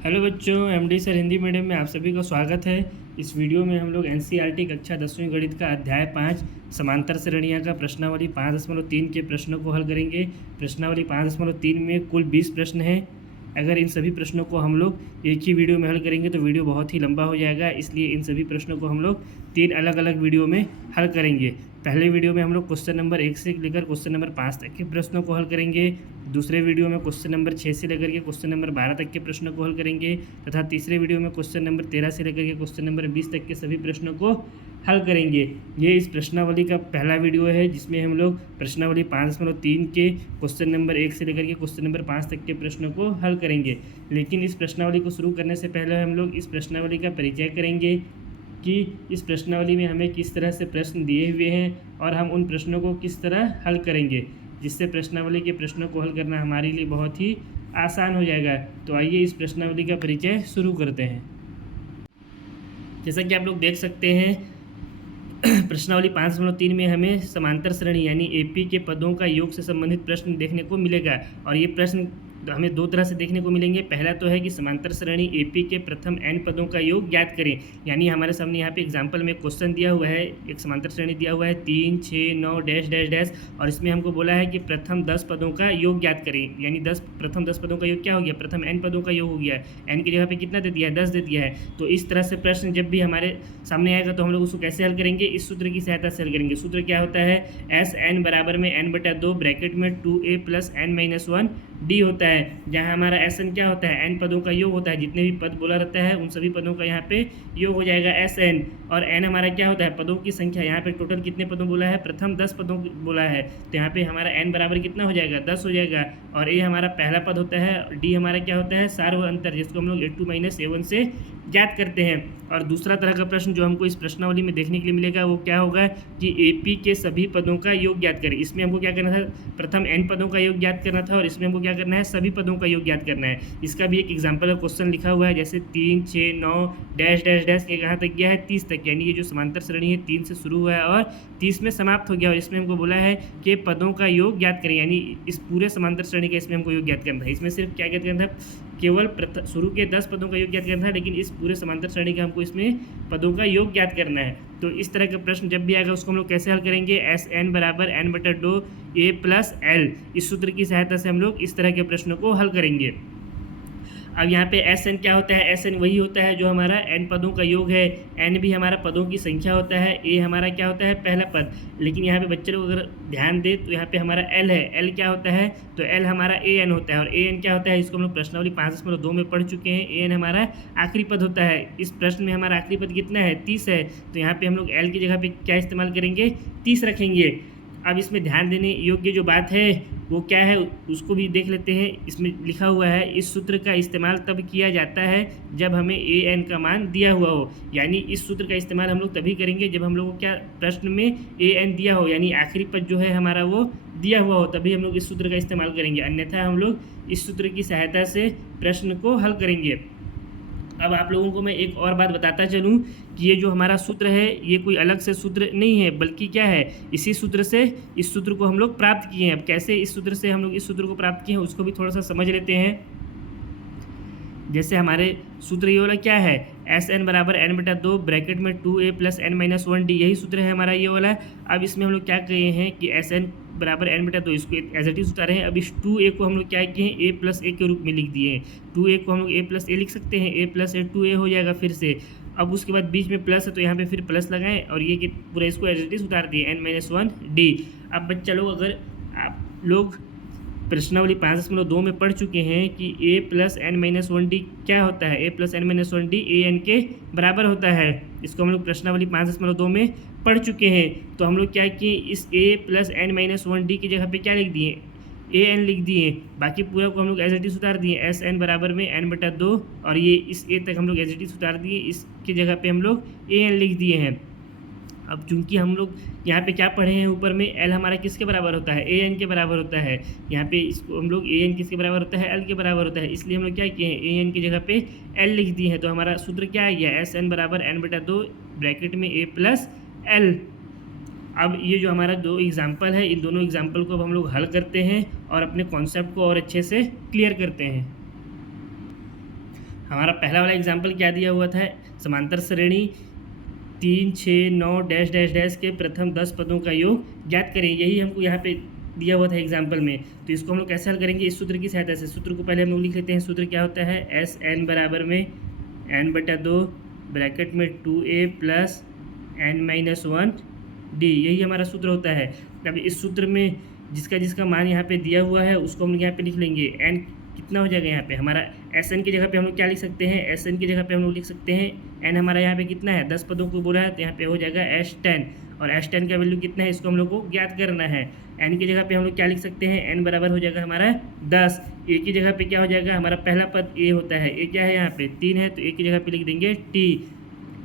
Hello बच्चों, MD sir Hindi medium में आप सभी का स्वागत है। इस वीडियो में हम लोग एनसीईआरटी कक्षा 10वीं गणित का अध्याय 5 समांतर श्रेणियाँ का प्रश्नावली 5.3 के प्रश्नों को हल करेंगे। प्रश्नावली 5.3 में कुल 20 प्रश्न हैं। अगर इन सभी प्रश्नों को हम लोग एक ही वीडियो में हल करेंगे तो वीडियो बहुत ही लंबा हो जाएगा, इसलिए इन सभी प्रश्नों को हम लोग 3 अलग अलग वीडियो में हल करेंगे। पहले वीडियो में हम लोग क्वेश्चन नंबर 1 से लेकर क्वेश्चन नंबर 5 तक के प्रश्नों को हल करेंगे। दूसरे वीडियो में क्वेश्चन नंबर 6 से लेकर के क्वेश्चन नंबर 12 तक के प्रश्नों को हल करेंगे तथा तीसरे वीडियो में क्वेश्चन नंबर 13 से लेकर के क्वेश्चन नंबर 20 तक के सभी प्रश्नों को हल करेंगे। ये इस प्रश्नावली का पहला वीडियो है जिसमें हम लोग प्रश्नावली 5.3 के क्वेश्चन नंबर 1 से लेकर के क्वेश्चन नंबर 5 तक के प्रश्नों को हल करेंगे। लेकिन इस प्रश्नावली को शुरू करने से पहले हम लोग इस प्रश्नावली का परिचय करेंगे कि इस प्रश्नावली में हमें किस तरह से प्रश्न दिए हुए हैं और हम उन प्रश्नों को किस तरह हल करेंगे, जिससे प्रश्नावली के प्रश्नों को हल करना हमारे लिए बहुत ही आसान हो जाएगा। तो आइए इस प्रश्नावली का परिचय शुरू करते हैं। जैसा कि आप लोग देख सकते हैं, प्रश्नावली 5.3 में हमें समांतर श्रेणी यानी एपी के पदों का योग से संबंधित प्रश्न देखने को मिलेगा। और ये प्रश्न हमें दो तरह से देखने को मिलेंगे। पहला तो है कि समांतर श्रेणी एपी के प्रथम n पदों का योग ज्ञात करें। यानी हमारे सामने यहाँ पे एग्जांपल में क्वेश्चन दिया हुआ है, एक समांतर श्रेणी दिया हुआ है 3, 6, 9 डैश डैश डैश, और इसमें हमको बोला है कि प्रथम 10 पदों का योग ज्ञात करें। यानी प्रथम 10 पदों का योग क्या हो गया, प्रथम n पदों का योग हो गया। n की जगह पे कितना दे दिया है, 10 दे दिया है। तो इस तरह से प्रश्न जब भी हमारे सामने आएगा तो हम लोग उसको कैसे हल करेंगे, इस सूत्र की सहायता से हल करेंगे। सूत्र क्या होता है, एस एन बराबर में n/2 ब्रैकेट में 2a + n-1 d होता है, जहाँ हमारा एस एन क्या होता है, n पदों का योग होता है। जितने भी पद बोला रहता है उन सभी पदों का यहाँ पे योग हो जाएगा एस एन। और n हमारा क्या होता है, पदों की संख्या। यहाँ पे टोटल कितने पदों बोला है, प्रथम 10 पदों बोला है, तो यहाँ पे हमारा n बराबर कितना हो जाएगा, 10 हो जाएगा। और a हमारा पहला पद होता है, d हमारा क्या होता है, सार्व अंतर, जिसको हम लोग a2 - a1 से ज्ञात करते हैं। और दूसरा तरह का प्रश्न जो हमको इस प्रश्नावली में देखने के लिए मिलेगा वो क्या होगा कि एपी के सभी पदों का योग ज्ञात करें। इसमें हमको क्या करना था, प्रथम n पदों का योग ज्ञात करना था, और इसमें हमको क्या करना है, सभी पदों का योग ज्ञात करना है। इसका भी एक एग्जाम्पल का क्वेश्चन लिखा हुआ है, जैसे 3, 6, 9 डैश डैश डैश, ये कहाँ तक गया है, 30 तक। यानी ये जो समांतर श्रेणी है 3 से शुरू हुआ है और 30 में समाप्त हो गया। और इसमें हमको बोला है कि पदों का योग ज्ञात करें, यानी इस पूरे समांतर श्रेणी का इसमें हमको योग ज्ञात करना था। इसमें सिर्फ क्या ज्ञात करना था, केवल शुरू के 10 पदों का योग ज्ञात करना था, लेकिन इस पूरे समांतर श्रेणी का हमको इसमें पदों का योग ज्ञात करना है। तो इस तरह का प्रश्न जब भी आएगा उसको हम लोग कैसे हल करेंगे, एस एन बराबर n/2 a + l, इस सूत्र की सहायता से हम लोग इस तरह के प्रश्नों को हल करेंगे। अब यहाँ पे एस एन क्या होता है, एस एन वही होता है जो हमारा एन पदों का योग है। एन भी हमारा पदों की संख्या होता है, ए हमारा क्या होता है, पहला पद। लेकिन यहाँ पे बच्चे लोग अगर ध्यान दे तो यहाँ पे हमारा एल है, एल क्या होता है, तो एल हमारा ए एन होता है। और ए एन क्या होता है, इसको हम लोग प्रश्नावली 5.2 में पढ़ चुके हैं। ए एन हमारा आखिरी पद होता है। इस प्रश्न में हमारा आखिरी पद कितना है, 30 है। तो यहाँ पे हम लोग एल की जगह पे क्या इस्तेमाल करेंगे, 30 रखेंगे। अब इसमें ध्यान देने योग्य जो बात है वो क्या है उसको भी देख लेते हैं। इसमें लिखा हुआ है, इस सूत्र का इस्तेमाल तब किया जाता है जब हमें ए एन का मान दिया हुआ हो। यानी इस सूत्र का इस्तेमाल हम लोग तभी करेंगे जब हम लोग को क्या प्रश्न में ए एन दिया हो, यानी आखिरी पद जो है हमारा वो दिया हुआ हो, तभी हम लोग इस सूत्र का इस्तेमाल करेंगे। अन्यथा हम लोग इस सूत्र की सहायता से प्रश्न को हल करेंगे। अब आप लोगों को मैं एक और बात बताता चलूँ कि ये जो हमारा सूत्र है ये कोई अलग से सूत्र नहीं है, बल्कि क्या है, इसी सूत्र से इस सूत्र को हम लोग प्राप्त किए हैं। अब कैसे इस सूत्र से हम लोग इस सूत्र को प्राप्त किए हैं उसको भी थोड़ा सा समझ लेते हैं। जैसे हमारे सूत्र ये वाला क्या है, एस एन बराबर n/2 ब्रैकेट में 2a + n-1 d, यही सूत्र है हमारा ये वाला। अब इसमें हम लोग क्या कहे हैं कि एस एन बराबर n/2, इसको एज इट इज उतारे हैं। अब इस 2a को हम लोग क्या किए हैं, a + a के रूप में लिख दिए हैं। 2a को हम लोग a + a लिख सकते हैं, a + a 2a हो जाएगा फिर से। अब उसके बाद बीच में प्लस है तो यहाँ पे फिर प्लस लगाएं और ये कि पूरा इसको एज इट इज उतार दिए n-1 d। अब बच्चा लोग, अगर आप लोग प्रश्नावली 5.2 में पढ़ चुके हैं कि a + n-1 d क्या होता है, a + n-1 d a n के बराबर होता है। इसको हम लोग प्रश्नावली 5.2 में पढ़ चुके हैं। तो हम लोग क्या किए, इस a + n-1 d की जगह पे क्या लिख दिए, ए एन लिख दिए। बाकी पूरा को हम लोग एज इट इज उतार दिए, एस एन बराबर में n/2, और ये इस ए तक हम लोग एज इट इज उतार दिए, इसकी जगह पे हम लोग ए एन लिख दिए हैं। अब चूंकि हम लोग यहाँ पे क्या पढ़े हैं ऊपर में, एल हमारा किसके बराबर होता है, ए एन के बराबर होता है। यहाँ पे इसको हम लोग ए एन किसके बराबर होता है, एल के बराबर होता है, इसलिए हम लोग क्या किए हैं, ए एन की जगह पे एल लिख दिए हैं। तो हमारा सूत्र क्या आ गया, एस एन बराबर n/2 ब्रैकेट में a + l। अब ये जो हमारा दो एग्जाम्पल है, इन दोनों एग्जाम्पल को अब हम लोग हल करते हैं और अपने कॉन्सेप्ट को और अच्छे से क्लियर करते हैं। हमारा पहला वाला एग्जाम्पल क्या दिया हुआ था, समांतर श्रेणी 3, 6, 9 डैश डैश डैश के प्रथम 10 पदों का योग ज्ञात करें, यही हमको यहाँ पे दिया हुआ था एग्जाम्पल में। तो इसको हम लोग कैसे हल करेंगे, इस सूत्र की सहायता से। सूत्र को पहले हम लोग लिख लेते हैं। सूत्र क्या होता है, एस एन बराबर में n/2 ब्रैकेट में 2a प्लस n-1 d, यही हमारा सूत्र होता है। अब इस सूत्र में जिसका जिसका मान यहाँ पे दिया हुआ है उसको हम लोग यहाँ पे लिख लेंगे। n कितना हो जाएगा यहाँ पे हमारा, एस एन की जगह पे हम लोग क्या लिख सकते हैं, एस एन की जगह पे हम लोग लिख सकते हैं n हमारा यहाँ पे कितना है, 10 पदों को बोला है, तो यहाँ पे हो जाएगा S10, और S10 का वैल्यू कितना है इसको हम लोग को ज्ञात करना है। n की जगह पे हम लोग क्या लिख सकते हैं, n बराबर हो जाएगा हमारा 10। a की जगह पे क्या हो जाएगा, हमारा पहला पद a होता है, a क्या है यहाँ पे 3 है, तो a की जगह पे लिख देंगे t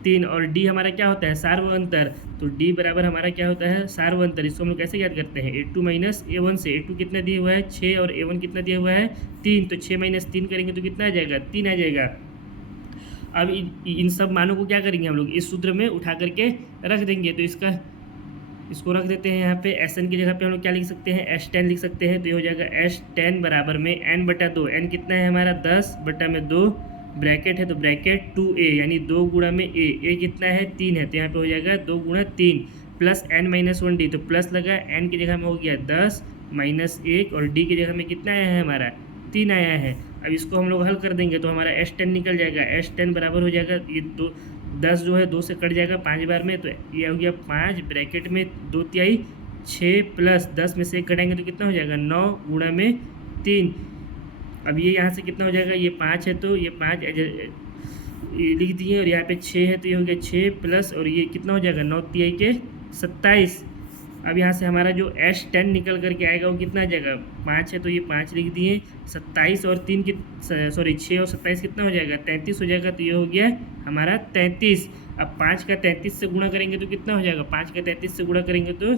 3, और d हमारा क्या होता है, सार्वअंतर, तो d बराबर हमारा क्या होता है, सार्वअंतर। इसको हम लोग कैसे ज्ञात करते हैं, a2 माइनस a1 से। a2 कितना दिया हुआ है 6 और a1 कितना दिया हुआ है 3, तो 6 माइनस 3 करेंगे तो कितना आ जाएगा, 3 आ जाएगा। अब इन सब मानों को क्या करेंगे हम लोग, इस सूत्र में उठा करके रख देंगे। तो इसको रख देते हैं यहाँ पे। Sn की जगह पे हम लोग क्या लिख सकते हैं, S10 लिख सकते हैं, तो ये हो जाएगा S10 बराबर में n/2, n कितना है हमारा 10/2 ब्रैकेट है, तो ब्रैकेट 2a यानी 2 गुणा में a कितना है 3 है, तो यहाँ पे हो जाएगा 2 गुणा 3 प्लस n-1 d, तो प्लस लगा, n की जगह में हो गया 10 माइनस 1, और d की जगह में कितना आया है हमारा 3 आया है। अब इसको हम लोग हल कर देंगे तो हमारा S10 निकल जाएगा। S10 बराबर हो जाएगा, ये 10 जो है 2 से कट जाएगा 5 बार में, तो ये हो गया 5 ब्रैकेट में 2 तिहाई 6 प्लस 10 में से 1 कटाएंगे तो कितना हो जाएगा 9 गुणा में 3। अब ये यहाँ से कितना हो जाएगा, ये 5 है तो ये 5 लिख दिए, और यहाँ पे 6 है तो ये हो गया 6 प्लस, और ये कितना हो जाएगा 9 तिहाई के 27। अब यहाँ से हमारा जो S10 निकल करके आएगा वो कितना आ जाएगा, 5 है तो ये 5 लिख दिए, 27 और 3 की 6 और 27 कितना हो जाएगा 33 हो जाएगा, तो ये हो गया हमारा 33। अब 5 का 33 से गुणा करेंगे तो कितना हो जाएगा, 5 का 33 से गुणा करेंगे तो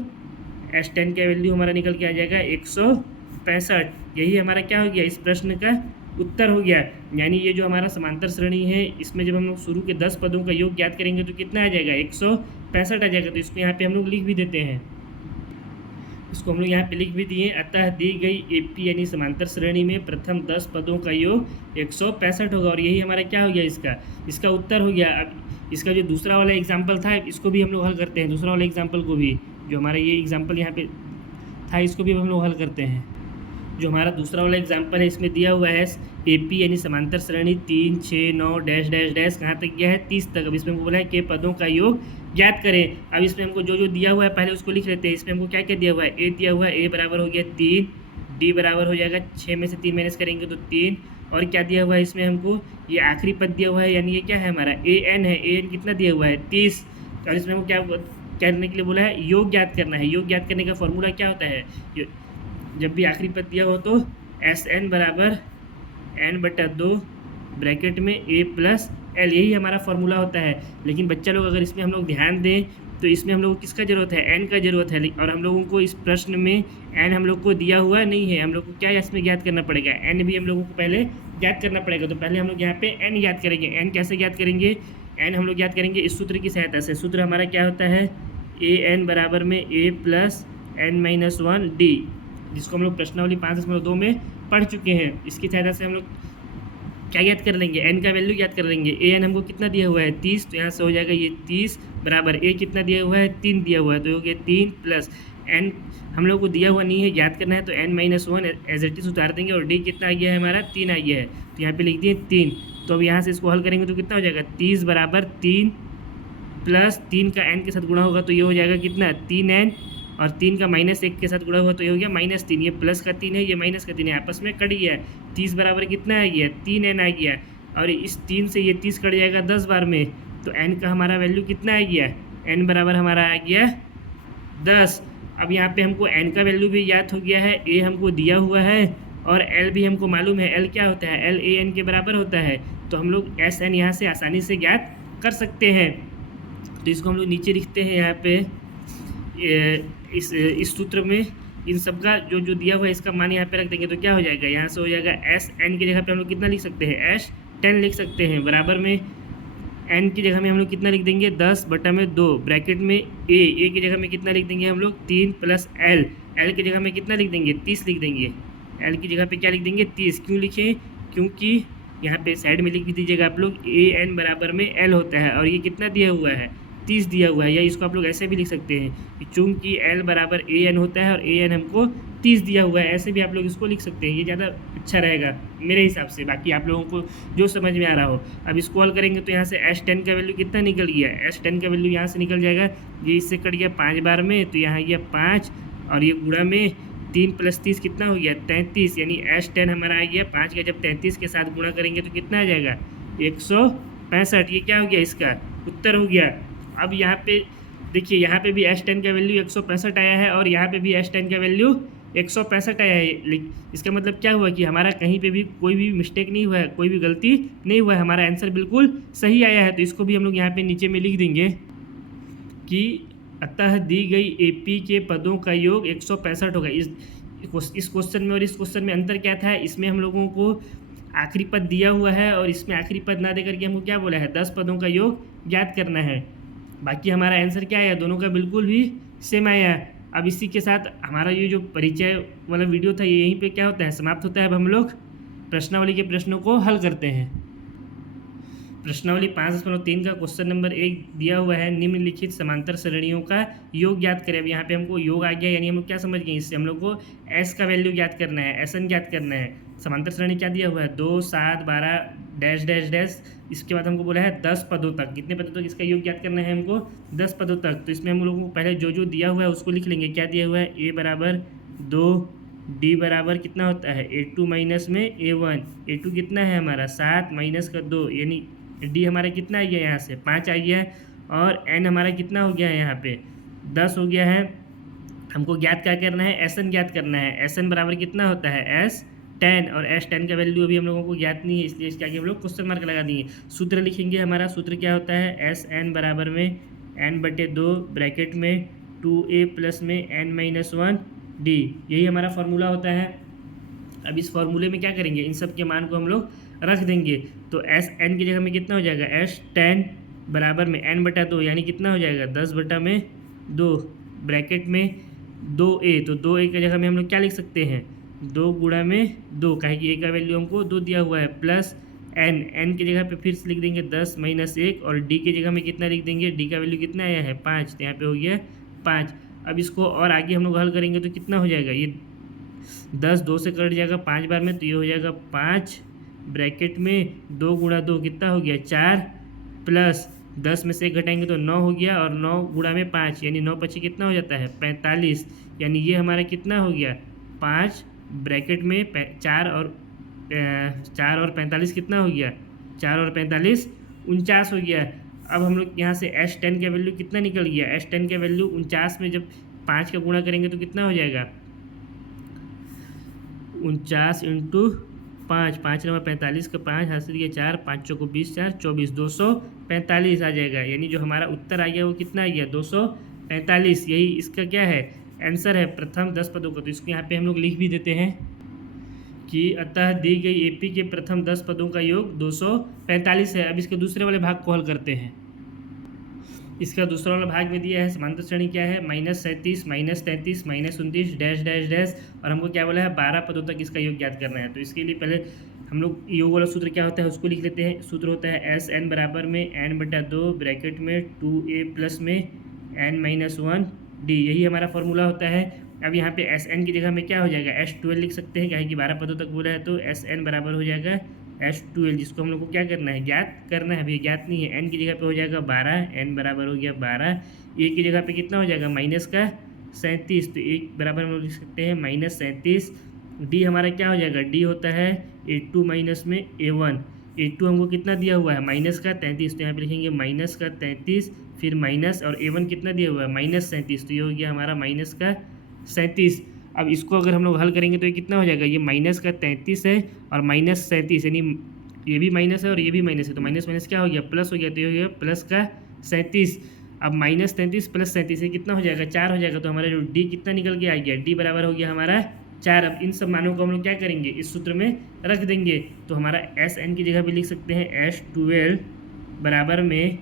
S10 का वैल्यू हमारा निकल के आ जाएगा 165। यही हमारा क्या हो गया, इस प्रश्न का उत्तर हो गया। यानी ये जो हमारा समांतर श्रेणी है इसमें जब हम लोग शुरू के 10 पदों का योग ज्ञात करेंगे तो कितना आ जाएगा 165 आ जाएगा। तो इसको यहाँ पे हम लोग लिख भी देते हैं, इसको हम लोग यहाँ पे लिख भी दिए। अतः दी गई AP यानी समांतर श्रेणी में प्रथम 10 पदों का योग 165 होगा, और यही हमारा क्या हो गया, इसका उत्तर हो गया। अब इसका जो दूसरा वाला एग्जाम्पल था इसको भी हम लोग हल करते हैं। दूसरा वाला एग्जाम्पल को भी, जो हमारा ये एग्जाम्पल यहाँ पे था इसको भी हम लोग हल करते हैं। जो हमारा दूसरा वाला एग्जाम्पल है इसमें दिया हुआ है AP यानी समांतर श्रेणी 3, 6, 9 डैश डैश डैश कहाँ तक गया है 30 तक। अब इसमें हमको बोला है कि पदों का योग ज्ञात करें। अब इसमें हमको जो जो दिया हुआ है पहले उसको लिख लेते हैं। इसमें हमको क्या क्या दिया हुआ है, A दिया हुआ है, A बराबर हो गया 3, D बराबर हो जाएगा 6 में से 3 माइनस करेंगे तो 3, और क्या दिया हुआ है इसमें हमको, ये आखिरी पद दिया हुआ है यानी ये क्या है हमारा AN है। AN कितना दिया हुआ है 30, और इसमें हमको क्या करने के लिए बोला है, योग ज्ञात करना है। योग ज्ञात करने का फॉर्मूला क्या होता है, जब भी आखिरी पद दिया हो तो SN बराबर n/2 ब्रैकेट में A प्लस L, यही हमारा फॉर्मूला होता है। लेकिन बच्चा लोग अगर इसमें हम लोग ध्यान दें तो इसमें हम लोग को किसका ज़रूरत है, n का ज़रूरत है, और हम लोगों को इस प्रश्न में n हम लोग को दिया हुआ नहीं है। हम लोग को क्या इसमें ज्ञात करना पड़ेगा, n भी हम लोगों को पहले ज्ञात करना पड़ेगा। तो पहले हम लोग यहाँ पे n ज्ञात करेंगे। n कैसे ज्ञात करेंगे, n हम लोग ज्ञात करेंगे इस सूत्र की सहायता से। सूत्र हमारा क्या होता है, AN बराबर में A प्लस n-1 D, जिसको हम लोग प्रश्नावली 5.2 में पढ़ चुके हैं। इसकी सहायता से हम लोग क्या ज्ञात कर लेंगे, n का वैल्यू ज्ञात कर लेंगे। AN हमको कितना दिया हुआ है 30, तो यहाँ से हो जाएगा ये 30 बराबर A कितना दिया हुआ है 3 दिया हुआ है, तो हो गया 3 प्लस n हम लोग को दिया हुआ नहीं है, ज्ञात करना है, तो n-1 एज इट इज उतार देंगे, और D कितना आ गया है हमारा 3 आ गया है, तो यहाँ पे लिख दिए 3। तो अब यहाँ से इसको हल करेंगे तो कितना हो जाएगा 30 बराबर 3 प्लस 3 का n के साथ गुणा होगा तो ये हो जाएगा कितना 3n, और 3 का -1 के साथ गुणा हुआ तो ये हो गया -3। ये प्लस का 3 है, ये माइनस का 3 है, आपस में कट गया है। 30 बराबर कितना आ गया 3n आ गया, और इस 3 से ये 30 कट जाएगा 10 बार में, तो n का हमारा वैल्यू कितना आ गया, n बराबर हमारा आ गया 10। अब यहाँ पे हमको n का वैल्यू भी याद हो गया है, a हमको दिया हुआ है, और l भी हमको मालूम है। l क्या होता है, l an के बराबर होता है, तो हम लोग Sn यहाँ से आसानी से ज्ञात कर सकते हैं। तो इसको हम लोग नीचे लिखते हैं यहाँ पे, इस सूत्र में इन सब का जो जो दिया हुआ है इसका मान यहाँ पे रख देंगे तो क्या हो जाएगा, यहाँ से हो जाएगा Sn की जगह पे हम लोग कितना लिख सकते हैं, S10 लिख सकते हैं, बराबर में n की जगह में हम लोग कितना लिख देंगे 10/2 ब्रैकेट में A की जगह में कितना लिख देंगे हम लोग 3 प्लस L की जगह में कितना लिख देंगे 30 लिख देंगे। L की जगह पे क्या लिख देंगे 30, क्यों लिखे, क्योंकि यहाँ पे साइड में लिख भी दीजिएगा आप लोग, ए एन बराबर में एल होता है, और ये कितना दिया हुआ है 30 दिया हुआ है, या इसको आप लोग ऐसे भी लिख सकते हैं कि चूंकि एल बराबर ए एन होता है और ए एन हमको 30 दिया हुआ है, ऐसे भी आप लोग इसको लिख सकते हैं। ये ज़्यादा अच्छा रहेगा मेरे हिसाब से, बाकी आप लोगों को जो समझ में आ रहा हो। अब इसको हल करेंगे तो यहाँ से S10 का वैल्यू कितना निकल गया, S10 का वैल्यू यहाँ से निकल जाएगा, ये इससे कट गया 5 बार में, तो यहाँ गया 5 और ये गुणा में 3 + 30 कितना हो गया 33, यानी S10 हमारा आ गया 5 का जब 33 के साथ गुणा करेंगे तो कितना आ जाएगा 165। ये क्या हो गया, इसका उत्तर हो गया। अब यहाँ पे देखिए, यहाँ पे भी S10 का वैल्यू 165 आया है और यहाँ पे भी S10 का वैल्यू 165 आया है। इसका मतलब क्या हुआ कि हमारा कहीं पे भी कोई भी मिस्टेक नहीं हुआ है, कोई भी गलती नहीं हुआ है, हमारा आंसर बिल्कुल सही आया है। तो इसको भी हम लोग यहाँ पे नीचे में लिख देंगे कि अतः दी गई AP के पदों का योग 165 होगा। इस क्वेश्चन में और इस क्वेश्चन में अंतर क्या था, इसमें हम लोगों को आखिरी पद दिया हुआ है और इसमें आखिरी पद ना दे करके हमको क्या बोला है 10 पदों का योग ज्ञात करना है। बाकी हमारा आंसर क्या आया, दोनों का बिल्कुल भी सेम आया। अब इसी के साथ हमारा ये जो परिचय वाला वीडियो था ये यहीं पे क्या होता है, समाप्त होता है। अब हम लोग प्रश्नावली के प्रश्नों को हल करते हैं। प्रश्नावली 5.3 का क्वेश्चन नंबर 1 दिया हुआ है, निम्नलिखित समांतर श्रेणियों का योग ज्ञात करें। अब यहाँ पे हमको योग आ गया, यानी हम लोग क्या समझ गए, इससे हम लोग को एस का वैल्यू ज्ञात करना है, एसएन ज्ञात करना है। समांतर श्रेणी क्या दिया हुआ है 2, 7, 12 डैश डैश डैश, इसके बाद हमको बोला है 10 पदों तक। कितने पदों तक इसका योग ज्ञात करना है हमको 10 पदों तक। तो इसमें हम लोगों को पहले जो जो दिया हुआ है उसको लिख लेंगे। क्या दिया हुआ है, ए बराबर 2, डी बराबर कितना होता है A2 माइनस में A1, A2 कितना है हमारा 7 माइनस का 2, यानी डी हमारा कितना आ गया यहाँ से 5 आ गया है, और एन हमारा कितना हो गया है यहाँ पे 10 हो गया है। हमको ज्ञात क्या करना है, एस एन ज्ञात करना है। एस एन बराबर कितना होता है S10, और S10 का वैल्यू अभी हम लोगों को ज्ञात नहीं है, इसलिए इसके आगे हम लोग क्वेश्चन मार्क लगा देंगे। सूत्र लिखेंगे, हमारा सूत्र क्या होता है SN बराबर में n/2 ब्रैकेट में 2a प्लस में n-1d, यही हमारा फॉर्मूला होता है। अब इस फॉर्मूले में क्या करेंगे, इन सब के मान को हम लोग रख देंगे। तो SN की जगह में कितना हो जाएगा S10 बराबर में n/2, यानी कितना हो जाएगा 10/2 ब्रैकेट में 2a, तो 2a की जगह में हम लोग क्या लिख सकते हैं 2 गुणा में 2, काहे कि a का वैल्यू हमको 2 दिया हुआ है, प्लस n की जगह पे फिर से लिख देंगे 10 - 1, और d की जगह में कितना लिख देंगे, d का वैल्यू कितना आया है 5, तो यहाँ पे हो गया 5। अब इसको और आगे हम लोग हल करेंगे तो कितना हो जाएगा, ये 10 2 से कट जाएगा 5 बार में, तो ये हो जाएगा 5 ब्रैकेट में 2 गुणा 2 कितना हो गया 4, प्लस 10 में से 1 घटाएंगे तो 9 हो गया, और 9 गुणा में 5 यानी 9 पची कितना हो जाता है 45, यानी ये हमारा कितना हो गया 5 ब्रैकेट में 4 और 45 कितना हो गया 4 और 45 49 हो गया। अब हम लोग यहाँ से S10 का वैल्यू कितना निकल गया, S10 का वैल्यू 49 में जब 5 का गुणा करेंगे तो कितना हो जाएगा 49 × 5, 5 नंबर 45 का 5 हाथ से दिया 4, 5 चौको 20, 4 24, 245 आ जाएगा। यानी जो हमारा उत्तर आ गया वो कितना आ गया 245, यही इसका क्या है आंसर है प्रथम 10 पदों का। तो इसको यहाँ पे हम लोग लिख भी देते हैं कि अतः दी गई AP के प्रथम 10 पदों का योग 245 है। अब इसके दूसरे वाले भाग को हल करते हैं। इसका दूसरा वाला भाग में दिया है समांतर श्रेणी क्या है -37 -33 -29 डैश डैश डैश, और हमको क्या बोला है 12 पदों तक इसका योग ज्ञात करना है। तो इसके लिए पहले हम लोग योग वाला सूत्र क्या होता है उसको लिख लेते हैं। सूत्र होता है SN बराबर में n/2 ब्रैकेट में 2a प्लस में n-1d, यही हमारा फॉर्मूला होता है। अब यहाँ पे SN की जगह में क्या हो जाएगा S12 लिख सकते हैं, क्या है कि 12 पदों तक बोला है, तो SN बराबर हो जाएगा S12, जिसको हम लोग को क्या करना है ज्ञात करना है। अभी ज्ञात नहीं है, n की जगह पे हो जाएगा 12, n बराबर हो गया 12, a की जगह पे कितना हो जाएगा -37, तो एक बराबर हम लोग लिख सकते हैं -37। d हमारा क्या हो जाएगा, d होता है A2 माइनस में A1, A2 हमको कितना दिया हुआ है -33, तो यहाँ पे लिखेंगे -33 फिर माइनस, और A1 कितना दिया हुआ है -37, तो ये हो गया हमारा -37। अब इसको अगर हम लोग हल करेंगे तो ये कितना हो जाएगा, ये -33 है और -37, यानी ये भी माइनस है और ये भी माइनस है, तो माइनस माइनस क्या हो गया प्लस हो गया, तो ये हो गया +37। अब -33 + 37 ये कितना हो जाएगा 4 हो जाएगा, तो हमारा जो d कितना निकल के आ गया, d बराबर हो गया हमारा 4। अब इन सब मानों को हम लोग क्या करेंगे इस सूत्र में रख देंगे। तो हमारा SN की जगह भी लिख सकते हैं S12 बराबर में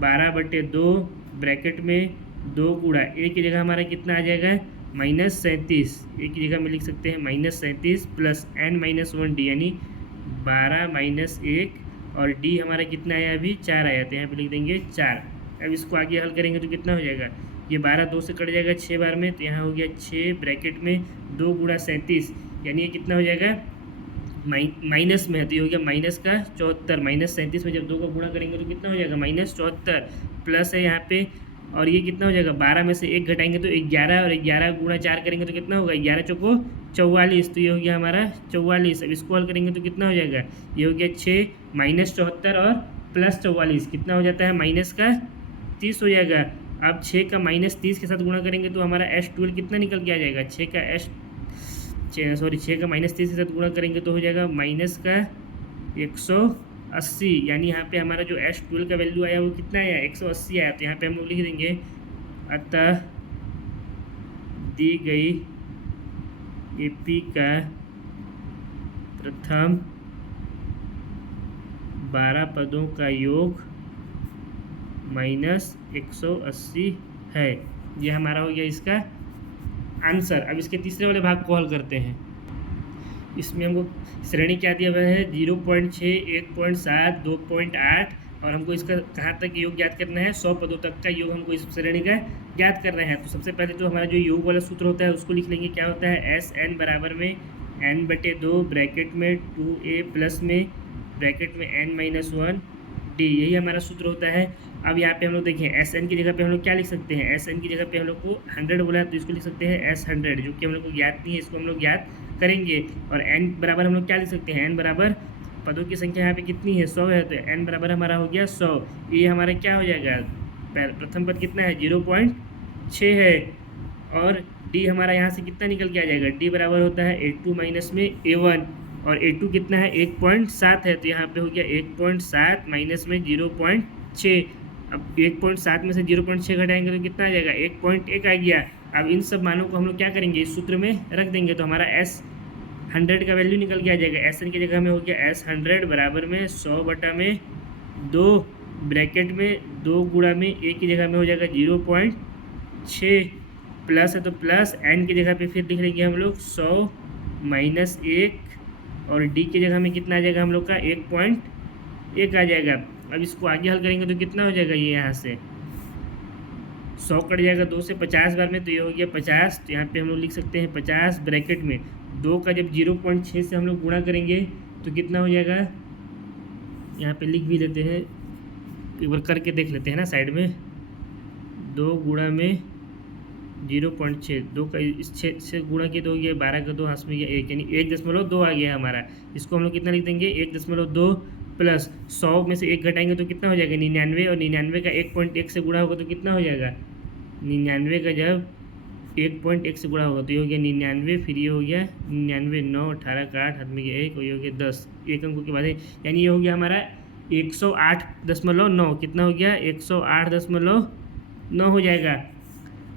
12/2 ब्रैकेट में 2 गुणा a की जगह हमारा कितना आ जाएगा -37, a की जगह में लिख सकते हैं -37 प्लस n-1d, यानी 12 माइनस 1 और डी हमारा कितना आया अभी 4 आया, तो यहाँ पे लिख देंगे 4। अब इसको आगे हल करेंगे तो कितना हो जाएगा, ये 12 2 से कट जाएगा 6 बार में, तो यहाँ हो गया 6 ब्रैकेट में 2 गुणा 37, यानी ये कितना हो जाएगा माइनस में है, तो ये हो गया माइनस का 74। माइनस 37 में जब 2 का गुणा करेंगे तो कितना हो जाएगा माइनस 74, प्लस है यहाँ पे, और ये कितना हो जाएगा 12 में से 1 घटाएंगे तो 11, और 11 गुणा 4 करेंगे तो कितना होगा 11 चौको 44, तो ये हो गया हमारा 44। अब इसको हल करेंगे तो कितना हो जाएगा, ये हो गया 6 माइनस 74 और प्लस 44, कितना हो जाता है माइनस का 30 हो जाएगा। अब 6 का माइनस 30 के साथ गुणा करेंगे तो हमारा S12 कितना निकल के आ जाएगा, 6 का माइनस 30 के साथ गुणा करेंगे तो हो जाएगा माइनस का 180, यानी यहाँ पे हमारा जो S12 का वैल्यू आया वो कितना आया 180 आया। तो यहाँ पे हम लोग लिख देंगे अतः दी गई AP का प्रथम 12 पदों का योग माइनस 180 है। ये हमारा हो गया इसका आंसर। अब इसके तीसरे वाले भाग को हल करते हैं। इसमें हमको श्रेणी क्या दिया हुआ है 0.6, 1.7, 2.8, और हमको इसका कहाँ तक योग ज्ञात करना है 100 पदों तक का योग हमको इस श्रेणी का ज्ञात करना है। तो सबसे पहले तो हमारा जो योग वाला सूत्र होता है उसको लिख लेंगे, क्या होता है SN बराबर में n/2 ब्रैकेट में 2a प्लस में ब्रैकेट में n-1 d, यही हमारा सूत्र होता है। अब यहाँ पे हम लोग देखें SN की जगह पे हम लोग क्या लिख सकते हैं, SN की जगह पे हम लोग को 100 बोला है तो इसको लिख सकते हैं S100, जो कि हम लोग को ज्ञात नहीं है, इसको हम लोग ज्ञात करेंगे। और n बराबर हम लोग क्या लिख सकते हैं, n बराबर पदों की संख्या यहाँ पे कितनी है 100 है, तो n बराबर हमारा हो गया 100। ये हमारा क्या हो जाएगा, प्रथम पद कितना है 0.6 है, और d हमारा यहाँ से कितना निकल के आ जाएगा, d बराबर होता है A2 माइनस में A1, और A2 कितना है 1.7 है, तो यहाँ पे हो गया 1.7 माइनस में 0.6। अब 1.7 में से 0.6 घटाएंगे तो कितना आ जाएगा 1.1 आ गया। अब इन सब मानों को हम लोग क्या करेंगे इस सूत्र में रख देंगे, तो हमारा S100 का वैल्यू निकल के आ जाएगा। SN की जगह में हो गया S100 बराबर में 100/2 ब्रैकेट में 2 गुणा में A की जगह में हो जाएगा 0.6, प्लस है तो प्लस, n की जगह पे फिर लिख लेंगे हम लोग 100 माइनस 1, और d की जगह में कितना आ जाएगा हम लोग का 1.1 आ जाएगा। अब इसको आगे हल करेंगे तो कितना हो जाएगा, ये यहाँ से 100 कट जाएगा 2 से 50 बार में, तो ये हो गया 50। तो यहाँ पे हम लोग लिख सकते हैं 50 ब्रैकेट में 2 का जब 0.6 से हम लोग गुणा करेंगे तो कितना हो जाएगा, यहाँ पे लिख भी लेते हैं, एक बार करके देख लेते हैं ना साइड में। 2 गुणा में 0.6, 2 का इस 6 से गुणा किया तो हो गया 12 का 2 हाथ में गया 1, यानी 1.2 आ गया हमारा। इसको हम लोग कितना लिख देंगे 1.2 प्लस 100 में से 1 घटाएंगे तो कितना हो जाएगा 99, और 99 का 1.1 से गुणा होगा तो कितना हो जाएगा 99 का जब 1.1 से गुणा होगा तो ये हो गया 99, फिर ये हो गया 99, 9, 18 का 8 हाथ में गया 1, और ये हो गया 10, एक अंकों के बाद है, यानी ये हो गया हमारा 108.9, कितना हो गया 108.9 हो जाएगा।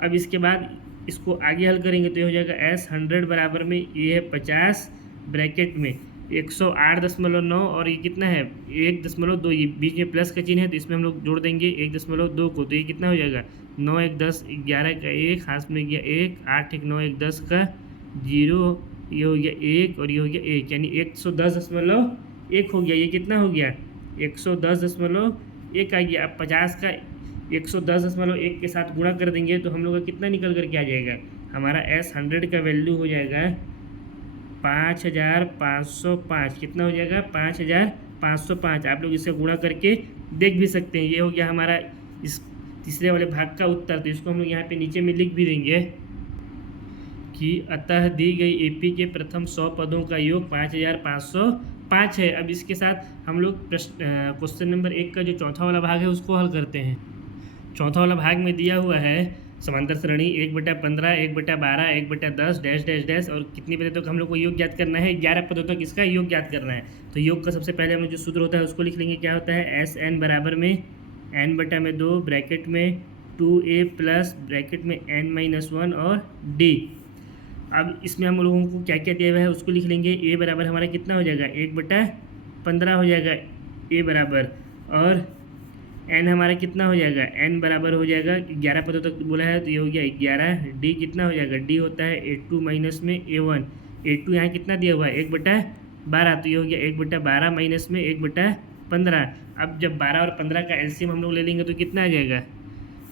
अब इसके बाद इसको आगे हल करेंगे तो ये हो जाएगा S100 बराबर में ये है 50 ब्रैकेट में 108.9, और ये कितना है 1.2, ये बीच में प्लस का चिन्ह है तो इसमें हम लोग जोड़ देंगे 1.2 को, तो ये कितना हो जाएगा 9 1 10, 11 का 1 हाथ में गया 1, 8 1 9 1 10 का 0, ये हो गया 1 और ये हो गया 1, यानी 110.1 हो गया। ये कितना हो गया 110.1 आ गया। अब 50 का 110.1 के साथ गुणा कर देंगे तो हम लोग का कितना निकल करके आ जाएगा, हमारा S100 का वैल्यू हो जाएगा 5505। कितना हो जाएगा 5505। आप लोग इससे गुणा करके देख भी सकते हैं। ये हो गया हमारा इस तीसरे वाले भाग का उत्तर। तो इसको हम लोग यहाँ पे नीचे में लिख भी देंगे कि अतः दी गई AP के प्रथम 100 पदों का योग 5505 है। अब इसके साथ हम लोग क्वेश्चन नंबर 1 का जो चौथा वाला भाग है उसको हल करते हैं। चौथा वाला भाग में दिया हुआ है समांतर श्रेणी 1/15, 1/12, 1/10 डैश डैश डैश, और कितनी पदों तक हम लोग को योग ज्ञात करना है, 11 पदों तक इसका योग ज्ञात करना है। तो योग का सबसे पहले हम लोग जो सूत्र होता है उसको लिख लेंगे। क्या होता है SN बराबर में n/2 ब्रैकेट में 2a प्लस ब्रैकेट में n-1 और d। अब इसमें हम लोगों को क्या क्या दिया हुआ है उसको लिख लेंगे। a बराबर हमारा कितना हो जाएगा 1/15 हो जाएगा a बराबर, और n हमारा कितना हो जाएगा, n बराबर हो जाएगा 11 पदों तक बोला है तो ये हो गया 11। d कितना हो जाएगा, d होता है A2 माइनस में A1। A2 यहाँ कितना दिया हुआ है 1/15 12, तो ये हो गया 1/12 माइनस में 1/15। अब जब 12 और 15 का एलसीएम हम लोग ले लेंगे तो कितना आ जाएगा,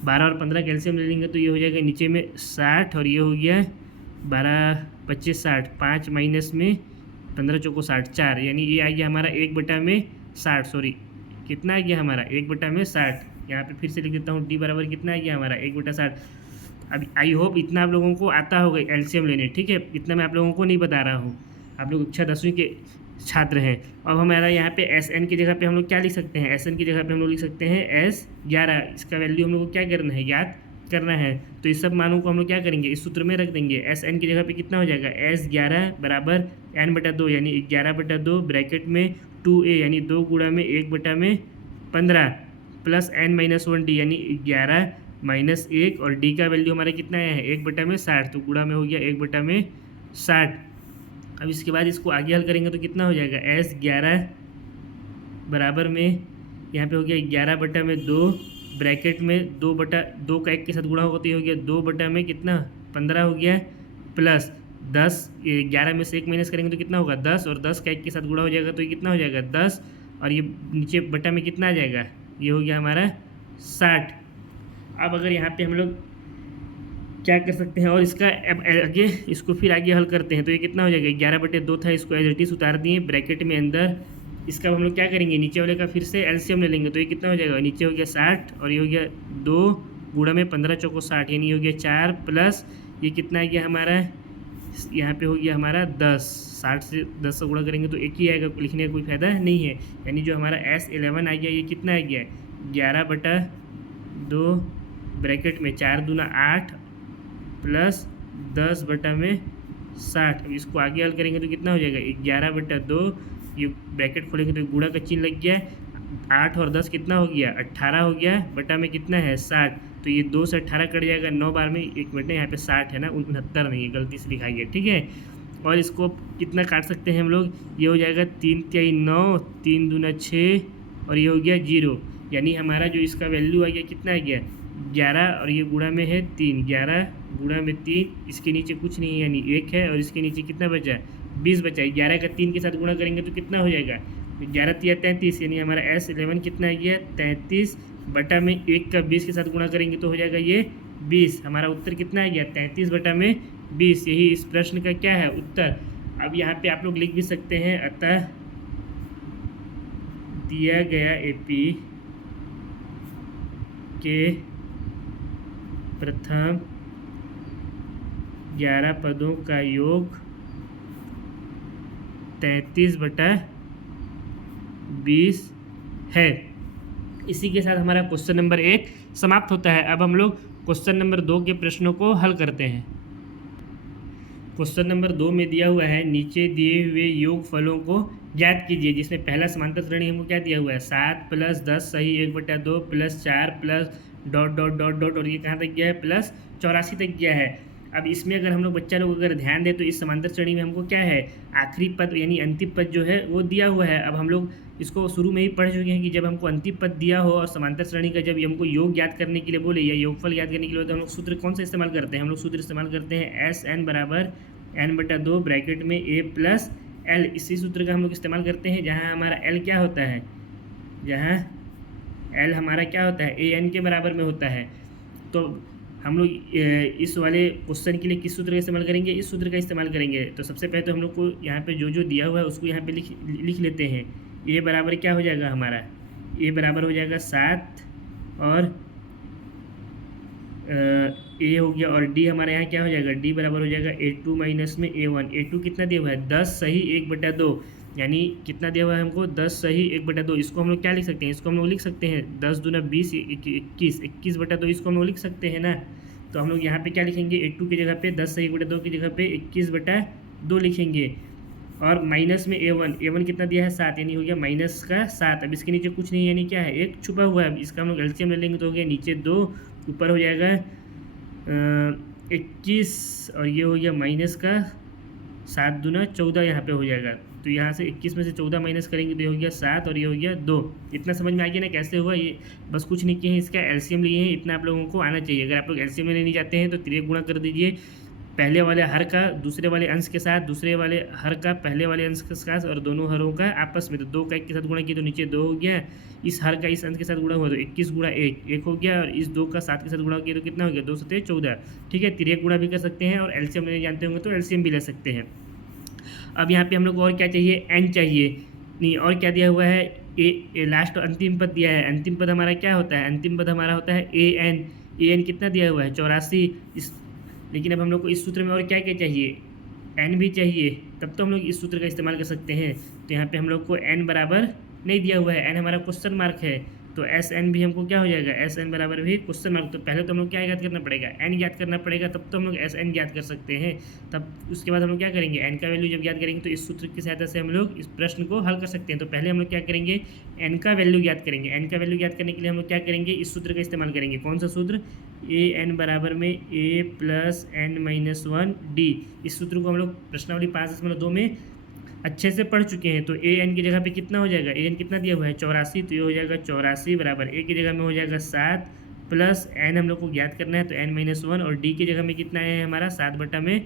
12 और 15 का एलसीएम ले लेंगे तो ये हो जाएगा नीचे में 60 और ये हो गया 12 25 60, 5 माइनस में 15 चौको 60, 4, यानी ये आ गया हमारा 1/60, सॉरी कितना आ गया हमारा 1/60। यहाँ पे फिर से लिख देता हूँ डी बराबर कितना आ गया हमारा 1/60। अब आई होप इतना आप लोगों को आता होगा एलसीएम लेने, ठीक है, इतना मैं आप लोगों को नहीं बता रहा हूँ, आप लोग कक्षा 10वीं के छात्र हैं। अब हमारा यहाँ पे एस एन की जगह पे हम लोग क्या लिख सकते हैं, एस एन की जगह पे हम लोग लिख सकते हैं S11, इसका वैल्यू हम लोग को क्या करना है, याद करना है। तो इस सब मानों को हम लोग क्या करेंगे, इस सूत्र में रख देंगे। एस एन की जगह पे कितना हो जाएगा, S11 बराबर n/2 यानी 11/2 ब्रैकेट में 2a यानी 2 गुणा में 1/15 प्लस n-1d यानी 11 माइनस 1 और d का वैल्यू हमारा कितना आया है 1/60, तो गुणा में हो गया 1/60। अब इसके बाद इसको आगे हल करेंगे तो कितना हो जाएगा, S11 बराबर में यहाँ पे हो गया 11/2 ब्रैकेट में 2/2 का 1 के साथ गुणा होगा तो ये हो गया 2 में कितना 15 हो गया प्लस 10, 11 में से 1 माइनस करेंगे तो कितना होगा 10 और 10 का 1 के साथ गुणा हो जाएगा तो ये कितना हो जाएगा 10 और ये नीचे बटा में कितना आ जाएगा, ये हो गया हमारा 60। अब अगर यहाँ पे हम लोग क्या कर सकते हैं और इसका आगे इसको फिर आगे हल करते हैं तो ये कितना हो जाएगा 11/2 था, इसको एज इट इज उतार दिए ब्रैकेट में अंदर। इसका हम लोग क्या करेंगे, नीचे वाले का फिर से एलसीएम ले लेंगे तो ये कितना हो जाएगा, नीचे हो गया 60 और ये हो गया 2 गुणा में 15 चौको 60 यानी ये हो गया 4 प्लस ये कितना आ गया हमारा, यहाँ पे हो गया हमारा 10, 60 से 10 से गुणा करेंगे तो एक ही आएगा, लिखने का कोई फायदा नहीं है। यानी जो हमारा S11 आ गया ये कितना आ गया 11/2 ब्रैकेट में 4 दूना 8 प्लस 10/60। अब इसको आगे हल करेंगे तो कितना हो जाएगा 11/2, ये ब्रैकेट खोलेंगे तो गुणा का चिन्ह लग गया, 8 और 10 कितना हो गया 18 हो गया, बटा में कितना है 60, तो ये 2 से 18 कट जाएगा, 9 बार में 1 मिनट यहाँ पे 60 है ना, 69 नहीं है, गलती से लिखा गया, ठीक है। और इसको कितना काट सकते हैं हम लोग, ये हो जाएगा 3×3 9, 3 दूना 6 और ये हो गया 0, यानी हमारा जो इसका वैल्यू आ गया कितना आ गया 11 और ये गुणा में है 3, 11 गुणा में 3, इसके नीचे कुछ नहीं है यानी 1 है और इसके नीचे कितना बचा 20 बचा। 11 का 3 के साथ गुणा करेंगे तो कितना हो जाएगा 11 3 33, यानी हमारा S11 कितना आ गया 33 बटा में 1 का 20 के साथ गुणा करेंगे तो हो जाएगा ये 20। हमारा उत्तर कितना आ गया 33 बटा में 20, यही इस प्रश्न का क्या है उत्तर। अब यहाँ पे आप लोग लिख भी सकते हैं, अतः दिया गया AP के प्रथम 11 पदों का योग 33/20 है। इसी के साथ हमारा क्वेश्चन नंबर 1 समाप्त होता है। अब हम लोग क्वेश्चन नंबर 2 के प्रश्नों को हल करते हैं। क्वेश्चन नंबर 2 में दिया हुआ है, नीचे दिए हुए योग फलों को ज्ञात कीजिए, जिसमें पहला समांतर श्रेणी हमको क्या दिया हुआ है 7 + 10 सही 1/2 + 4 प्लस ... और ये कहाँ तक गया है +84 तक गया है। अब इसमें अगर हम लोग बच्चा लोग अगर ध्यान दें तो इस समांतर श्रेणी में हमको क्या है आखिरी पद यानी अंतिम पद जो है वो दिया हुआ है। अब हम लोग इसको शुरू में ही पढ़ चुके हैं कि जब हमको अंतिम पद दिया हो और समांतर श्रेणी का जब हमको योग याद करने के लिए बोले या योगफल याद करने के लिए तो हम लोग सूत्र कौन सा इस्तेमाल करते हैं, हम लोग सूत्र इस्तेमाल करते हैं SN बराबर n/2 ब्रैकेट में A + L। इसी सूत्र का हम लोग इस्तेमाल करते हैं जहाँ हमारा L क्या होता है, जहाँ L हमारा क्या होता है AN के बराबर में होता है। तो हम लोग इस वाले क्वेश्चन के लिए किस सूत्र का इस्तेमाल करेंगे, इस सूत्र का इस्तेमाल करेंगे। तो सबसे पहले तो हम लोग को यहाँ पे जो दिया हुआ है उसको यहाँ पे लिख लेते हैं। A बराबर क्या हो जाएगा हमारा, A बराबर हो जाएगा 7 और A हो गया और D हमारे यहाँ क्या हो जाएगा, D बराबर हो जाएगा A2 माइनस में A1। A2 कितना दिया हुआ है 10 सही 1/2, यानी कितना दिया हुआ है हमको 10 सही 1/2। इसको हम लोग क्या लिख सकते हैं, इसको हम लोग लिख सकते हैं 10 दूना 20 21 21/2, इसको हम लोग लिख सकते हैं ना। तो हम लोग यहाँ पे क्या लिखेंगे A2 की जगह पे 10 सही 1/2 की जगह पे 21/2 लिखेंगे और माइनस में A1 कितना दिया है 7, यानी हो गया -7। अब इसके नीचे कुछ नहीं यानी क्या है 1 छुपा हुआ है, इसका हम लोग एलसीएम ले लेंगे तो हो गया नीचे 2 ऊपर हो जाएगा 21 और ये हो गया -7 दूना 14 यहाँ पे हो जाएगा। तो यहाँ से 21 में से 14 माइनस करेंगे तो ये हो गया 7 और ये हो गया 2। इतना समझ में आ गया ना कैसे हुआ, ये बस कुछ नहीं किए हैं, इसका एलसीएम लिए हैं, इतना आप लोगों को आना चाहिए। अगर आप लोग एलसीएम लेने नहीं जाते हैं तो 3 गुणा कर दीजिए पहले वाले हर का दूसरे वाले अंश के साथ, दूसरे वाले हर का पहले वाले अंश के साथ, और दोनों हरों का आपस में। तो 2 का 1 के साथ गुणा किया तो नीचे 2 हो गया, इस हर का इस अंश के साथ गुणा हुआ तो 21 गुणा 1 1 हो गया, और इस 2 का 7 के साथ गुणा किया तो कितना हो गया 2 7 14। ठीक है, तिर्यक गुणा भी कर सकते हैं, और एलसीएम लेने जानते होंगे तो एलसीएम भी ले सकते हैं। अब यहाँ पे हम लोग को और क्या चाहिए, एन चाहिए। नहीं, और क्या दिया हुआ है, ए लास्ट अंतिम पद दिया है। अंतिम पद हमारा क्या होता है, अंतिम पद हमारा होता है ए एन कितना दिया हुआ है 84। इस लेकिन अब हम लोग को इस सूत्र में और क्या क्या चाहिए, एन भी चाहिए, तब तो हम लोग इस सूत्र का इस्तेमाल कर सकते हैं। तो यहाँ पे हम लोग को एन बराबर नहीं दिया हुआ है, एन हमारा क्वेश्चन मार्क है, तो एस एन भी हमको क्या हो जाएगा, एस एन बराबर भी क्वेश्चन मार्क। तो पहले तो हम लोग क्या ज्ञात करना पड़ेगा, एन ज्ञात करना पड़ेगा, तब तो हम लोग एस एन ज्ञात कर सकते हैं। तब उसके बाद हम लोग क्या करेंगे, एन का वैल्यू जब ज्ञात करेंगे तो इस सूत्र की सहायता से हम लोग इस प्रश्न को हल कर सकते हैं। तो पहले हम लोग क्या करेंगे, एन का वैल्यू ज्ञात करेंगे। एन का वैल्यू ज्ञात करने के लिए हम लोग क्या करेंगे, इस सूत्र का इस्तेमाल करेंगे। कौन सा सूत्र, ए एन बराबर में ए प्लस एन माइनस 1 डी। इस सूत्र को हम लोग प्रश्नावली 5.2 में अच्छे से पढ़ चुके हैं। तो ए एन की जगह पे कितना हो जाएगा, ए एन कितना दिया हुआ है 84, तो ये हो जाएगा 84 बराबर ए की जगह में हो जाएगा 7 प्लस एन हम लोग को ज्ञात करना है तो एन माइनस 1, और डी की जगह में कितना है हमारा 7/2।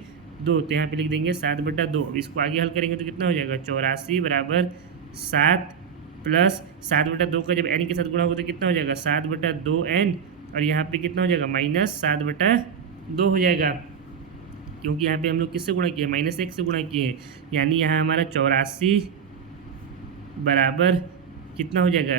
तो यहाँ पे लिख देंगे 7/2। अब इसको आगे हल करेंगे तो कितना हो जाएगा 84 बराबर 7 प्लस 7/2 का जब एन के साथ गुणा होगा तो कितना हो जाएगा 7/2 एन, और यहाँ पे कितना हो जाएगा माइनस 7/2 हो जाएगा, क्योंकि यहाँ पे हम लोग किससे गुणा किए, -1 से गुणा किए हैं। यानी यहाँ हमारा 84 बराबर कितना हो जाएगा,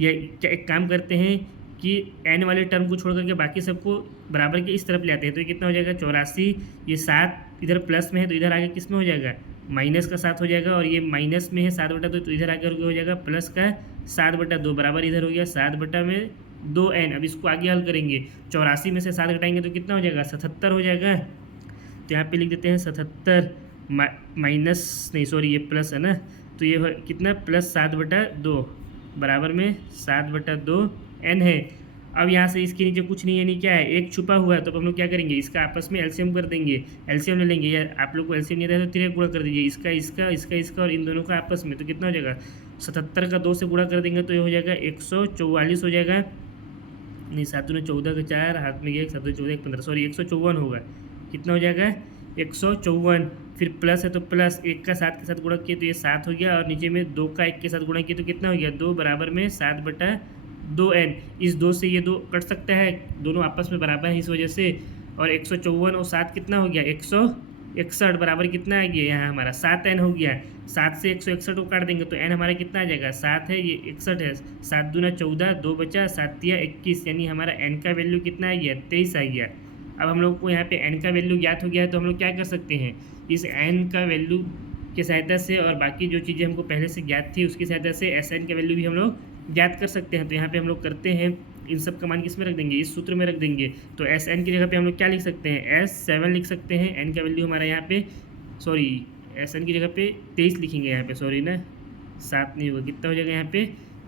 या एक काम करते हैं कि एन वाले टर्म को छोड़ करके बाकी सबको बराबर के इस तरफ ले आते हैं। तो ये कितना हो जाएगा 84, ये 7 इधर प्लस में है तो इधर आगे किस में हो जाएगा, माइनस का 7 हो जाएगा, और ये माइनस में है 7/2 तो इधर आगे हो जाएगा प्लस का 7/2 बराबर इधर हो गया 7/2 एन। अब इसको आगे हल करेंगे, 84 में से 7 घटाएंगे तो कितना हो जाएगा 77 हो जाएगा। तो यहाँ पे लिख देते हैं 77 माइनस नहीं सॉरी ये प्लस है ना, तो ये कितना प्लस 7/2 बराबर में 7/2 एन है। अब यहाँ से इसके नीचे कुछ नहीं है, नहीं क्या है, एक छुपा हुआ है, तो हम लोग क्या करेंगे, इसका आपस में एलसीएम कर देंगे, एलसीएम ले लेंगे, या आप लोग को एलसीएम नहीं रहता तो तिर्यक गुणा कर दीजिए, इसका इसका इसका इसका और इन दोनों का आपस में। तो कितना हो जाएगा 77 का 2 से गुणा कर देंगे तो ये हो जाएगा 144 हो जाएगा। नहीं 7 दूनी 14 का 4 हाथ में गया, 7 दूनी 14 15 सॉरी 154 होगा। कितना हो जाएगा 154, फिर प्लस है तो प्लस 1 का 7 के साथ गुणा किए तो ये 7 हो गया, और नीचे में 2 का 1 के साथ गुणा किए तो कितना हो गया 2 बराबर में 7/2 एन। इस 2 से ये 2 कट सकता है, दोनों आपस में बराबर है इस वजह से, और 154 और 7 कितना हो गया 161 बराबर कितना आ गया यहाँ हमारा 7 एन हो गया। 7 से 161 को काट देंगे तो एन हमारा कितना आ जाएगा 7 है, ये 61 है, 7 दूना 14 2 बचा 7 या 21, यानी हमारा एन का वैल्यू कितना आ गया 23 आ गया। अब हम लोग को यहाँ पे एन का वैल्यू ज्ञात हो गया है तो हम लोग क्या कर सकते हैं, इस एन का वैल्यू की सहायता से और बाकी जो चीज़ें हमको पहले से ज्ञात थी उसकी सहायता से एस एन का वैल्यू भी हम लोग ज्ञात कर सकते हैं। तो यहाँ पे हम लोग करते हैं, इन सब का मान किस में रख देंगे, इस सूत्र में रख देंगे। तो एस एन की जगह पे हम लोग क्या लिख सकते हैं S7 लिख सकते हैं। एन का वैल्यू हमारा यहाँ पे सॉरी एस एन की जगह पे 23 लिखेंगे यहाँ पे, सॉरी ना 7 नहीं होगा, कितना हो जाएगा यहाँ पे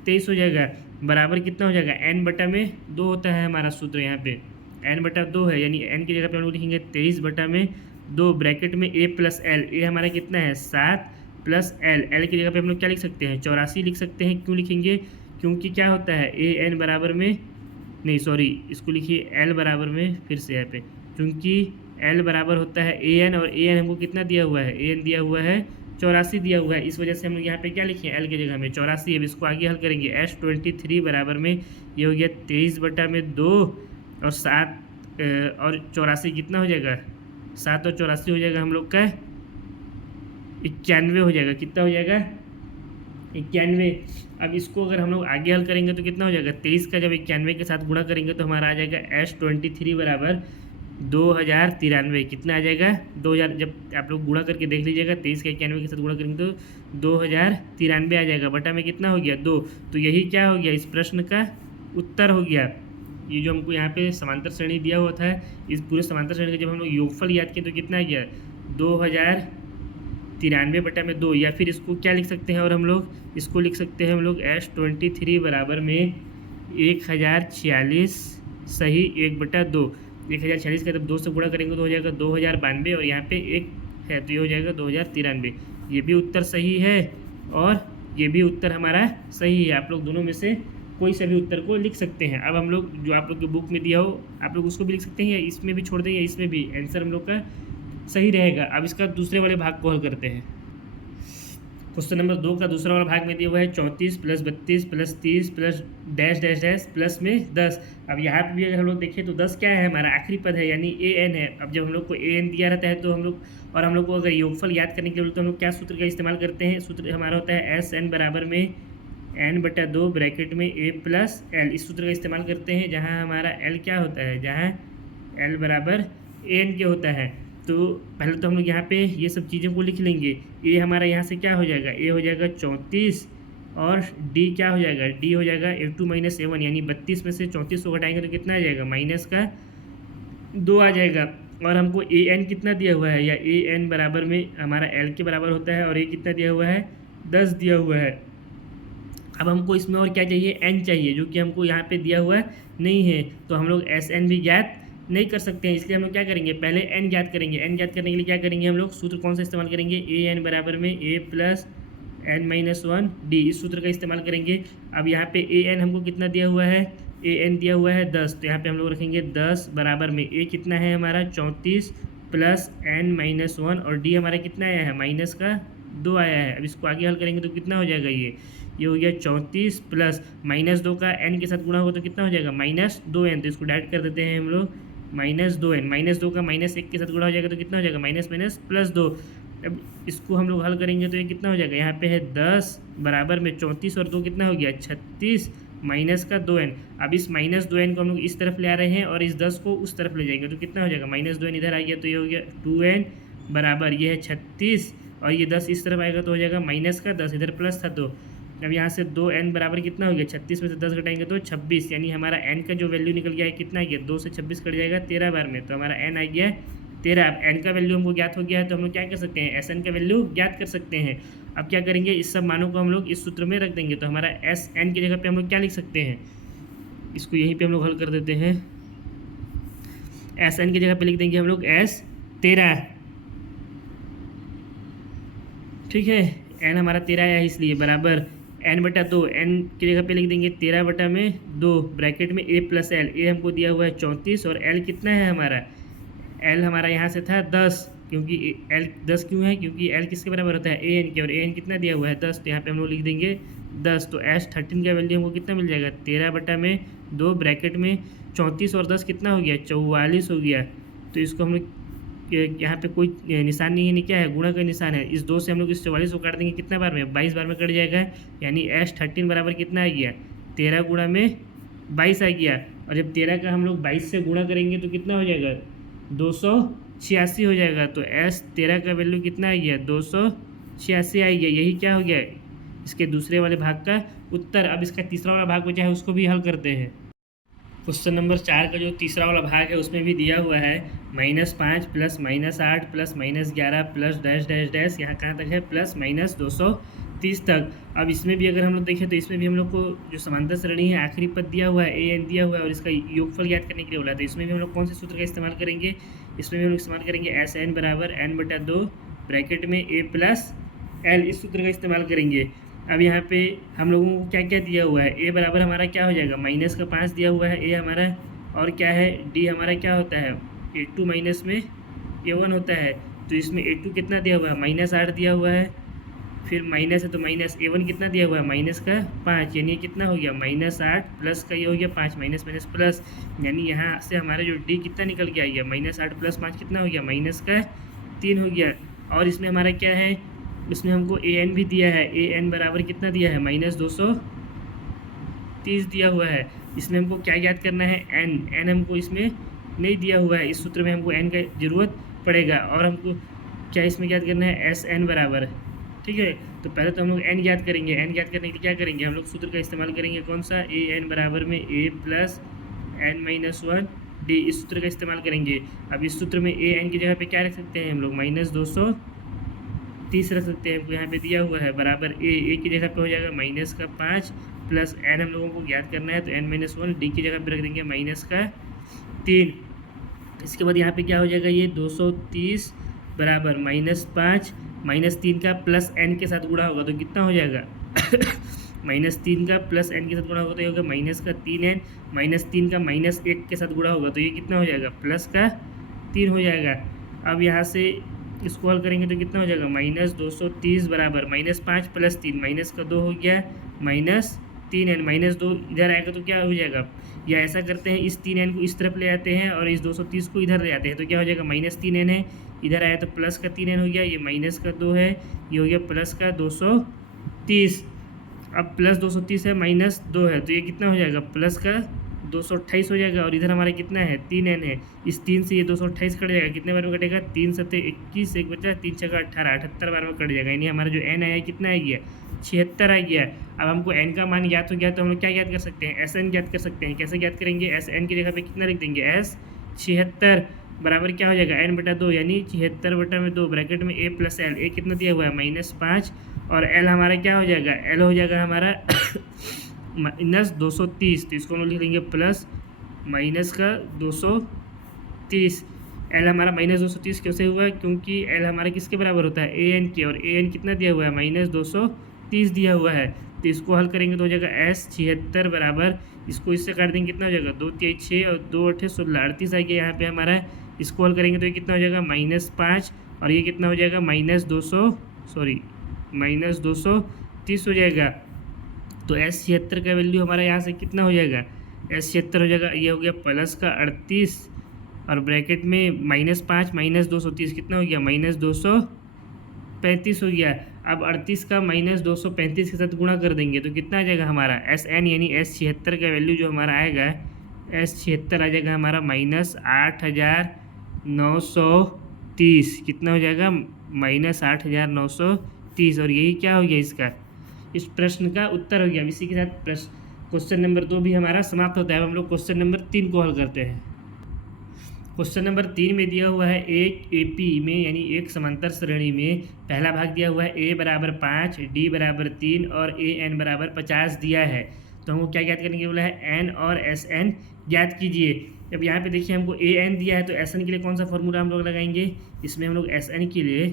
23 हो जाएगा, बराबर कितना हो जाएगा n/2 होता है हमारा सूत्र यहाँ पे n/2 है, यानी n की जगह पे हम लोग लिखेंगे 23/2 ब्रैकेट में a प्लस एल। ए हमारा कितना है 7 प्लस एल की जगह पे हम लोग क्या लिख सकते हैं 84 लिख सकते हैं। क्यों लिखेंगे, क्योंकि क्या होता है an बराबर में नहीं सॉरी इसको लिखिए l बराबर में, फिर से यहाँ पे क्योंकि l बराबर होता है an, और an हमको कितना दिया हुआ है, an दिया हुआ है 84 दिया हुआ है, इस वजह से हम लोग यहाँ पे क्या लिखे l की जगह में 84। अब इसको आगे हल करेंगे S23 बराबर में ये हो गया 23/2 और 7 और 84 कितना हो जाएगा 7 और 84 हो जाएगा हम लोग का 91 हो जाएगा। कितना हो जाएगा 91। अब इसको अगर हम लोग आगे हल करेंगे तो कितना हो जाएगा 23 का जब 91 के साथ गुणा करेंगे तो हमारा आ जाएगा S23 बराबर 2093। कितना आ जाएगा 2000, जब आप लोग गुणा करके देख लीजिएगा 23 का 91 के साथ गुणा करेंगे तो 2093 आ जाएगा, बटा में कितना हो गया 2। तो यही क्या हो गया इस प्रश्न का उत्तर हो गया। ये जो हमको यहाँ पे समांतर श्रेणी दिया हुआ था, इस पूरे समांतर श्रेणी का जब हम लोग योगफल याद किए तो कितना आ गया 2093 बटा में 2, या फिर इसको क्या लिख सकते हैं, और हम लोग इसको लिख सकते हैं हम लोग S23 बराबर में 1046 सही 1/2। 1046 का जब 2 से गुणा करेंगे तो हो जाएगा 2092, और यहाँ पे 1 है तो ये हो जाएगा 2093। ये भी उत्तर सही है और ये भी उत्तर हमारा सही है। आप लोग दोनों में से कोई सा भी उत्तर को लिख सकते हैं। अब हम लोग जो आप लोग की बुक में दिया हो आप लोग उसको भी लिख सकते हैं, या इसमें भी छोड़ दें या इसमें भी, आंसर हम लोग का सही रहेगा। अब इसका दूसरे वाले भाग को हल करते हैं। क्वेश्चन नंबर 2 का दूसरा वाला भाग में दिया हुआ है 34 + 32 + 30 + डैश डैश डैश प्लस में 10। अब यहाँ पे भी अगर हम लोग देखें तो 10 क्या है, हमारा आखिरी पद है यानी an है। अब जब हम लोग को an दिया रहता है तो हम लोग, और हम लोग को अगर योगफल याद करने के लिए तो हम लोग क्या सूत्र का इस्तेमाल करते हैं, सूत्र हमारा होता है SN बराबर में n/2 ब्रैकेट में a + l। इस सूत्र का इस्तेमाल करते हैं जहाँ हमारा l क्या होता है, जहाँ l बराबर an के होता है। तो पहले तो हम लोग यहाँ पे ये सब चीज़ों को लिख लेंगे। ए हमारा यहाँ से क्या हो जाएगा, ए हो जाएगा 34 और डी क्या हो जाएगा, डी हो जाएगा a2 - a1, यानी 32 में से 34 को घटाएंगे तो कितना आ जाएगा, -2 आ जाएगा। और हमको ए एन कितना दिया हुआ है, या ए एन बराबर में हमारा एल के बराबर होता है, और ये कितना दिया हुआ है, 10 दिया हुआ है। अब हमको इसमें और क्या चाहिए, एन चाहिए, जो कि हमको यहाँ पे दिया हुआ नहीं है। तो हम लोग एस एन भी ज्ञात नहीं कर सकते हैं, इसलिए हम लोग क्या करेंगे, पहले एन ज्ञात करेंगे। एन ज्ञात करने के लिए क्या करेंगे हम लोग, सूत्र कौन सा इस्तेमाल करेंगे, ए एन बराबर में a + n-1 डी, इस सूत्र का इस्तेमाल करेंगे। अब यहाँ पे ए एन हमको कितना दिया हुआ है, ए एन दिया हुआ है 10, तो यहाँ पे हम लोग रखेंगे 10 बराबर में ए कितना है हमारा 34 + n-1, और डी हमारा कितना आया है, -2 आया है। अब इसको आगे हल करेंगे तो कितना हो जाएगा, ये हो गया 34 प्लस -2 का n के साथ गुणा होगा तो कितना हो जाएगा, -2n। तो इसको डायरेक्ट कर देते हैं हम लोग, -2n, -2 का -1 के साथ गुणा हो जाएगा तो कितना हो जाएगा, -2। अब इसको हम लोग हल करेंगे तो ये कितना हो जाएगा, यहाँ पे है 10 बराबर में 34 और 2 कितना हो गया, 36 माइनस का 2n। अब इस -2n को हम लोग इस तरफ ले आ रहे हैं और इस 10 को उस तरफ ले जाएंगे तो कितना हो जाएगा, -2n इधर आ गया तो ये हो गया 2n बराबर, ये है 36 और ये 10 इस तरफ आएगा तो हो जाएगा -10, इधर प्लस था तो अब यहाँ से 2n बराबर कितना हो गया, 36 में से 10 घटाएंगे तो 26, यानी हमारा n का जो वैल्यू निकल गया है कितना आ गया, 2 से 26 कट जाएगा 13 बार में, तो हमारा n आ गया 13। अब n का वैल्यू हमको ज्ञात हो गया है तो हम लोग क्या कर सकते हैं, Sn का वैल्यू ज्ञात कर सकते हैं। अब क्या करेंगे, इस सब मानों को हम लोग इस सूत्र में रख देंगे तो हमारा Sn की जगह पे हम लोग क्या लिख सकते हैं, इसको यहीं पे हम लोग हल कर देते हैं। Sn की जगह पे लिख देंगे हम लोग S13, ठीक है, n हमारा 13 आया है इसलिए बराबर n/2, n की जगह पे लिख देंगे 13/2 ब्रैकेट में a + l। a हमको दिया हुआ है 34 और l कितना है हमारा, l हमारा यहाँ से था 10, क्योंकि l 10 क्यों है, क्योंकि l किसके बराबर होता है, an के, और an कितना दिया हुआ है 10, तो यहाँ पे हम लोग लिख देंगे 10। तो S13 का वैल्यू हमको कितना मिल जाएगा, 13/2 ब्रैकेट में 34 और 10 कितना हो गया, 44 हो गया। तो इसको हम लोग यहाँ पे कोई निशान नहीं है, नहीं क्या है, गुणा का निशान है। इस 2 से हम लोग इस 44 को काट देंगे कितना बार में, 22 बार में कट जाएगा, यानी S13 बराबर कितना आ गया, 13 गुणा में 22 आ गया। और जब 13 का हम लोग 22 से गुणा करेंगे तो कितना हो जाएगा, 286 हो जाएगा। तो S13 का वैल्यू कितना आ गया, 286 आ गया। यही क्या हो गया, इसके दूसरे वाले भाग का उत्तर। अब इसका तीसरा वाला भाग बचा है उसको भी हल करते हैं। क्वेश्चन नंबर 4 का जो तीसरा वाला भाग है उसमें भी दिया हुआ है -5 + -8 + -11 + डैश डैश डैश, यहाँ कहाँ तक है, + -230 तक। अब इसमें भी अगर हम लोग देखें तो इसमें भी हम लोग को जो समांतर श्रेणी है आखिरी पद दिया हुआ है, an दिया हुआ है और इसका योगफल ज्ञात करने के लिए बोला है। तो इसमें भी हम लोग कौन से सूत्र का इस्तेमाल करेंगे, इसमें भी हम लोग इस्तेमाल करेंगे Sn बराबर n/2 ब्रैकेट में a + l, इस सूत्र का इस्तेमाल करेंगे। अब यहाँ पे हम लोगों को क्या क्या दिया हुआ है, a बराबर हमारा क्या हो जाएगा, -5 दिया हुआ है a हमारा, और क्या है d हमारा क्या होता है, a2 माइनस में a1 होता है। तो इसमें a2 कितना दिया हुआ है, -8 दिया हुआ है, फिर माइनस है तो -a1 कितना दिया हुआ है, -5, यानी कितना हो गया, -8 प्लस का ये हो गया 5, माइनस माइनस प्लस, यानी यहाँ से हमारा जो d कितना निकल के आ गया, -8 + 5 कितना हो गया, -3 हो गया। और इसमें हमारा क्या है, इसमें हमको an भी दिया है, an बराबर कितना दिया है, -230 दिया हुआ है। इसमें हमको क्या याद करना है, n हमको इसमें नहीं दिया हुआ है, इस सूत्र में हमको n का ज़रूरत पड़ेगा। और हमको क्या इसमें याद करना है, Sn बराबर, ठीक है। तो पहले तो हम लोग n याद करेंगे, n याद करने के लिए क्या करेंगे, हम लोग सूत्र का इस्तेमाल करेंगे, कौन सा, an बराबर में a + n-1 d, इस सूत्र का इस्तेमाल करेंगे। अब इस सूत्र में an की जगह पे क्या रख सकते हैं हम लोग, -230 रख सकते हैं, हमको यहाँ पे दिया हुआ है बराबर a की जगह पे हो जाएगा -5 प्लस n हम लोगों को ज्ञात करना है तो n-1, d की जगह पे रख देंगे -3। इसके बाद यहाँ पे क्या हो जाएगा, ये 230 बराबर -5 -3 का प्लस n के साथ गुणा होगा तो कितना हो जाएगा -3 का प्लस n के साथ गुणा होगा तो ये होगा -3n, -3 का -1 के साथ गुणा होगा तो ये कितना हो जाएगा +3 हो जाएगा। अब यहाँ से इसको हल करेंगे तो कितना हो जाएगा -230 बराबर -5 + 3 माइनस का 2 हो गया -3n -2 इधर आएगा तो क्या हो जाएगा, या ऐसा करते हैं इस 3n को इस तरफ ले आते हैं और इस 230 को इधर ले आते हैं तो क्या हो जाएगा -3n है, इधर आया तो प्लस का 3n हो गया, ये माइनस का 2 है, ये हो गया प्लस का 230। अब प्लस 230 है -2 है तो ये कितना हो जाएगा प्लस का 228 हो जाएगा, और इधर हमारे कितना है 3n है, इस 3 से ये 228 कट जाएगा, कितने बार में कटेगा 3 सत्ते 21, एक बचा 3 छक्का 18, 78 बार में कट जाएगा, यानी हमारा जो n आया कितना आ गया 76 आ गया। अब हमको n का मान ज्ञात हो गया तो हम लोग क्या ज्ञात कर सकते हैं Sn ज्ञात कर सकते हैं। कैसे ज्ञात करेंगे, Sn की जगह पे कितना लिख देंगे S 76 बराबर क्या हो जाएगा n/2 यानी 76/2 ब्रैकेट में a + l, a कितना दिया हुआ है -5 और l हमारा क्या हो जाएगा, l हो जाएगा हमारा -230, तो इसको हम लोग लिख देंगे प्लस माइनस का 230। l हमारा -230 कैसे हुआ, क्योंकि l हमारा किसके बराबर होता है an के, और an कितना दिया हुआ है -230 दिया हुआ है, तो इसको हल करेंगे तो हो जाएगा S 76 बराबर, इसको इससे काट देंगे कितना हो जाएगा 2 3 6 और 2 8 16 38 आ गया यहाँ पे हमारा। इसको हल करेंगे तो ये कितना हो जाएगा -5 और ये कितना हो जाएगा -230 हो जाएगा। तो S 76 का वैल्यू हमारा यहाँ से कितना हो जाएगा, S 76 हो जाएगा, ये हो गया प्लस का 38 और ब्रैकेट में -5 -230 कितना हो गया -235 हो गया। अब 38 का -235 के साथ गुणा कर देंगे तो कितना आ जाएगा हमारा Sn यानी S 76 का वैल्यू जो हमारा आएगा S 76 आ जाएगा हमारा -8930, कितना हो जाएगा -8930, और यही क्या हो गया इसका, इस प्रश्न का उत्तर हो गया। इसी के साथ क्वेश्चन नंबर 2 भी हमारा समाप्त होता है। अब हम लोग क्वेश्चन नंबर 3 को हल करते हैं। क्वेश्चन नंबर 3 में दिया हुआ है एक AP में यानी एक समांतर श्रेणी में पहला भाग दिया हुआ है a बराबर 5, d बराबर 3 और an बराबर 50 दिया है। तो हमको क्या ज्ञात करने के बोला है n और Sn ज्ञात कीजिए। अब यहाँ पे देखिए हमको an दिया है तो Sn के लिए कौन सा फॉर्मूला हम लोग लगाएंगे, इसमें हम लोग Sn के लिए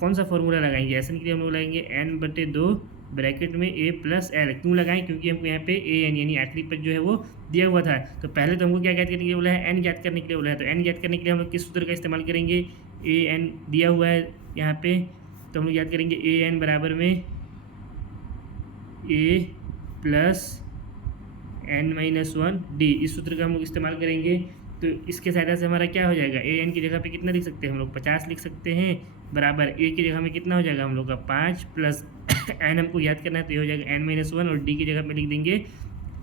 कौन सा फॉर्मूला लगाएंगे, Sn के लिए हम लोग लगाएंगे n/2 ब्रैकेट में a + l। क्यों लगाएं, क्योंकि हमको यहाँ पे an यानी आखिरी पद जो है वो दिया हुआ था। तो पहले तो हमको क्या ज्ञात करने के लिए बोला है n ज्ञात करने के लिए बोला है, तो n ज्ञात करने के लिए हम लोग किस सूत्र का इस्तेमाल करेंगे, an दिया हुआ है यहाँ पे तो हम लोग याद करेंगे an बराबर में a + n-1 d, इस सूत्र का हम लोग इस्तेमाल करेंगे। तो इसके सहायता से हमारा क्या हो जाएगा, an की जगह पे कितना लिख सकते हैं हम लोग 50 लिख सकते हैं बराबर a की जगह में कितना हो जाएगा हम लोग का 5 + n हमको याद करना है तो ये हो जाएगा n-1 और d की जगह पे लिख देंगे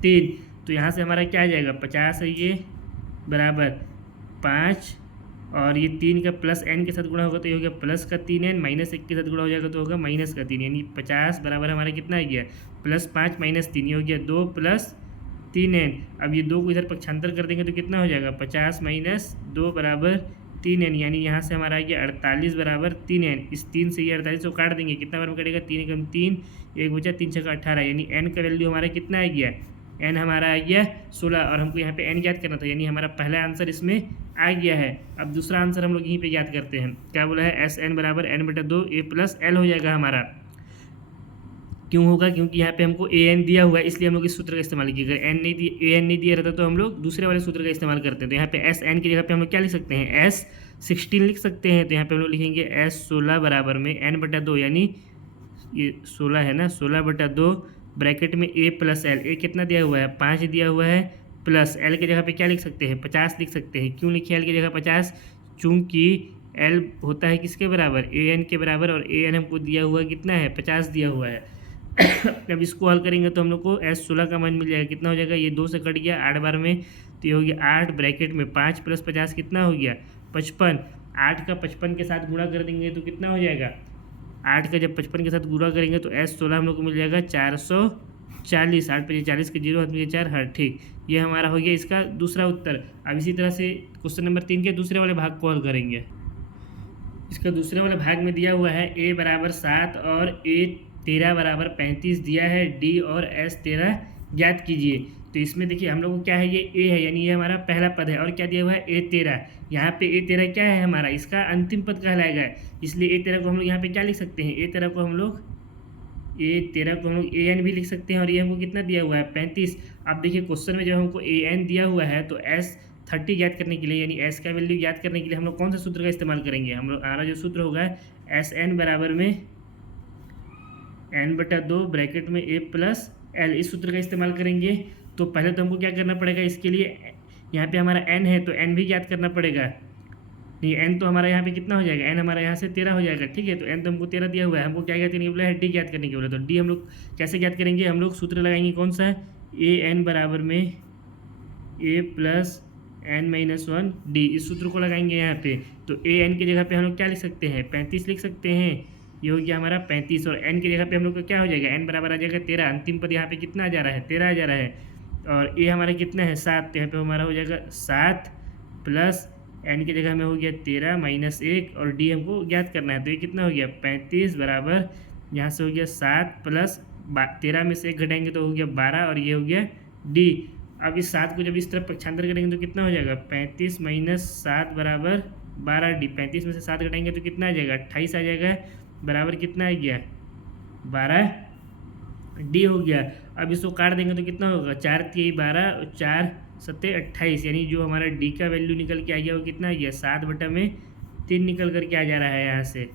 3। तो यहाँ से हमारा क्या आ जाएगा 50 है ये बराबर 5 और ये 3 का प्लस n के साथ गुणा होगा तो ये हो गया प्लस का 3n, -1 के साथ गुणा हो जाएगा तो होगा माइनस का 3, यानी 50 बराबर हमारा कितना आ गया +5 - 3, ये हो गया 2 + 3n। अब ये 2 को इधर पक्षांतर कर देंगे तो कितना हो जाएगा 50 - 2 बराबर 3n, यानी यहाँ से हमारा आ गया 48 बराबर 3n। इस 3 से ये 48 को काट देंगे, कितना बार में कटेगा 3 × 3, एक बचा 3 × 18, यानी n का वैल्यू हमारा कितना आ गया, n हमारा आ गया 16 और हमको यहाँ पे n ज्ञात करना था, यानी हमारा पहला आंसर इसमें आ गया है। अब दूसरा आंसर हम लोग यहीं पे ज्ञात करते हैं, क्या बोला है Sn बराबर n/2 a + l हो जाएगा हमारा। क्यों होगा, क्योंकि यहाँ पे हमको an दिया हुआ है इसलिए हम लोग इस सूत्र का इस्तेमाल किए। अगर an नहीं दिया रहता तो हम लोग दूसरे वाले सूत्र का इस्तेमाल करते हैं। तो यहाँ पे Sn की जगह पे हम लोग क्या लिख सकते हैं S16 लिख सकते हैं। तो यहाँ पे हम लोग लिखेंगे S16 बराबर में n/2 यानी ये 16 है ना, 16/2 ब्रैकेट में a + l, a कितना दिया हुआ है 5 दिया हुआ है, प्लस l की जगह पे क्या लिख सकते हैं 50 लिख सकते हैं। क्यों लिखे l की जगह 50, चूँकि l होता है किसके बराबर an के बराबर और an हमको दिया हुआ कितना है 50 दिया हुआ है। अब इसको हल करेंगे तो हम लोग को S16 का मान मिल जाएगा, कितना हो जाएगा, ये 2 से कट गया 8 बार में तो ये हो गया 8 ब्रैकेट में 5 + 50 कितना हो गया 55। 8 का 55 के साथ गुणा कर देंगे तो कितना हो जाएगा, 8 का जब 55 के साथ गुणा करेंगे तो S16 हम लोग को मिल जाएगा 440। 8 × 40 के 0 हाथ में 4, हाँ ठीक, ये हमारा हो गया इसका दूसरा उत्तर। अब इसी तरह से क्वेश्चन नंबर 3 के दूसरे वाले भाग को हल करेंगे। इसका दूसरे वाले भाग में दिया हुआ है a बराबर 7 और a 13 बराबर 35 दिया है, d और s 13 ज्ञात कीजिए। तो इसमें देखिए हम लोग को क्या है, ये a है यानी ये हमारा पहला पद है, और क्या दिया हुआ है a 13। यहाँ पे a 13 क्या है हमारा, इसका अंतिम पद कहलाएगा, इसलिए a 13 को हम लोग यहाँ पे क्या लिख सकते हैं, a 13 को हम लोग ए 13 को हम लोग ए एन भी लिख सकते हैं, और ये हमको कितना दिया हुआ है 35। अब देखिए क्वेश्चन में जब हमको ए एन दिया हुआ है तो एस 30 ज्ञात करने के लिए यानी एस का वैल्यू ज्ञात करने के लिए हम लोग कौन सा सूत्र का इस्तेमाल करेंगे, हम लोग हमारा जो सूत्र होगा एस एन बराबर में एन बटा 2 ब्रैकेट में ए प्लस एल, इस सूत्र का इस्तेमाल करेंगे। तो पहले तो हमको क्या करना पड़ेगा, इसके लिए यहाँ पे हमारा एन है तो एन भी ज्ञात करना पड़ेगा। नहीं, एन तो हमारा यहाँ पे कितना हो जाएगा, एन हमारा यहाँ से 13 हो जाएगा, ठीक है। तो एन तो हमको 13 दिया हुआ है, हमको क्या ज्ञात करने के बोला है, डी ज्ञात करने के बोला। तो डी हम लोग कैसे ज्ञात करेंगे, हम लोग सूत्र लगाएंगे कौन सा है, ए एन बराबर में ए प्लस एन माइनस 1 डी, इस सूत्र को लगाएंगे यहाँ पे। तो ए एन की जगह पे हम लोग क्या लिख सकते हैं, 35 लिख सकते हैं, ये हो गया हमारा 35। और एन की जगह पे हम लोग का क्या हो जाएगा, एन बराबर आ जाएगा 13, अंतिम पद यहाँ पे कितना आ जा रहा है 13 आ जा रहा है। और ए हमारा कितना है 7, तो यहाँ पे हमारा हो जाएगा 7 प्लस एन की जगह में हो गया 13 माइनस 1, और डी हमको ज्ञात करना है। तो ये कितना हो गया 35 बराबर यहाँ से हो गया 7 प्लस 13 में से 1 घटाएंगे तो हो गया 12, और ये हो गया डी। अब इस 7 को जब इस तरफ पक्षांतर करेंगे तो कितना हो जाएगा 35 माइनस 7 बराबर 12 डी। 35 में से 7 घटाएंगे तो कितना आ जाएगा 28 आ जाएगा, बराबर कितना आ गया 12 डी हो गया। अब इसको काट देंगे तो कितना होगा 4 3 12 और 4 7 28, यानी जो हमारा डी का वैल्यू निकल के आ गया वो कितना आ गया 7 बटा में 3 निकल करके आ जा रहा है यहाँ से।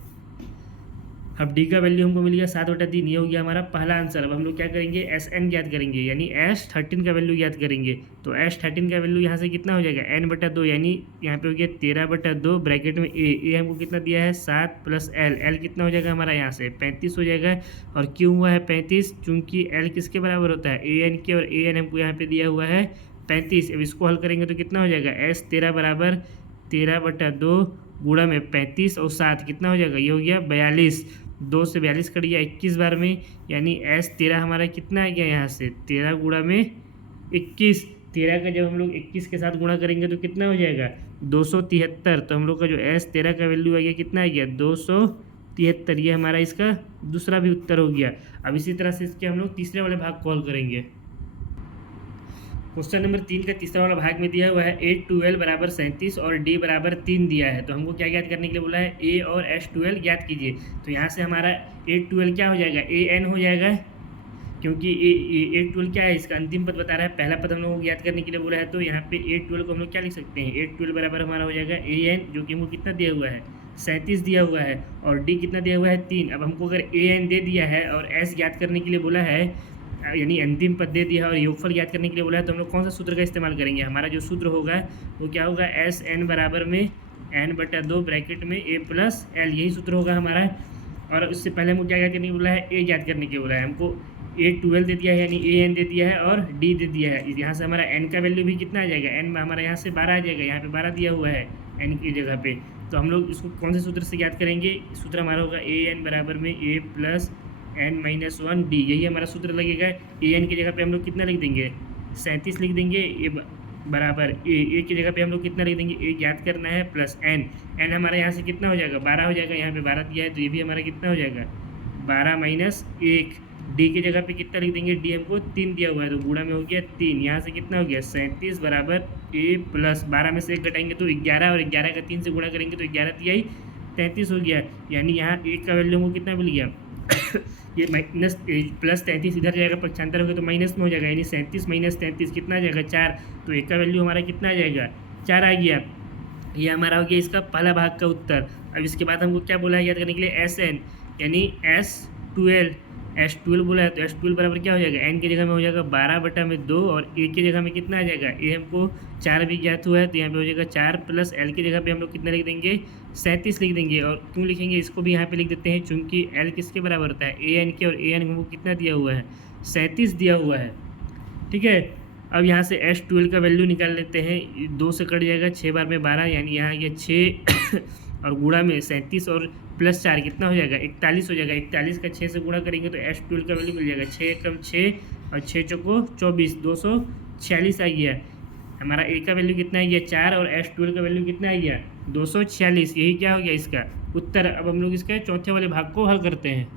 अब डी का वैल्यू हमको मिल गया 7 बटा 3, ये हो गया हमारा पहला आंसर। अब हम लोग क्या करेंगे एस एन ज्ञात करेंगे, यानी एस 13 का वैल्यू ज्ञात करेंगे। तो एस 13 का वैल्यू यहाँ से कितना हो जाएगा एन बटा 2, यानी यहाँ पे हो गया 13 बटा 2 ब्रैकेट में ए हमको कितना दिया है 7 प्लस एल कितना हो जाएगा हमारा यहाँ से 35 हो जाएगा। और क्यों हुआ है 35, चूँकि एल किसके बराबर होता है ए एन के, और ए एन हमको यहाँ पे दिया हुआ है 35। अब इसको हल करेंगे तो कितना हो जाएगा एस 13 बराबर 13 बटा 2 गुणा में 35 और 7 कितना हो जाएगा, ये हो गया 42। 2 से 42 कट गया 21 बार में, यानी एस 13 हमारा कितना आ गया यहाँ से 13 गुणा में 21। 13 का जब हम लोग 21 के साथ गुणा करेंगे तो कितना हो जाएगा 273। तो हम लोग का जो एस 13 का वैल्यू आ गया कितना आ गया 273, ये हमारा इसका दूसरा भी उत्तर हो गया। अब इसी तरह से इसके हम लोग तीसरे वाले भाग को हल करेंगे। क्वेश्चन नंबर 3 का तीसरा वाला भाग में दिया हुआ है ए 12 बराबर 37 और डी बराबर 3 दिया है। तो हमको क्या ज्ञात करने के लिए बोला है ए और एस 12 ज्ञात कीजिए। तो यहाँ से हमारा ए 12 क्या हो जाएगा ए एन हो जाएगा, क्योंकि ए 12 क्या है इसका अंतिम पद बता रहा है, पहला पद हम लोग को ज्ञात करने के लिए बोला है। तो यहाँ पे ए 12 को हम लोग क्या लिख सकते हैं, ए 12 बराबर हमारा हो जाएगा ए एन, जो कि हमको कितना दिया हुआ है 37 दिया हुआ है, और डी कितना दिया हुआ है 3। अब हमको अगर ए एन दे दिया है और एस ज्ञात करने के लिए बोला है, यानी अंतिम पद दे दिया है और योगफल ज्ञात करने के लिए बोला है, तो हम लोग कौन सा सूत्र का इस्तेमाल करेंगे, हमारा जो सूत्र होगा वो क्या होगा एस एन बराबर में एन बटा 2 ब्रैकेट में ए प्लस एल, यही सूत्र होगा हमारा। और उससे पहले हमको क्या ज्ञात करने के बोला है ए ज्ञात करने के बोला है, हमको ए 12 दे दिया है यानी ए एन दे दिया है और डी दे दिया है। यहाँ से हमारा एन का वैल्यू भी कितना आ जाएगा, एन हमारा यहाँ से 12 आ जाएगा, यहाँ पे 12 दिया हुआ है एन की जगह पे। तो हम लोग इसको कौन से सूत्र से ज्ञात करेंगे, सूत्र हमारा होगा ए एन बराबर में ए प्लस एन माइनस 1 डी, यही हमारा सूत्र लगेगा। ए एन की जगह पे हम लोग कितना लिख देंगे 37 लिख देंगे, ए बराबर ए की जगह पे हम लोग कितना लिख देंगे ए ज्ञात करना है प्लस एन हमारा यहाँ से कितना हो जाएगा 12 हो जाएगा, यहाँ पे 12 दिया है तो ये भी हमारा कितना हो जाएगा 12 माइनस 1। डी की जगह पे कितना लिख देंगे, डी हमको 3 दिया हुआ है तो गुणा में हो गया 3, यहाँ से कितना हो गया 37 बराबर ए प्लस 12 में से 1 घटाएंगे तो 11, और 11 का 3 से गुणा करेंगे तो 11 तिहाई 33 हो गया, यानी यहाँ 1 का वैल्यू हमको कितना मिल गया ये माइनस प्लस 33 इधर जाएगा पक्षांतर होगा तो माइनस में हो जाएगा, यानी 37 माइनस 33 कितना आ जाएगा 4। तो 1 का वैल्यू हमारा कितना आ जाएगा 4 आ गया, ये हमारा हो गया इसका पहला भाग का उत्तर। अब इसके बाद हमको क्या बोला है याद करने के लिए एस एन, यानी एस 12 बोला है, तो एस 12 बराबर क्या हो जाएगा एन की जगह में हो जाएगा 12 बटा में 2, और ए की जगह में कितना आ जाएगा ए हमको 4 भी ज्ञात हुआ है तो यहाँ पे हो जाएगा 4 प्लस एल की जगह पे हम लोग कितना लिख देंगे 37 लिख देंगे। और क्यों लिखेंगे इसको भी यहाँ पे लिख देते हैं, चूँकि एल किसके बराबर होता है ए एन के, और ए एन हमको कितना दिया हुआ है 37 दिया हुआ है, ठीक है। अब यहाँ से एस 12 का वैल्यू निकाल लेते हैं, 2 से कट जाएगा 6 बार में 12, यानी यहाँ ये 6 और गुणा में 37 और प्लस 4 कितना हो जाएगा 41 हो जाएगा। 41 का 6 से गुणा करेंगे तो एस 12 का वैल्यू मिल जाएगा 6 एकम 6 और 6 चौको 24, 246 आ गया। हमारा ए का वैल्यू कितना आ गया 4 और एस 12 का वैल्यू कितना आ गया 246, यही क्या हो गया इसका उत्तर। अब हम लोग इसके चौथे वाले भाग को हल करते हैं।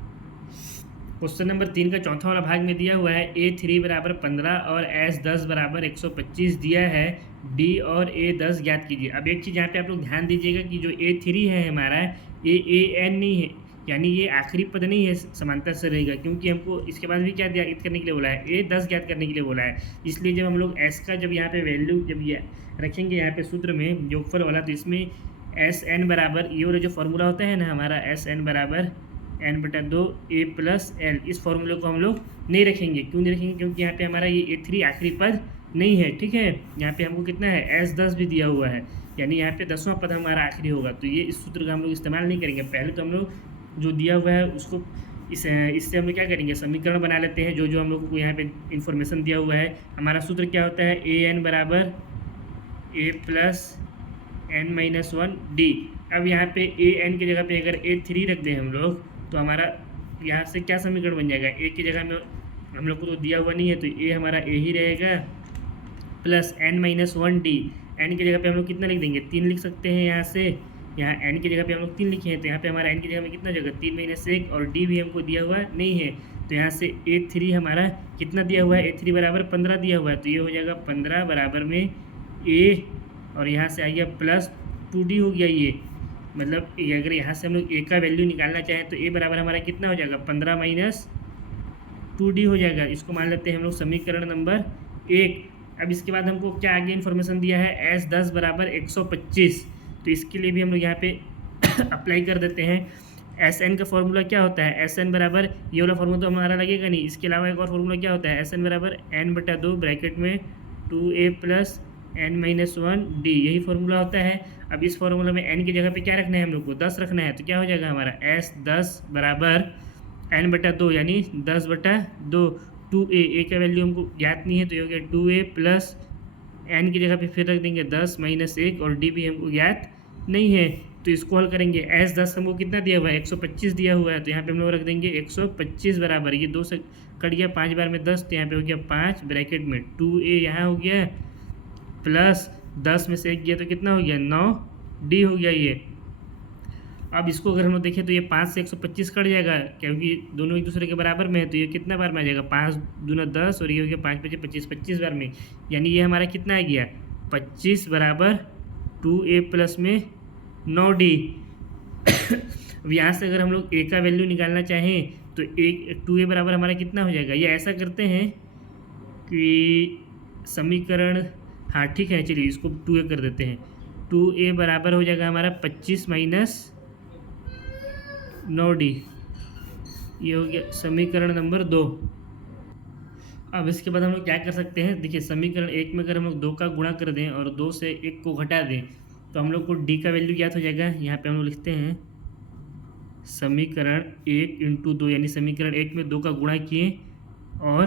क्वेश्चन नंबर 3 का चौथा वाला भाग में दिया हुआ है ए 3 बराबर 15 और एस 10 बराबर 125 दिया है, डी और ए 10 ज्ञात कीजिए। अब एक चीज़ यहाँ पे आप लोग ध्यान दीजिएगा कि जो ए 3 है हमारा ए एन नहीं है, यानी ये आखिरी पद नहीं है, समांतर से रहेगा, क्योंकि हमको इसके बाद भी क्या ज्ञात करने के लिए बोला है, ए 10 ज्ञात करने के लिए बोला है। इसलिए जब हम लोग एस का जब यहाँ पे वैल्यू जब ये रखेंगे यहाँ पे सूत्र में योगफल वाला, तो इसमें एस एन बराबर ये वाला जो फॉर्मूला होता है ना हमारा, एस एन बराबर एन बटा 2 ए प्लस एल, इस फॉर्मूले को हम लोग नहीं रखेंगे। क्यों नहीं रखेंगे? क्योंकि यहाँ पे हमारा ये A3 आखिरी पद नहीं है, ठीक है। यहाँ पे हमको कितना है, एस 10 भी दिया हुआ है, यानी यहाँ पे 10वां पद हमारा आखिरी होगा। तो ये इस सूत्र का हम लोग इस्तेमाल नहीं करेंगे। पहले तो हम लोग जो दिया हुआ है उसको इससे हम लोग क्या करेंगे, समीकरण बना लेते हैं। जो हम लोग को यहाँ पे इन्फॉर्मेशन दिया हुआ है, हमारा सूत्र क्या होता है, ए एन बराबर ए प्लस एन माइनस 1 डी। अब यहाँ पे ए एन की जगह पे अगर A3 रख दें हम लोग, तो हमारा यहाँ से क्या समीकरण बन जाएगा, ए की जगह में हम लोग को तो दिया हुआ नहीं है, तो ए हमारा ए ही रहेगा plus n minus 1 d. N की जगह पे हम लोग कितना लिख देंगे, 3 लिख सकते हैं यहाँ से। यहाँ एन की जगह पे हम लोग 3 लिखे हैं, तो यहाँ पे हमारा एन की जगह में कितना जगह 3 माइनस 1, और डी भी हमको दिया हुआ नहीं है, तो यहाँ से A3 हमारा कितना दिया हुआ है, A3 बराबर 15 दिया हुआ है, तो ये हो जाएगा 15 बराबर में ए, और यहाँ से आ गया प्लस 2D हो गया ये। मतलब अगर यहाँ से हम लोग ए का वैल्यू निकालना चाहें तो ए बराबर हमारा कितना हो जाएगा, 15 माइनस 2D हो जाएगा। इसको मान लेते हैं हम लोग समीकरण नंबर 1। अब इसके बाद हमको क्या आगे इन्फॉर्मेशन दिया है, एस 10 बराबर 125, तो इसके लिए भी हम लोग यहाँ पे अप्लाई कर देते हैं। एस एन का फॉर्मूला क्या होता है, एस एन बराबर ये वाला फॉर्मूला तो हमारा लगेगा नहीं, इसके अलावा एक और फॉर्मूला क्या होता है, एस एन बराबर एन बटा 2 ब्रैकेट में 2a plus n minus 1 d, यही फॉर्मूला होता है। अब इस फॉर्मूला में एन की जगह पे क्या रखना है हम लोग को, 10 रखना है, तो क्या हो जाएगा हमारा एस 10 बराबर एन बटा 2 यानी 10 बटा 2, 2a, ए का वैल्यू हमको ज्ञात नहीं है, तो ये हो गया 2a प्लस एन की जगह पे फिर रख देंगे 10 माइनस 1, और डी भी हमको ज्ञात नहीं है, तो इसको हल करेंगे। एस 10 हमको कितना दिया हुआ है, 125 दिया हुआ है, तो यहाँ पे हम लोग रख देंगे 125 बराबर, ये 2 से कट गया, 5 बार में 10, तो यहाँ पे हो गया 5 ब्रैकेट में 2a यहाँ हो गया प्लस 10 में से 1 गया तो कितना हो गया 9d हो गया ये। अब इसको अगर हम लोग देखें तो ये 5 से 125 कट जाएगा, क्योंकि दोनों एक दूसरे के बराबर में है, तो ये कितना बार में आ जाएगा, 5 दूना 10, और ये हो गया 5 पचे 25, 25 बार में, यानी ये हमारा कितना आ गया 25 बराबर 2a प्लस में 9d। अब यहाँ से अगर हम लोग a का वैल्यू निकालना चाहें तो 2a बराबर हमारा कितना हो जाएगा, ये ऐसा करते हैं कि समीकरण, हाँ ठीक है, चलिए इसको 2a कर देते हैं। 2a बराबर हो जाएगा हमारा 25 माइनस 9d, ये हो गया समीकरण नंबर 2। अब इसके बाद हम लोग क्या कर सकते हैं, देखिए समीकरण 1 में अगर हम लोग 2 का गुणा कर दें और 2 से 1 को घटा दें, तो हम लोग को d का वैल्यू ज्ञात हो जाएगा। यहाँ पे हम लोग लिखते हैं समीकरण 1 इंटू 2, यानी समीकरण 1 में 2 का गुणा किए और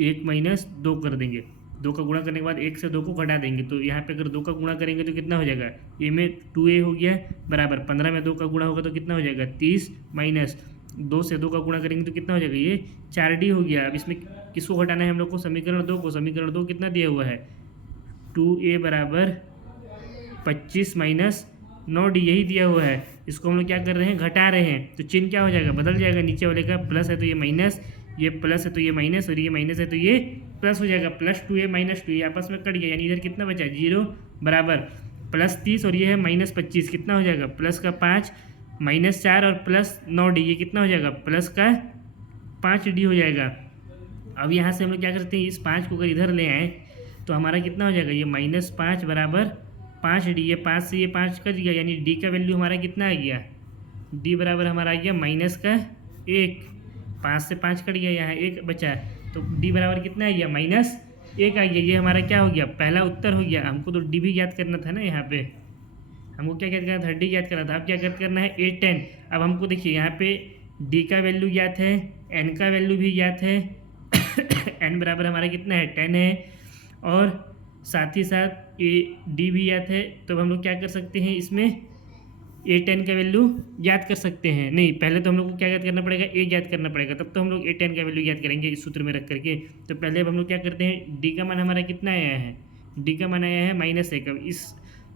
1 माइनस 2 कर देंगे, 2 का गुणा करने के बाद 1 से 2 को घटा देंगे, तो यहाँ पे अगर 2 का गुणा करेंगे तो कितना हो जाएगा, ए में 2a हो गया बराबर 15 में 2 का गुणा होगा तो कितना हो जाएगा 30, माइनस 2 से 2 का गुणा करेंगे तो कितना हो जाएगा, ये 4d हो गया। अब इसमें किसको घटाना है हम लोग को, समीकरण 2 को। समीकरण 2 कितना दिया हुआ है, 2a बराबर 25 माइनस 9d, यही दिया हुआ है। इसको हम लोग क्या कर रहे हैं, घटा रहे हैं, तो चिन्ह क्या हो जाएगा, बदल जाएगा, नीचे वाले का प्लस है तो ये माइनस, ये प्लस है तो ये माइनस, और ये माइनस है तो ये प्लस हो जाएगा, प्लस 2a माइनस 2, ये आपस में कट गया, यानी इधर कितना बचा 0 बराबर प्लस 30, और ये है माइनस 25, कितना हो जाएगा प्लस का 5 माइनस 4 और प्लस 9d, ये कितना हो जाएगा प्लस का 5d हो जाएगा। अब यहाँ से हम लोग क्या करते हैं, इस 5 को अगर इधर ले आए तो हमारा कितना हो जाएगा, ये -5 बराबर 5d, ये 5 से ये 5 कट गया, यानी d का वैल्यू हमारा कितना आ गया, d बराबर हमारा आ गया माइनस का 1, 5 से 5 कट गया, यहाँ 1 बचा, तो d बराबर कितना आ गया -1 आ गया। ये हमारा क्या हो गया, पहला उत्तर हो गया। हमको तो d भी ज्ञात करना था ना, यहाँ पे हमको क्या ज्ञात करना था, d ज्ञात करना था। अब क्या ज्ञात करना है, A10। अब हमको देखिए यहाँ पे d का वैल्यू ज्ञात है, n का वैल्यू भी ज्ञात है n बराबर हमारा कितना है 10 है, और साथ ही साथ d भी ज्ञात है। तो हम लोग क्या कर सकते हैं, इसमें A10 का वैल्यू ज्ञात कर सकते हैं। नहीं, पहले तो हम लोग को क्या ज्ञात करना पड़ेगा, a ज्ञात करना पड़ेगा, तब तो हम लोग A10 का वैल्यू ज्ञात करेंगे इस सूत्र में रख करके। तो पहले अब हम लोग क्या करते हैं, d का मान हमारा कितना आया है, d का मान आया है -1। अब इस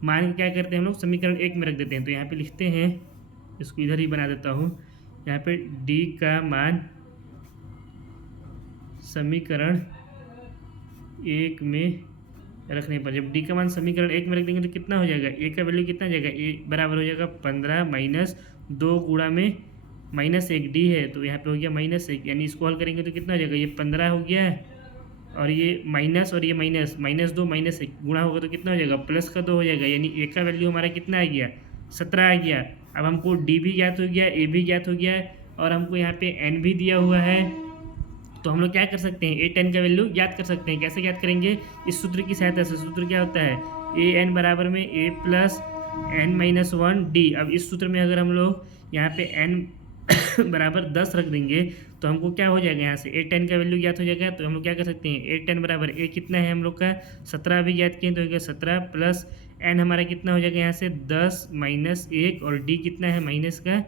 मान क्या करते हैं हम लोग, समीकरण 1 में रख देते हैं। तो यहाँ पे लिखते हैं, इसको इधर ही बना देता हूँ, यहाँ पे d का मान समीकरण 1 में रखने पर, जब d का मान समीकरण 1 में रख देंगे तो कितना हो जाएगा, a का वैल्यू कितना हो जाएगा, a बराबर हो जाएगा 15 माइनस 2 गुणा में -1 डी है, तो यहाँ पे हो गया -1, यानी इसको हल करेंगे तो कितना हो जाएगा, ये 15 हो गया है और ये माइनस और ये माइनस, -2 -1 गुणा होगा तो कितना हो जाएगा, +2 हो जाएगा, यानी ए का वैल्यू हमारा कितना आ गया, 17 आ गया। अब हमको डी भी ज्ञात हो गया, ए भी ज्ञात हो गया और हमको यहाँ पे एन भी दिया हुआ है, तो हम लोग क्या कर सकते हैं, A10 का वैल्यू ज्ञात कर सकते हैं। कैसे ज्ञात करेंगे, इस सूत्र की सहायता से। सूत्र क्या होता है, AN बराबर में A प्लस n-1 D। अब इस सूत्र में अगर हम लोग यहाँ पे n बराबर 10 रख देंगे तो हमको क्या हो जाएगा, यहाँ से A10 का वैल्यू ज्ञात हो जाएगा। तो हम लोग क्या कर सकते हैं, A10 बराबर A कितना है हम लोग का 17 भी ज्ञात किए तो हो गया 17 प्लस n हमारा कितना हो जाएगा यहाँ से 10 -1 और D कितना है माइनस का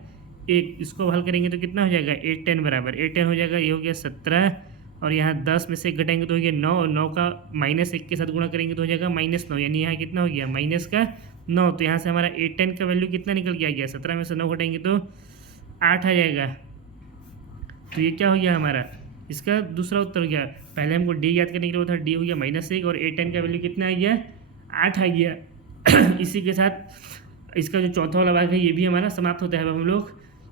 1। इसको हल करेंगे तो कितना हो जाएगा, A10 बराबर A10 हो जाएगा, ये हो गया 17 और यहाँ 10 में से 1 घटाएंगे तो हो गया 9 और 9 का -1 के साथ गुणा करेंगे तो हो जाएगा -9, यानी यहाँ कितना हो गया माइनस का 9। तो यहाँ से हमारा A10 का वैल्यू कितना निकल के आ गया, 17 में से 9 घटाएंगे तो 8 आ जाएगा। तो ये क्या हो गया हमारा, इसका दूसरा उत्तर हो गया। पहले हमको डी याद करने के लिए वो था, डी हो गया -1 और A10 का वैल्यू कितना आ गया, 8 आ गया। इसी के साथ इसका जो चौथा वाला भाग है ये भी हमारा समाप्त होता है। अब हम लोग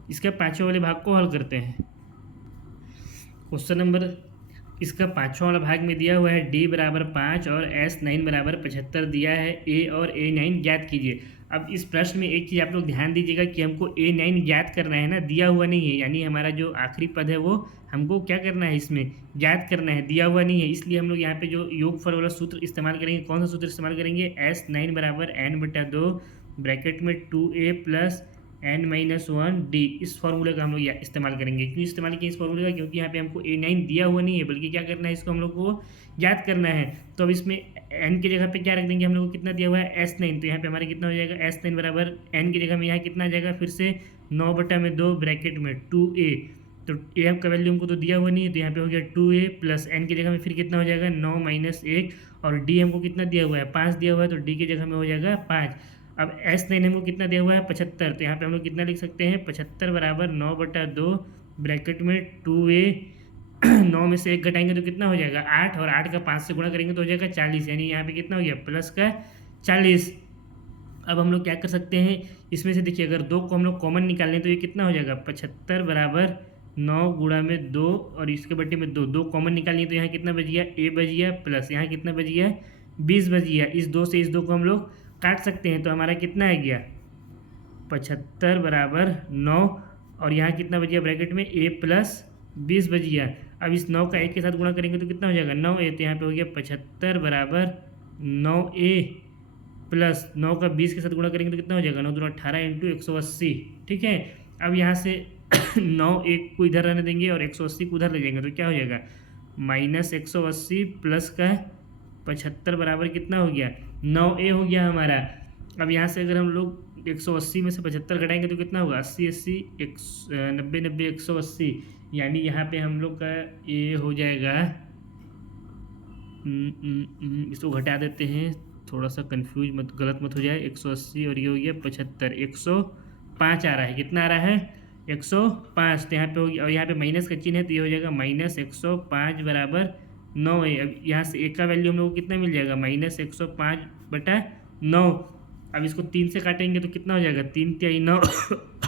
इसका पाँचवें वाले भाग को हल करते हैं। क्वेश्चन नंबर इसका पाँचवा वाला भाग में दिया हुआ है D बराबर 5 और S9 बराबर 75 दिया है, A और A9 ज्ञात कीजिए। अब इस प्रश्न में एक चीज़ आप लोग ध्यान दीजिएगा कि हमको A9 ज्ञात करना है ना, दिया हुआ नहीं है, यानी हमारा जो आखिरी पद है वो हमको क्या करना है, इसमें ज्ञात करना है, दिया हुआ नहीं है। इसलिए हम लोग यहाँ पे जो योगफल वाला सूत्र इस्तेमाल करेंगे, कौन सा सूत्र इस्तेमाल करेंगे, S9 बराबर n/2 ब्रैकेट में 2a प्लस n-1 D। इस फॉर्मूले का हम लोग इस्तेमाल करेंगे। क्यों इस्तेमाल किया इस फॉर्मूले का, क्योंकि यहाँ पे हमको A9 दिया हुआ नहीं है, बल्कि क्या करना है, इसको हम लोग को याद करना है। तो अब इसमें n की जगह पे क्या रख देंगे, हम लोग को कितना दिया हुआ है S9, तो यहाँ पे हमारे कितना हो जाएगा S9 बराबर n की जगह में यहाँ कितना आ जाएगा, फिर से 9/2 ब्रैकेट में 2a। तो a का वैल्यू हमको तो दिया हुआ नहीं है, तो यहाँ पे हो गया 2a प्लस n की जगह में फिर कितना हो जाएगा 9 -1 और d हमको कितना दिया हुआ है 5 दिया हुआ है, तो d की जगह में हो जाएगा 5। अब S9 हमको कितना दिया हुआ है 75, तो यहाँ पे हम लोग कितना लिख सकते हैं 75 बराबर 9/2 ब्रैकेट में 2a 9 में से 1 घटाएंगे तो कितना हो जाएगा 8 और 8 का 5 से गुणा करेंगे तो हो जाएगा 40, यानी यहाँ पे कितना हो गया प्लस का 40। अब हम लोग क्या कर सकते हैं, इसमें से देखिए अगर 2 को हम लोग कॉमन निकाल लें तो ये कितना हो जाएगा 75 बराबर 9 गुणा में 2 और इसके बट्टे में 2 कॉमन निकाल लिए तो यहाँ कितना बच गया a बच गया प्लस यहाँ कितना बच गया 20 बच गया। इस 2 से इस 2 को हम लोग काट सकते हैं, तो हमारा कितना आ गया 75 बराबर 9 और यहाँ कितना बच गया ब्रैकेट में a प्लस 20 बच गया। अब इस 9 का 1 के साथ गुणा करेंगे तो कितना हो जाएगा 9a, तो यहाँ पे हो गया 75 बराबर 9a प्लस 9 का 20 के साथ गुणा करेंगे तो कितना हो जाएगा 9 दूना 18 × 180। ठीक है, अब यहाँ से 9 1 को इधर रहने देंगे और 180 को उधर ले जाएंगे तो क्या हो जाएगा -180 प्लस का 75 बराबर कितना हो गया 9a हो गया हमारा। अब यहाँ से अगर हम लोग 180 में से 75 घटाएंगे तो कितना होगा 80 80 90 90 180, यानी यहाँ पे हम लोग का ये हो जाएगा इसको घटा देते हैं, थोड़ा सा कंफ्यूज मत गलत मत हो जाए। 180 और ये हो गया 75, 105 आ रहा है, कितना आ रहा है 105। तो यहाँ पे हो गया और यहाँ पे माइनस का चिन्ह है तो ये हो जाएगा -105 बराबर 9 है। अब यहाँ से एक का वैल्यू हम लोग को कितना मिल जाएगा -105/9। अब इसको 3 से काटेंगे तो कितना हो जाएगा 3 तिहाई 9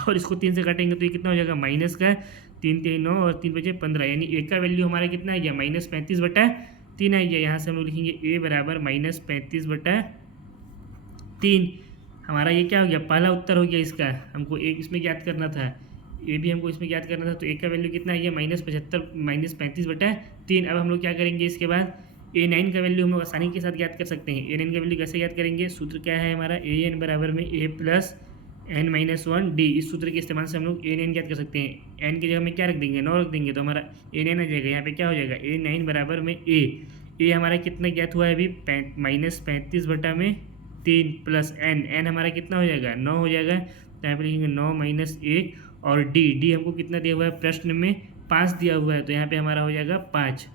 और इसको 3 से काटेंगे तो ये कितना हो जाएगा माइनस का 3 तिहाई 9 और 3 बचे 15, यानी एक का वैल्यू हमारा कितना आ गया -35/3 आ गया। यहाँ से हम लोग लिखेंगे a बराबर -35/3। हमारा ये क्या हो गया पहला उत्तर हो गया इसका, हमको एक इसमें ज्ञात करना था, ये भी हमको इसमें ज्ञात करना था। तो एक का वैल्यू कितना आ गया -35/3। अब हम लोग क्या करेंगे, इसके बाद A9 का वैल्यू हम लोग आसानी के साथ ज्ञात कर सकते हैं। A9 का वैल्यू कैसे ज्ञात करेंगे, सूत्र क्या है हमारा AN बराबर में a प्लस n-1 D। इस सूत्र के इस्तेमाल से हम लोग A9 ज्ञात कर सकते हैं। n की जगह में क्या रख देंगे 9 रख देंगे तो हमारा A9 आ जाएगा। यहाँ पे क्या हो जाएगा A9 बराबर में a हमारा कितना ज्ञात हुआ है अभी -35/3 प्लस n हमारा कितना हो जाएगा 9 हो जाएगा। तो यहाँ पे लिखेंगे 9 -1 और d हमको कितना दिया हुआ है प्रश्न में 5 दिया हुआ है, तो यहाँ पे हमारा हो जाएगा 5।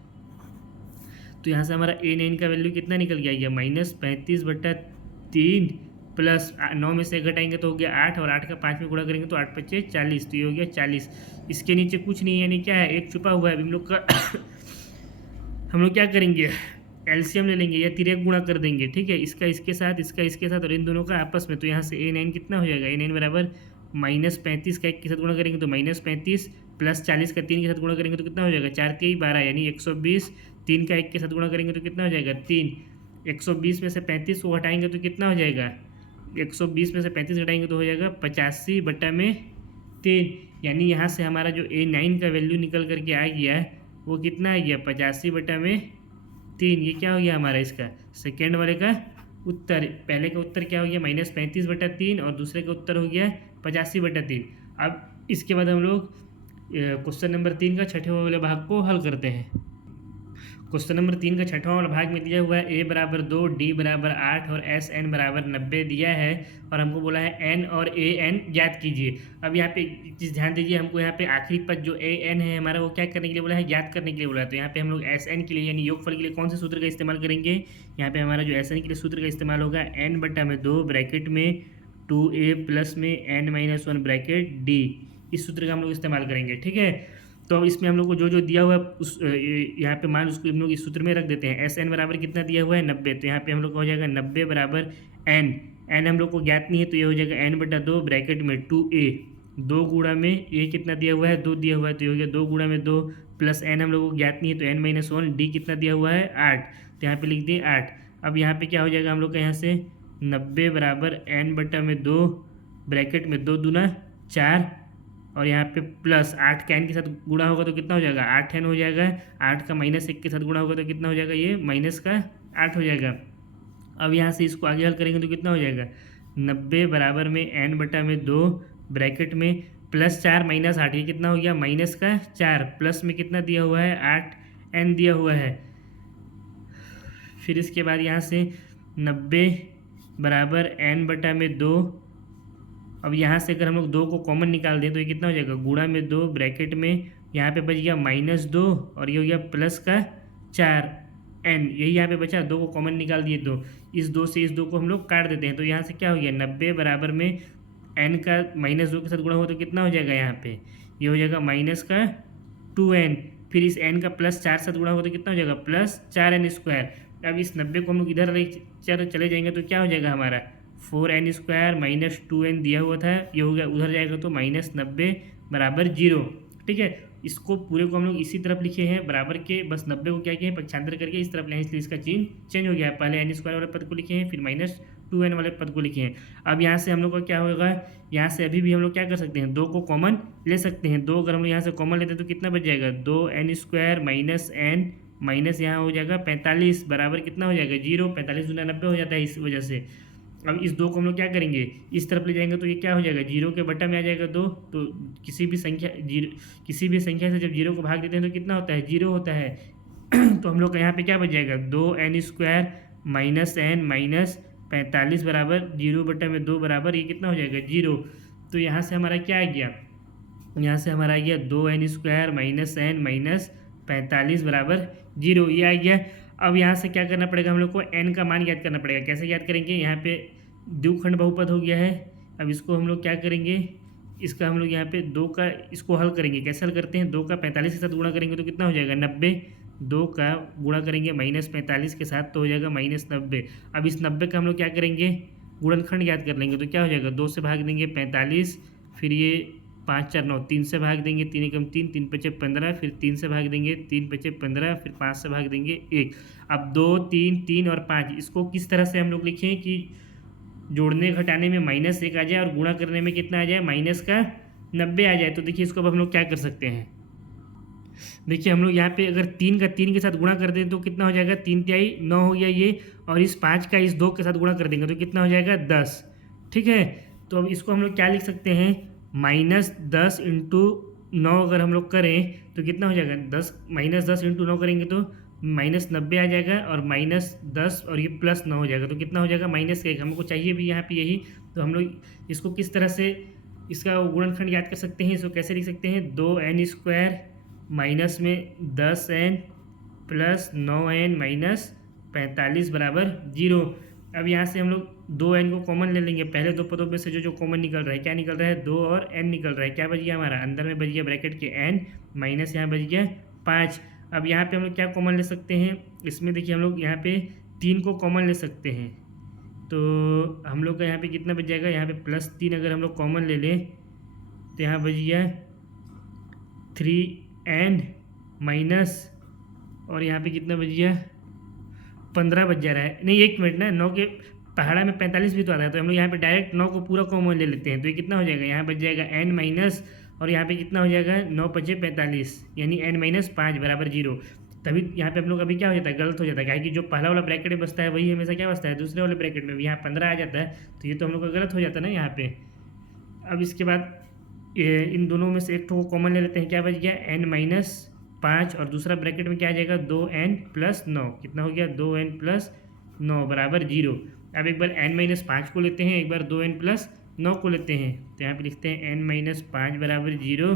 तो यहाँ से हमारा A9 का वैल्यू कितना निकल गया -35/3 प्लस 9 में से घटाएंगे तो हो गया 8 और 8 का 5 में गुणा करेंगे तो 8 × 5 = 40, तो ये हो गया 40। इसके नीचे कुछ नहीं है, यानी क्या है एक छुपा हुआ है। अभी हम लोग क्या करेंगे एलसीएम ले लेंगे या तिर्यक गुणा कर देंगे। ठीक है, इसका इसके साथ इसका इसके साथ और इन दोनों का आपस में, तो यहाँ से A9 कितना हो जाएगा A9 बराबर -35 का 1 के साथ गुणा करेंगे तो -35 प्लस 40 का 3 के साथ गुणा करेंगे तो कितना हो जाएगा 4 3 12 यानी 120। 3 का 1 के साथ गुणा करेंगे तो कितना हो जाएगा 3। 120 में से 35 को हटाएंगे तो कितना हो जाएगा 120 में से 35 घटाएंगे तो हो जाएगा 85/3। यानी यहाँ से हमारा जो A9 का वैल्यू निकल करके आ गया वो कितना आ गया 85/3। ये क्या हो गया हमारा इसका सेकेंड वाले का उत्तर। पहले का उत्तर क्या हो गया -35/3 और दूसरे का उत्तर हो गया 85/3। अब इसके बाद हम लोग क्वेश्चन नंबर 3 का छठे वाले भाग को हल करते हैं। क्वेश्चन नंबर 3 का छठवां वाला भाग में दिया हुआ है A = 2, D = 8 और SN = 90 दिया है और हमको बोला है N और AN ज्ञात कीजिए। अब यहाँ पे एक चीज़ ध्यान दीजिए, हमको यहाँ पे आखिरी पद जो AN है हमारा वो क्या करने के लिए बोला है ज्ञात करने के लिए बोला है। तो यहाँ पे हम लोग SN के लिए यानी योगफल के लिए कौन से सूत्र का इस्तेमाल करेंगे। यहाँ पे हमारा जो SN के लिए सूत्र का इस्तेमाल होगा N/2 ब्रैकेट में 2A प्लस में N-1 ब्रैकेट D। इस सूत्र का हम लोग इस्तेमाल करेंगे। ठीक है, तो अब इसमें हम लोग को जो दिया हुआ है उस यहाँ पे मान उसको हम लोग इस सूत्र में रख देते हैं। SN बराबर कितना दिया हुआ है 90। तो यहाँ पे हम लोग का हो जाएगा 90 बराबर N। N हम लोग को ज्ञात नहीं है तो ये हो जाएगा N/2 ब्रैकेट में 2A 2 गुणा में A कितना दिया हुआ है 2 दिया हुआ है तो ये हो गया 2 गुणा में 2 प्लस N हम लोग को ज्ञात नहीं है तो N-1 D कितना दिया हुआ है 8। तो यहाँ पे लिख दिए 8। अब यहाँ पे क्या हो जाएगा हम लोग का यहाँ से 90 बराबर N/2 ब्रैकेट में 2 दूना 4 और यहाँ पे प्लस 8 का N के साथ गुणा होगा तो कितना हो जाएगा 8N हो जाएगा। 8 का -1 के साथ गुणा होगा तो कितना हो जाएगा ये -8 हो जाएगा। अब यहाँ से इसको आगे हल करेंगे तो कितना हो जाएगा 90 बराबर में N/2 ब्रैकेट में +4 -8 ये कितना हो गया -4 प्लस में कितना दिया हुआ है 8N दिया हुआ है। फिर इसके बाद यहाँ से 90 बराबर N/2। अब यहाँ से अगर हम लोग 2 को कॉमन निकाल दें तो ये कितना हो जाएगा गुणा में 2 ब्रैकेट में यहाँ पे बच गया -2 और ये हो गया +4N। यही यहाँ पे बचा, 2 को कॉमन निकाल दिए तो इस 2 से इस 2 को हम लोग काट देते हैं। तो यहाँ से क्या हो गया 90 बराबर में N का -2 के साथ गुणा हो तो कितना हो जाएगा यहाँ पे ये हो जाएगा -2N। फिर इस N का +4 साथ गुणा हो तो कितना हो जाएगा +4N²। अब इस 90 को हम लोग इधर चले जाएंगे तो क्या हो जाएगा हमारा 4N² -2N दिया हुआ था ये हो गया उधर जाएगा तो -90 बराबर 0। ठीक है, इसको पूरे को हम लोग इसी तरफ लिखे हैं बराबर के, बस 90 को क्या किए हैं पक्षांतर करके इस तरफ ले, इसलिए इसका चिन्ह चेंज हो गया है। पहले N² वाले पद को लिखे हैं फिर -2N वाले पद को लिखे हैं। अब यहाँ से हम लोग का क्या होगा, यहाँ से अभी भी हम लोग क्या कर सकते हैं 2 को कॉमन ले सकते हैं। 2 अगर हम लोग यहाँ से कॉमन लेते हैं तो कितना बच जाएगा 2N² -N माइनस यहाँ हो जाएगा 45 बराबर कितना हो जाएगा 0। 45 × 90 हो जाता है इस वजह से। अब इस 2 को हम लोग क्या करेंगे इस तरफ ले जाएंगे तो ये क्या हो जाएगा 0 के बटा में आ जाएगा 2। तो किसी भी संख्या से जब 0 को भाग देते हैं तो कितना होता है 0 होता है। तो हम लोग का यहाँ पे क्या बच जाएगा 2N² -N 45 बराबर 0/2 बराबर ये कितना हो जाएगा 0। तो यहाँ से हमारा क्या आ गया, यहाँ से हमारा आ गया 2N² -N 45 बराबर 0 ये आ गया। अब यहाँ से क्या करना पड़ेगा हम लोग को N का मान याद करना पड़ेगा। कैसे याद करेंगे, यहाँ पे द्विखंड बहुपद हो गया है। अब इसको हम लोग क्या करेंगे, इसका हम लोग यहाँ पे 2 का इसको हल करेंगे। कैसे हल करते हैं 2 का 45 के साथ गुणा करेंगे तो कितना हो जाएगा 90। 2 का गुणा करेंगे -45 के साथ तो हो जाएगा -90। अब इस 90 का हम लोग क्या करेंगे गुणनखंड याद कर लेंगे तो क्या हो जाएगा 2 से भाग देंगे 45 फिर ये 5 4 9 3 से भाग देंगे 3 एकम 3 3 5 15 फिर 3 से भाग देंगे 3 5 15 फिर 5 से भाग देंगे 1। अब 2 3 3 और 5 इसको किस तरह से हम लोग लिखें कि जोड़ने घटाने में -1 आ जाए और गुणा करने में कितना आ जाए -90 आ जाए। तो देखिए इसको अब हम लोग क्या कर सकते हैं, देखिए हम लोग यहाँ पे अगर 3 का 3 के साथ गुणा कर दें तो कितना हो जाएगा 3 तिहाई 9 हो गया ये, और इस 5 का इस 2 के साथ गुणा कर देंगे तो कितना हो जाएगा 10। ठीक है, तो अब इसको हम लोग क्या लिख सकते हैं -10 × 9 अगर हम लोग करें तो कितना हो जाएगा -10 × 9 करेंगे तो -90 आ जाएगा और -10 और ये +9 हो जाएगा तो कितना हो जाएगा -1। हमको चाहिए भी यहाँ पे यही, तो हम लोग इसको किस तरह से इसका गुणनखंड याद कर सकते हैं, इसको कैसे लिख सकते हैं 2N² माइनस में 10N प्लस 9N माइनस 45 बराबर 0। अब यहाँ से हम लोग 2N को कॉमन ले लेंगे। पहले 2 पदों में से जो कॉमन निकल रहा है क्या निकल रहा है 2 और N निकल रहा है। क्या बच गया हमारा अंदर में बच गया ब्रैकेट के N माइनस यहाँ बच गया 5। अब यहाँ पे हम लोग क्या कॉमन ले सकते हैं, इसमें देखिए हम लोग यहाँ पे 3 को कॉमन ले सकते हैं। तो हम लोग का यहाँ पे कितना बच जाएगा, यहाँ पे +3 अगर हम लोग कॉमन ले लें तो यहाँ बच गया 3n माइनस, और यहाँ पे कितना बच गया 15 बच जा रहा है। नहीं, 1 मिनट ना, 9 के पहाड़ा में 45 भी तो आता है, तो हम लोग यहाँ पे डायरेक्ट 9 को पूरा कॉमन ले लेते हैं। तो ये कितना हो जाएगा, यहाँ बच जाएगा n माइनस, और यहाँ पे कितना हो जाएगा 9 × 5 = 45, यानी n माइनस 5 बराबर 0। तभी यहाँ पे हम लोग अभी क्या हो जाता है, गलत हो जाता है, कि जो पहला वाला ब्रैकेट में बचता है वही हमेशा क्या बचता है, दूसरे वाले ब्रैकेट में। यहाँ 15 आ जाता है, तो ये तो हम लोग का गलत हो जाता है ना यहाँ पे। अब इसके बाद इन दोनों में से एक को कॉमन ले लेते हैं, क्या बच गया n माइनस 5, और दूसरा ब्रैकेट में क्या आ जाएगा 2n + 9, कितना हो गया 2n + 9 बराबर 0। अब एक बार n माइनस 5 को लेते हैं, एक बार 2n + 9 को लेते हैं, तो यहाँ पे लिखते हैं n माइनस 5 बराबर 0,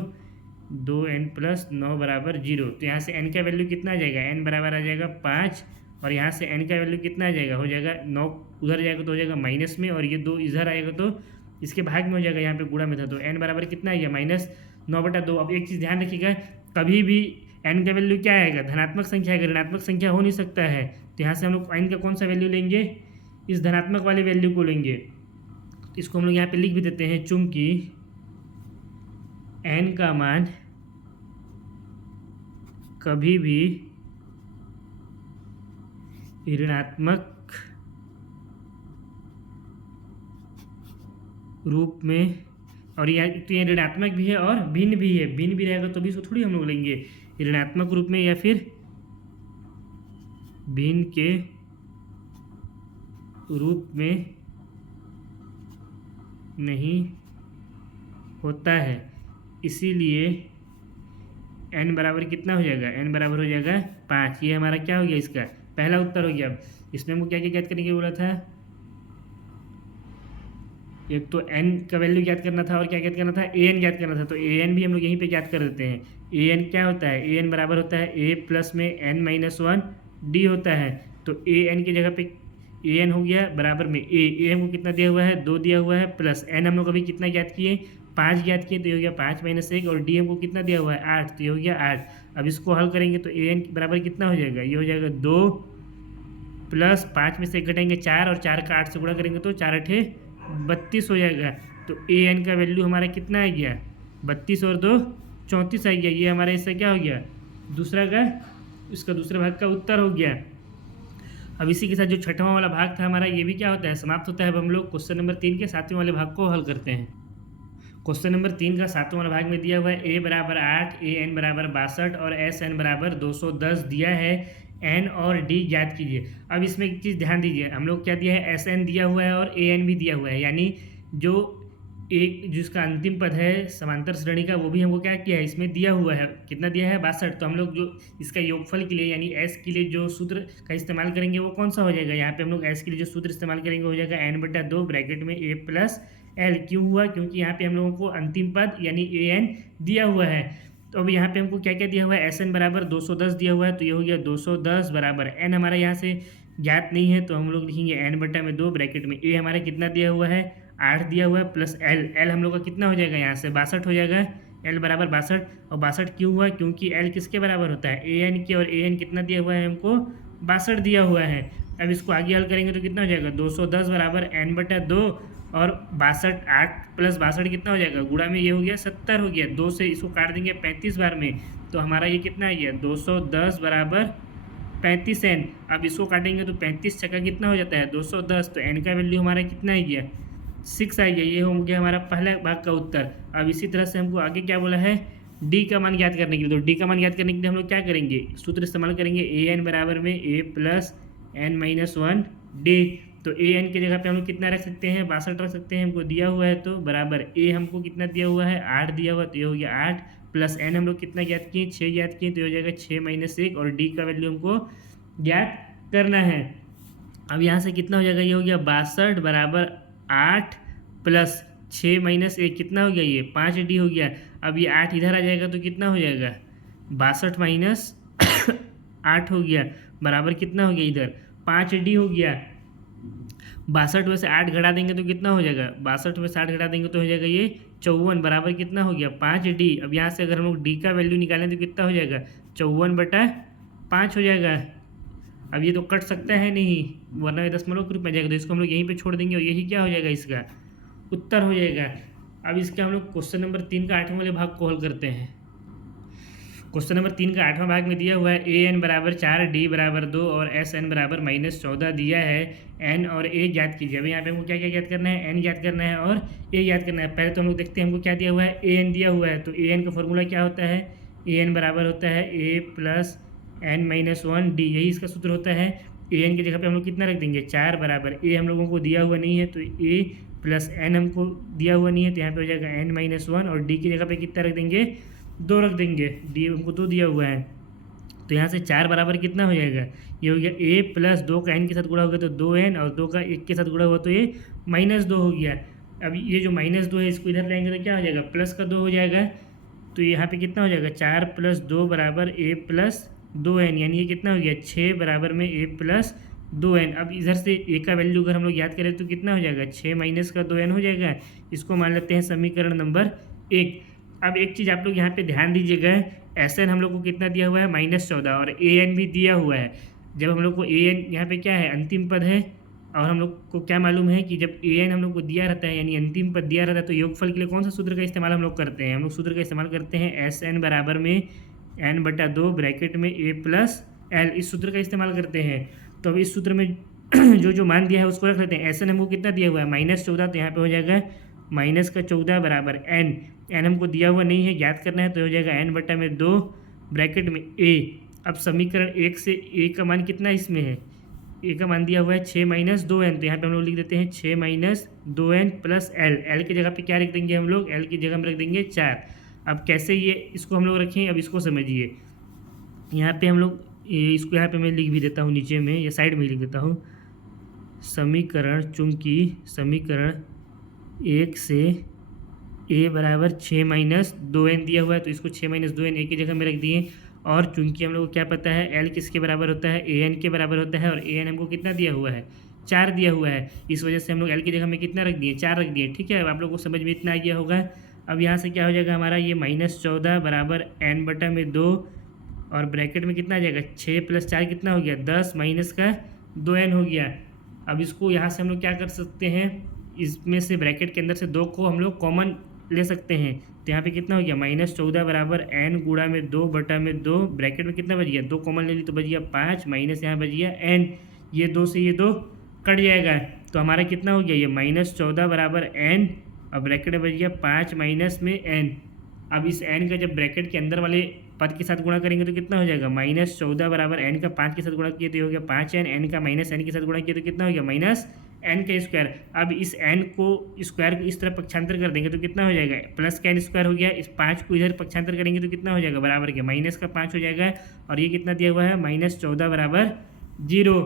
2n + 9 बराबर 0। तो यहाँ से n का वैल्यू कितना आ जाएगा, n बराबर आ जाएगा 5, और यहाँ से n का वैल्यू कितना आ जाएगा, हो जाएगा 9 उधर जाएगा तो हो जाएगा माइनस में, और ये 2 इधर आएगा तो इसके भाग में हो जाएगा, यहाँ पे गुणा में था, तो n बराबर कितना आ गया -9/2। अब एक चीज़ ध्यान रखिएगा, कभी भी n का वैल्यू क्या आएगा, धनात्मक संख्या आएगा, ऋणात्मक संख्या हो नहीं सकता है। तो यहाँ से हम लोग n का कौन सा वैल्यू लेंगे, इस धनात्मक वाले वैल्यू को लेंगे। इसको हम लोग यहाँ पे लिख भी देते हैं, चूंकि n का मान कभी भी ऋणात्मक रूप में, और यह तो ये ऋणात्मक भी है और भिन्न भी है, भिन्न भी रहेगा तो भी इसको थोड़ी हम लोग लेंगे, ऋणात्मक रूप में या फिर भिन्न के रूप में नहीं होता है। इसीलिए n बराबर कितना हो जाएगा, n बराबर हो जाएगा 5। ये हमारा क्या हो गया, इसका पहला उत्तर हो गया। अब इसमें हमको क्या क्या ज्ञात करने के बोला था, एक तो n का वैल्यू ज्ञात करना था, और क्या ज्ञात करना था, an ज्ञात करना था। तो an भी हम लोग यहीं पे ज्ञात कर देते हैं। an क्या होता है, an बराबर होता है a प्लस में n माइनस 1 d होता है। तो an की जगह पे an हो गया बराबर में a हमको कितना दिया हुआ है, 2 दिया हुआ है, प्लस n हम लोग अभी कितना ज्ञात किए, 5 ज्ञात किए, तो ये हो गया 5 - 1, और d हमको कितना दिया हुआ है 8, तो ये हो गया 8। अब इसको हल करेंगे तो an बराबर कितना हो जाएगा, ये हो जाएगा 2 प्लस 5 में से 1 घटाएंगे 4, और 4 का 8 से गुणा करेंगे तो 4 × 8 = 32 हो जाएगा। तो an का वैल्यू हमारा कितना आ गया, 32 और 2 34 आ गया। ये हमारा इससे क्या हो गया, दूसरा का इसका दूसरे भाग का उत्तर हो गया। अब इसी के साथ जो छठवां वाला भाग था हमारा, ये भी क्या होता है, समाप्त होता है। अब हम लोग क्वेश्चन नंबर 3 के 7वें वाले भाग को हल करते हैं। क्वेश्चन नंबर 3 का 7वां वाला भाग में दिया हुआ है a बराबर 8, an बराबर 62 और sn बराबर 210 दिया है। n और d ज्ञात कीजिए। अब इसमें एक चीज़ ध्यान दीजिए, हम लोग क्या दिया है, sn दिया हुआ है और an भी दिया हुआ है, यानी जो एक जिसका अंतिम पद है समांतर श्रेणी का, वो भी हमको क्या किया है, इसमें दिया हुआ है। कितना दिया है, 62। तो हम लोग जो इसका योगफल के लिए यानी s के लिए जो सूत्र का इस्तेमाल करेंगे वो कौन सा हो जाएगा, यहाँ पे हम लोग s के लिए जो सूत्र इस्तेमाल करेंगे हो जाएगा n/2 ब्रैकेट में a + l। क्यों हुआ, क्योंकि यहाँ पे हम लोगों को अंतिम पद यानी an दिया हुआ है। तो अब यहाँ पे हमको क्या क्या दिया हुआ है, sn बराबर 210 दिया हुआ है, तो ये हो गया 210 बराबर n हमारा यहाँ से ज्ञात नहीं है, तो हम लोग लिखेंगे n/2 ब्रैकेट में a हमारा कितना दिया हुआ है, 8 दिया हुआ है, प्लस l हम लोग का कितना हो जाएगा, यहाँ से 62 हो जाएगा, l बराबर 62। और 62 क्यों हुआ, क्योंकि l किसके बराबर होता है, an के, और an कितना दिया हुआ है हमको, 62 दिया हुआ है। अब इसको आगे हल करेंगे तो कितना हो जाएगा, 210 बराबर n/2, और 62 8 + 62 कितना हो जाएगा, गुणा में ये हो गया 70 हो गया, 2 से इसको काट देंगे 35 बार में, तो हमारा ये कितना आ गया, 210 बराबर 35n। अब इसको काटेंगे तो 35 छक्का कितना हो जाता है, 210। तो n का वैल्यू हमारा कितना आ गया, 6 आ गया। ये हो गया हमारा पहला भाग का उत्तर। अब इसी तरह से हमको आगे क्या बोला है, d का मान ज्ञात करने के लिए। तो d का मान ज्ञात करने के लिए हम लोग क्या करेंगे, सूत्र इस्तेमाल करेंगे an बराबर में a + n - 1 d। तो an की जगह पे हम लोग कितना रख सकते हैं, 62 रख सकते हैं, हमको दिया हुआ है, तो बराबर a हमको कितना दिया हुआ है, 8 दिया हुआ, तो ये हो गया 8, प्लस n हम लोग कितना ज्ञात किए, 6 ज्ञात किए, तो ये हो जाएगा 6 - 1, और d का वैल्यू हमको ज्ञात करना है। अब यहाँ से कितना हो जाएगा, ये हो गया 62 बराबर 8 प्लस 6 - 1 कितना हो गया, ये 5d हो गया। अब ये 8 इधर आ जाएगा तो कितना हो जाएगा, 62 - 8 हो गया, बराबर कितना हो गया, इधर 5d हो गया। 62 में से 8 घटा देंगे तो कितना हो जाएगा, 62 में से 8 घटा देंगे तो हो जाएगा ये 54, बराबर कितना हो गया, 5d। अब यहाँ से अगर हम लोग d का वैल्यू निकालें तो कितना हो जाएगा, 54/5 हो जाएगा। अब ये तो कट सकता है नहीं, वरना ये दशमलव के रूप में जाएगा, तो इसको हम लोग यहीं पे छोड़ देंगे, और यही क्या हो जाएगा, इसका उत्तर हो जाएगा। अब इसके हम लोग क्वेश्चन नंबर 3 का 8वें वाले भाग को हल करते हैं। क्वेश्चन नंबर 3 का 8वां भाग में दिया हुआ है ए एन बराबर 4 डी बराबर 2 और एस एन बराबर -14 दिया है। एन और ए ज्ञात कीजिए। अब यहाँ पे हमको क्या क्या ज्ञात करना है, एन ज्ञात करना है और ए ज्ञात करना है। पहले तो हम लोग देखते हैं हमको क्या दिया हुआ है, ए एन दिया हुआ है। तो ए एन का फॉर्मूला क्या होता है, ए एन बराबर होता है ए प्लस एन माइनस 1 डी, यही इसका सूत्र होता है। ए एन की जगह पे हम लोग कितना रख देंगे, 4 बराबर ए हम लोगों को दिया हुआ नहीं है तो ए प्लस एन हमको दिया हुआ नहीं है, तो यहाँ पे हो जाएगा एन माइनस 1 और डी की जगह पे कितना रख देंगे, 2 रख देंगे। डी हमको 2 दिया हुआ है तो यहाँ से 4 बराबर कितना हो जाएगा, ये हो गया ए प्लस 2 का एन के साथ गुणा हो गया तो 2n और 2 का 1 के साथ गुणा हुआ तो ये -2 हो गया। अब ये जो -2 है इसको इधर लाएंगे तो क्या हो जाएगा, प्लस का 2 हो जाएगा। तो यहाँ पे कितना हो जाएगा, 4 + 2 बराबर ए प्लस 2n, यानी ये कितना हो गया 6 बराबर में ए प्लस 2n। अब इधर से ए का वैल्यू अगर हम लोग याद करें तो कितना हो जाएगा, 6 माइनस का 2n हो जाएगा। इसको मान लेते हैं समीकरण नंबर 1। अब एक चीज़ आप लोग यहाँ पे ध्यान दीजिएगा, एस एन हम लोग को कितना दिया हुआ है, -14 और ए एन भी दिया हुआ है। जब हम लोग को ए एन यहाँ पे क्या है, अंतिम पद है और हम लोग को क्या मालूम है कि जब ए एन हम लोग को दिया रहता है यानी अंतिम पद दिया रहता है तो योगफल के लिए कौन सा सूत्र का इस्तेमाल हम लोग करते हैं, हम लोग सूत्र का इस्तेमाल करते हैं एस एन बराबर में n/2 ब्रैकेट में a प्लस एल, इस सूत्र का इस्तेमाल करते हैं। तो अब इस सूत्र में जो मान दिया है उसको रख लेते हैं। एस एन हमको कितना दिया हुआ है, -14, तो यहाँ पे हो जाएगा -14 बराबर एन हमको दिया हुआ नहीं है, ज्ञात करना है तो हो जाएगा n/2 ब्रैकेट में a। अब समीकरण 1 से a का मान कितना इसमें है, a का मान दिया हुआ है 6 - 2n, तो यहाँ पे हम लोग लिख देते हैं 6 - 2n प्लस l की जगह पे क्या रख देंगे हम लोग, l की जगह में रख देंगे 4। अब कैसे ये इसको हम लोग रखें, अब इसको समझिए। यहाँ पे हम लोग इसको यहाँ पे मैं लिख भी देता हूँ नीचे में या साइड में ही लिख देता हूँ, समीकरण, चूँकि समीकरण 1 से a बराबर 6 - 2n दिया हुआ है तो इसको 6 - 2n a की जगह में रख दिए। और चूंकि हम लोग को क्या पता है l किसके बराबर होता है, a n के बराबर होता है, और a n हमको कितना दिया हुआ है, 4 दिया हुआ है। इस वजह से हम लोग l की जगह में कितना रख दिए, 4 रख दिए। ठीक है, अब आप लोग को समझ में इतना आ गया होगा। अब यहाँ से क्या हो जाएगा हमारा, ये -14 बराबर n/2 और ब्रैकेट में कितना आ जाएगा, 6 + 4 कितना हो गया, 10 माइनस का 2n हो गया। अब इसको यहाँ से हम लोग क्या कर सकते हैं, इसमें से ब्रैकेट के अंदर से 2 को हम लोग कॉमन ले सकते हैं। तो यहाँ पे कितना हो गया, -14 बराबर n गुणा में 2/2 ब्रैकेट में कितना बच गया, 2 कॉमन ले ली तो बच गया 5 माइनस यहाँ बच गया n, ये 2 से ये 2 कट जाएगा तो हमारा कितना हो गया, ये -14 बराबर n और ब्रैकेट में बच गया 5 माइनस में n। अब इस n का जब ब्रैकेट के अंदर वाले पद के साथ गुणा करेंगे तो कितना हो जाएगा, -14 बराबर n का 5 के साथ गुणा किए तो हो गया 5n, n का -n के साथ गुणा किए तो कितना हो गया, -n का स्क्वायर। अब इस n को स्क्वायर को इस तरफ पक्षांतर कर देंगे तो कितना हो जाएगा, प्लस का n स्क्वायर हो गया। इस 5 को इधर पक्षांतर करेंगे तो कितना हो जाएगा, बराबर के माइनस का 5 हो जाएगा। और ये कितना दिया हुआ है, -14 बराबर 0।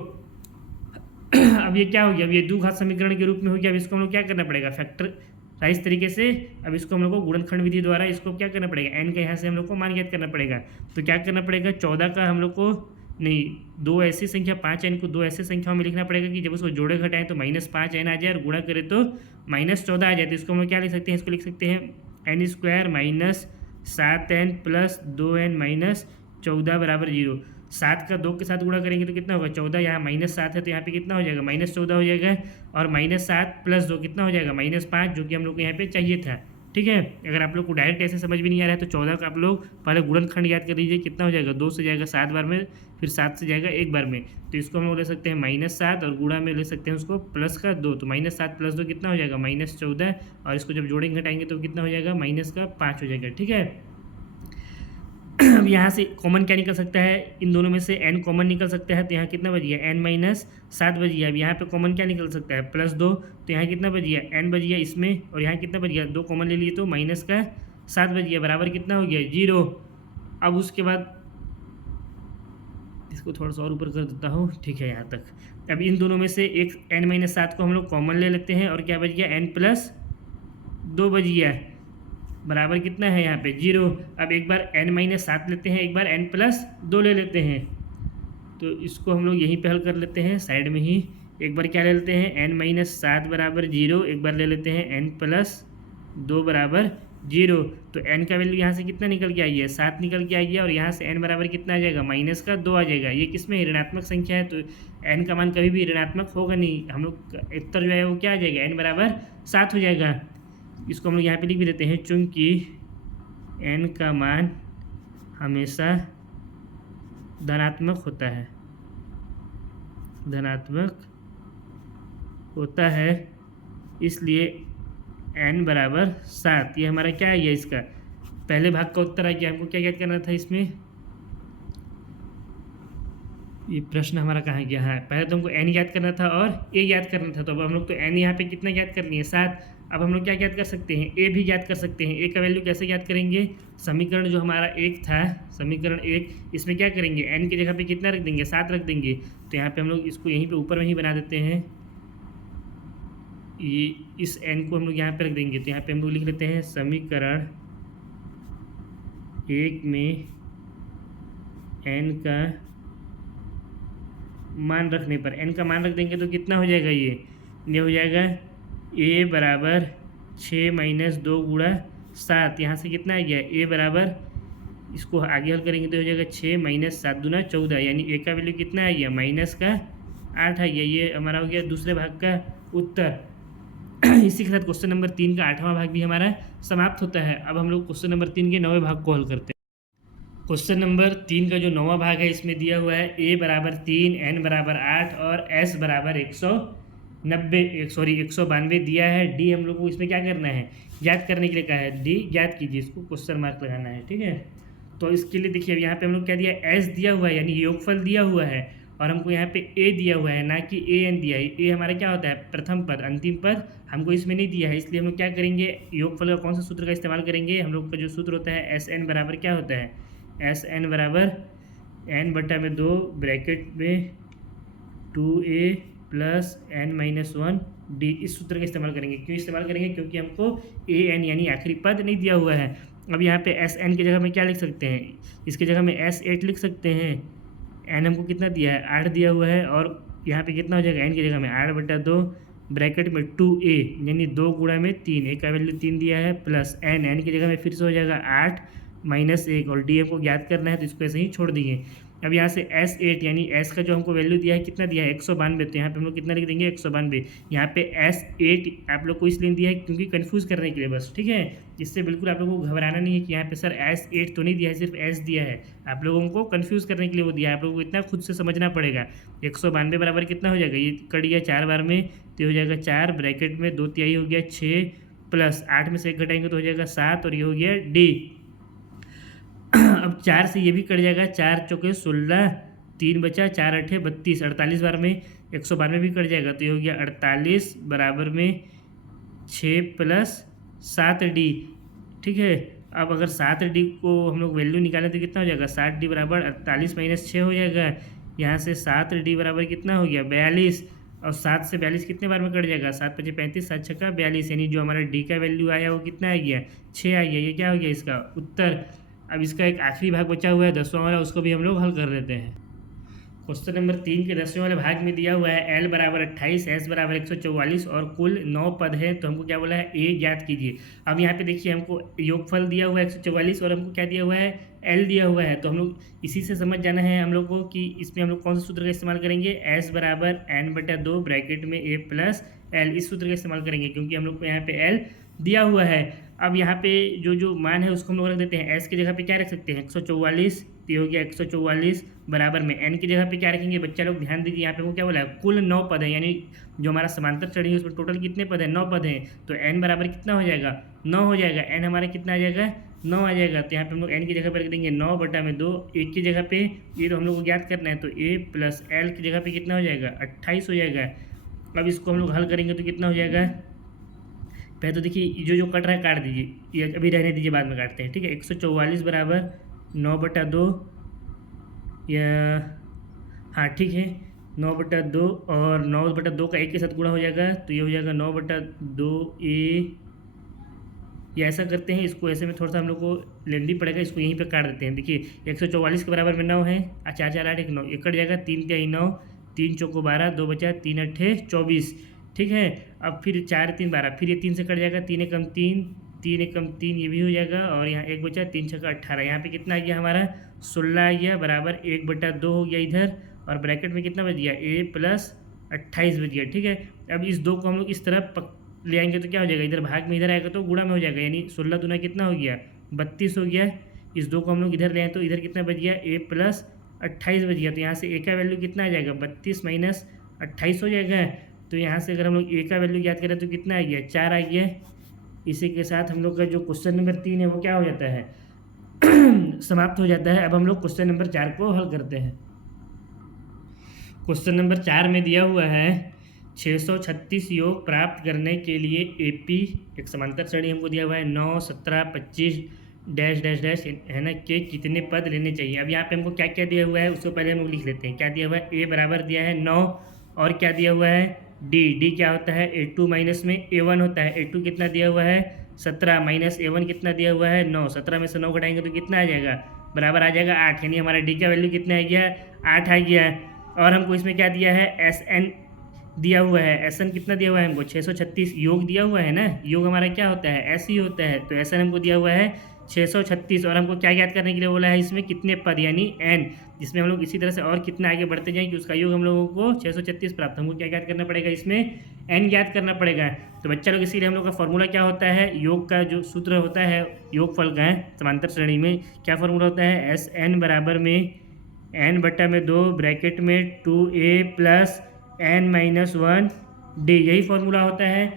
अब ये क्या हो गया, अब ये द्विघात समीकरण के रूप में हो गया। अब इसको हम लोग क्या करना पड़ेगा, फैक्टराइज तरीके से। अब इसको हम लोग को गुणनखंड विधि द्वारा इसको क्या करना पड़ेगा, n का यहाँ से हम लोग को मान ज्ञात करना पड़ेगा। तो क्या करना पड़ेगा, 14 का हम लोग को नहीं, 2 ऐसी संख्या 5n को 2 ऐसे संख्याओं में लिखना पड़ेगा कि जब उसको जोड़े घटाएं तो -5n आ जाए और गुणा करें तो -14 आ जाए। तो इसको हम लोग क्या लिख सकते हैं, इसको लिख सकते हैं n² - 7n + 2n - 14 बराबर 0। 7 का 2 के साथ गुणा करेंगे तो कितना होगा, 14, यहाँ -7 है तो यहाँ पे कितना हो जाएगा, -14 हो जाएगा। और -7 + 2 कितना हो जाएगा, -5, जो कि हम लोग को यहाँ पे चाहिए था। ठीक है, अगर आप लोग को डायरेक्ट ऐसे समझ में नहीं आ रहा है तो 14 का आप लोग पहले गुणनखंड याद कर लीजिए, कितना हो जाएगा, 2 से जाएगा 7 बार में, फिर 7 से जाएगा 1 बार में। तो इसको हम लोग ले सकते हैं -7 और गुणा में ले सकते हैं उसको प्लस का 2, तो -7 + 2 कितना हो जाएगा, -14। और इसको जब जोड़ेंगे घटाएंगे तो कितना हो जाएगा, -5 हो जाएगा। ठीक है, अब यहाँ से कॉमन क्या निकल सकता है, इन दोनों में से n कॉमन निकल सकता है तो यहाँ कितना बच गया, n - 7 बच गया। अब यहाँ पे कॉमन क्या निकल सकता है, +2, तो यहाँ कितना बच गया, n बच गया इसमें, और यहाँ कितना बच गया, 2 कॉमन ले लिए तो -7 बच गया, बराबर कितना हो गया, 0। अब उसके बाद इसको थोड़ा सा और ऊपर कर देता हूँ। ठीक है, यहाँ तक। अब इन दोनों में से एक n - 7 को हम लोग कॉमन ले लेते हैं और क्या बच गया, n + 2 बच गया, बराबर कितना है यहाँ पे, 0। अब एक बार n - 7 लेते हैं, एक बार n + 2 ले लेते हैं। तो इसको हम लोग यहीं पे हल कर लेते हैं साइड में ही। एक बार क्या ले लेते हैं, n - 7 बराबर 0, एक बार ले लेते हैं n + 2 बराबर 0। तो n का वैल्यू यहाँ से कितना निकल के आई है, 7 निकल के आई है। और यहाँ से n बराबर कितना आ जाएगा, -2 आ जाएगा। ये किसमें ऋणात्मक संख्या है तो n का मान कभी भी ऋणात्मक होगा नहीं, हम लोग उत्तर जो है वो क्या आ जाएगा, n बराबर 7 हो जाएगा। इसको हम लोग यहाँ पे लिख भी देते हैं, चूँकि n का मान हमेशा धनात्मक होता है, धनात्मक होता है, इसलिए n बराबर 7। ये हमारा क्या आ गया, इसका पहले भाग का उत्तर आ गया। हमको क्या याद करना था इसमें, ये प्रश्न हमारा कहाँ गया है, पहले तो हमको n याद करना था और a याद करना था। तो अब हम लोग तो n यहाँ पे कितना याद करनी है, 7। अब हम लोग क्या याद कर सकते हैं, a भी याद कर सकते हैं। a का वैल्यू कैसे याद करेंगे, समीकरण जो हमारा 1 था, समीकरण 1, इसमें क्या करेंगे, n की जगह पे कितना रख देंगे, 7 रख देंगे। तो यहाँ पे हम लोग इसको यहीं पे ऊपर में ही बना देते हैं, ये इस n को हम लोग यहाँ पे रख देंगे। तो यहाँ पे हम लोग लिख लेते हैं समीकरण 1 में n का मान रखने पर, n का मान रख देंगे तो कितना हो जाएगा, ये हो जाएगा a बराबर 6 माइनस 2 गुणा 7। यहाँ से कितना आ गया, a बराबर, इसको आगे हल करेंगे तो हो जाएगा 6 माइनस 7 दूना 14, यानी a का वैल्यू कितना आ गया, माइनस का 8 आ गया। ये हमारा हो गया दूसरे भाग का उत्तर। इसी के साथ क्वेश्चन नंबर 3 का 8वां भाग भी हमारा समाप्त होता है। अब हम लोग क्वेश्चन नंबर 3 के 9वें भाग को हल करते हैं। क्वेश्चन नंबर 3 का जो 9वां भाग है, इसमें दिया हुआ है a बराबर 3, n बराबर 8 और s बराबर 192 दिया है। d हम लोग को इसमें क्या करना है, ज्ञात करने के लिए कहा है, d ज्ञात कीजिए, इसको क्वेश्चन मार्क लगाना है, ठीक है। तो इसके लिए देखिए, अब यहाँ पे हम लोग क्या दिया है, s दिया हुआ है, यानी योगफल दिया हुआ है, और हमको यहाँ पे a दिया हुआ है, ना कि an दिया है। a हमारा क्या होता है, प्रथम पद, अंतिम पद हमको इसमें नहीं दिया है, इसलिए हम लोग क्या करेंगे, योगफल का कौन सा सूत्र का इस्तेमाल करेंगे, हम लोग का जो सूत्र होता है Sn बराबर क्या होता है, Sn बराबर n/2 ब्रैकेट में 2a प्लस n-1d, इस सूत्र का इस्तेमाल करेंगे। क्यों इस्तेमाल करेंगे, क्योंकि हमको an यानी आखिरी पद नहीं दिया हुआ है। अब यहाँ पे Sn की जगह में क्या लिख सकते हैं, इसकी जगह में S8 लिख सकते हैं। n हमको कितना दिया है, 8 दिया हुआ है, और यहाँ पे कितना हो जाएगा, n की जगह में 8/2 ब्रैकेट में 2a यानी 2 गुणा में 3, a का वैल्यू 3 दिया है, प्लस n की जगह में फिर से हो जाएगा 8 माइनस 1, और डी को ज्ञात करना है तो इसको ऐसे ही छोड़ दिए। अब यहाँ से S8 यानी S का जो हमको वैल्यू दिया है, कितना दिया है, 192। तो यहाँ पे हम लोग कितना लिख देंगे, 192। यहाँ पे S8 आप लोग को इसलिए दिया है क्योंकि कंफ्यूज करने के लिए बस, ठीक है। इससे बिल्कुल आप लोगों को घबराना नहीं है कि यहाँ पे सर S8 तो नहीं दिया है, सिर्फ S दिया है। आप लोगों को कंफ्यूज करने के लिए वो दिया है, आप लोगों को इतना खुद से समझना पड़ेगा। 192 बराबर कितना हो जाएगा, ये कट गया 4 बार में, तो हो जाएगा 4 ब्रैकेट में 2 तिहाई हो गया 6, प्लस 8 में से 1 घटाएंगे तो हो जाएगा 7, और ये हो गया D। अब 4 से ये भी कट जाएगा, 4 चौके 16, 3 बचा, 4 8 32, 48 बार में 192 भी कट जाएगा, तो ये हो गया 48 बराबर में 6 प्लस 7D, ठीक है। अब अगर 7D को हम लोग वैल्यू निकालें तो कितना हो जाएगा, 7D बराबर 48 माइनस 6 हो जाएगा। यहाँ से 7D बराबर कितना हो गया, 42, और 7 से 42 कितने बार में कट जाएगा, 7 × 5 = 35, 7 × 6 = 42, यानी जो हमारा D का वैल्यू आया वो कितना आ गया, 6 आ गया। ये क्या हो गया, इसका उत्तर। अब इसका एक आखिरी भाग बचा हुआ है 10वां वाला, उसको भी हम लोग हल कर लेते हैं। क्वेश्चन नंबर 3 के 10वें वाले भाग में दिया हुआ है L बराबर 28, S बराबर 144 और कुल 9 पद है। तो हमको क्या बोला है, A ज्ञात कीजिए। अब यहाँ पे देखिए, हमको योगफल दिया हुआ है 144 और हमको क्या दिया हुआ है, L दिया हुआ है। तो हम लोग इसी से समझ जाना है हम लोग को कि इसमें हम लोग कौन सा सूत्र का इस्तेमाल करेंगे, S बराबर n/2 ब्रैकेट में A प्लस L, इस सूत्र का इस्तेमाल करेंगे, क्योंकि हम लोग को यहाँ पे L दिया हुआ है। अब यहाँ पे जो मान है उसको हम लोग रख देते हैं, S की जगह पे क्या रख सकते हैं, 144, तो ये हो गया 144 बराबर में n की जगह पे क्या रखेंगे, बच्चा लोग ध्यान दीजिए, यहाँ पे वो क्या बोला है, कुल 9 पद है, यानी जो हमारा समांतर श्रेणी है उसमें टोटल कितने पद है, 9 पद हैं। तो n बराबर कितना हो जाएगा, 9 हो जाएगा। n हमारा कितना आ जाएगा, 9 आ जाएगा। तो यहाँ पे हम लोग n की जगह पर रख देंगे 9/2, 1 की जगह पे, ये तो हम लोग को ज्ञात करना है, तो a प्लस L की जगह पे कितना हो जाएगा, 28 हो जाएगा। अब इसको हम लोग हल करेंगे तो कितना हो जाएगा, पहले तो देखिए जो कट रहा है काट दीजिए, ये अभी रहने दीजिए, बाद में काटते हैं, ठीक है। 144 बराबर 9/2, या हाँ ठीक है, 9/2 और 9/2 का 1 के साथ गुणा हो जाएगा, तो ये हो जाएगा 9/2a। या ऐसा करते हैं, इसको ऐसे में थोड़ा सा हम लोग को लेंदी पड़ेगा, इसको यहीं पे काट देते हैं। देखिए 144 के बराबर में 9 है, 4 4 8 1 9, ये कट जाएगा, 3 तिहाई 9, 3 चौको 12, 2 बचा, 3 8 24, ठीक है। अब फिर 4 3 12, फिर ये 3 से कट जाएगा, 3 एकम 3, 3 एकम 3, ये भी हो जाएगा, और यहाँ 1 बचा, 3 6 18, यहाँ पे कितना आ गया हमारा 16 आ गया, बराबर 1/2 हो गया इधर, और ब्रैकेट में कितना बच गया, a प्लस 28 बच गया, ठीक है। अब इस 2 को हम लोग इस तरफ ले आएंगे तो क्या हो जाएगा, इधर भाग में इधर आएगा तो गुणा में हो जाएगा, यानी 16 दूना कितना हो गया 32 हो गया। इस 2 को हम लोग इधर ले आए तो इधर कितना बच गया a प्लस 28 बच गया। तो यहाँ से a का वैल्यू कितना आ जाएगा 32 माइनस 28 हो जाएगा। तो यहाँ से अगर हम लोग a का वैल्यू याद करें तो कितना आ गया 4 आ गया। इसी के साथ हम लोग का जो क्वेश्चन नंबर 3 है वो क्या हो जाता है समाप्त हो जाता है। अब हम लोग क्वेश्चन नंबर 4 को हल करते हैं। क्वेश्चन नंबर 4 में दिया हुआ है 636 योग प्राप्त करने के लिए एपी एक समांतर श्रेणी हमको दिया हुआ है 9, 17, 25 डैश डैश डैश है ना के कितने पद लेने चाहिए। अब यहाँ पे हमको क्या क्या दिया हुआ है उसको पहले हम लोग लिख लेते हैं। क्या दिया हुआ है ए बराबर दिया है 9 और क्या दिया हुआ है डी क्या होता है A2 माइनस में A1 होता है। A2 कितना दिया हुआ है 17 माइनस A1 कितना दिया हुआ है 9। 17 में से 9 घटाएंगे तो कितना आ जाएगा बराबर आ जाएगा 8, यानी हमारा डी का वैल्यू कितना आ गया 8 आ गया। और हमको इसमें क्या दिया है SN दिया हुआ है। SN कितना दिया हुआ है हमको 636 योग दिया हुआ है ना, योग हमारा क्या होता है S ही होता है। तो SN हमको दिया हुआ है 636 और हमको क्या याद करने के लिए बोला है इसमें कितने पद यानी n, जिसमें हम लोग इसी तरह से और कितना आगे बढ़ते जाएं कि उसका योग हम लोगों को 636 प्राप्त। हमको क्या याद करना पड़ेगा इसमें n याद करना पड़ेगा। तो बच्चा लोग इसीलिए हम लोग का फॉर्मूला क्या होता है, योग का जो सूत्र होता है योगफल का समांतर श्रेणी में क्या फॉर्मूला होता है SN बराबर में n बट्टा में 2 ब्रैकेट में 2a plus n minus 1 d, यही फॉर्मूला होता है।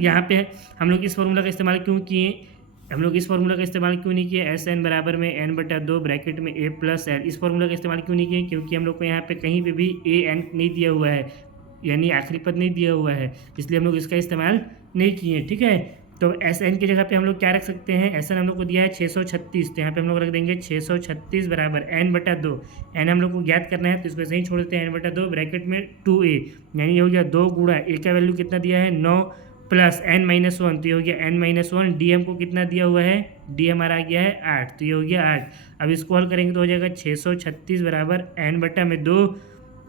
यहाँ पे हम लोग इस फॉर्मूला का इस्तेमाल क्यों किए, हम लोग इस फॉर्मूला का इस्तेमाल क्यों नहीं किए SN बराबर में n बटा 2 ब्रैकेट में a प्लस n, इस फॉर्मूला का इस्तेमाल क्यों नहीं किए क्योंकि हम लोग को यहाँ पे कहीं पे भी an नहीं दिया हुआ है, यानी आखिरी पद नहीं दिया हुआ है, इसलिए हम लोग इसका इस्तेमाल नहीं किए। ठीक है, तो SN की जगह पे हम लोग क्या रख सकते हैं, SN हम लोग को दिया है 636, तो यहाँ पे हम लोग रख देंगे 636 बराबर n बटा 2। n हम लोग को ज्ञात करना है तो इसको सही छोड़ देते हैं n बटा 2 ब्रैकेट में 2a, यानी ये हो गया 2 गुणा a का वैल्यू कितना दिया है 9 प्लस n माइनस 1, तो ये हो गया n माइनस 1। डी हमको कितना दिया हुआ है डी हमारा आ गया है 8, तो ये हो गया 8। अब इसको हल करेंगे तो हो जाएगा 636 बराबर n बटा में 2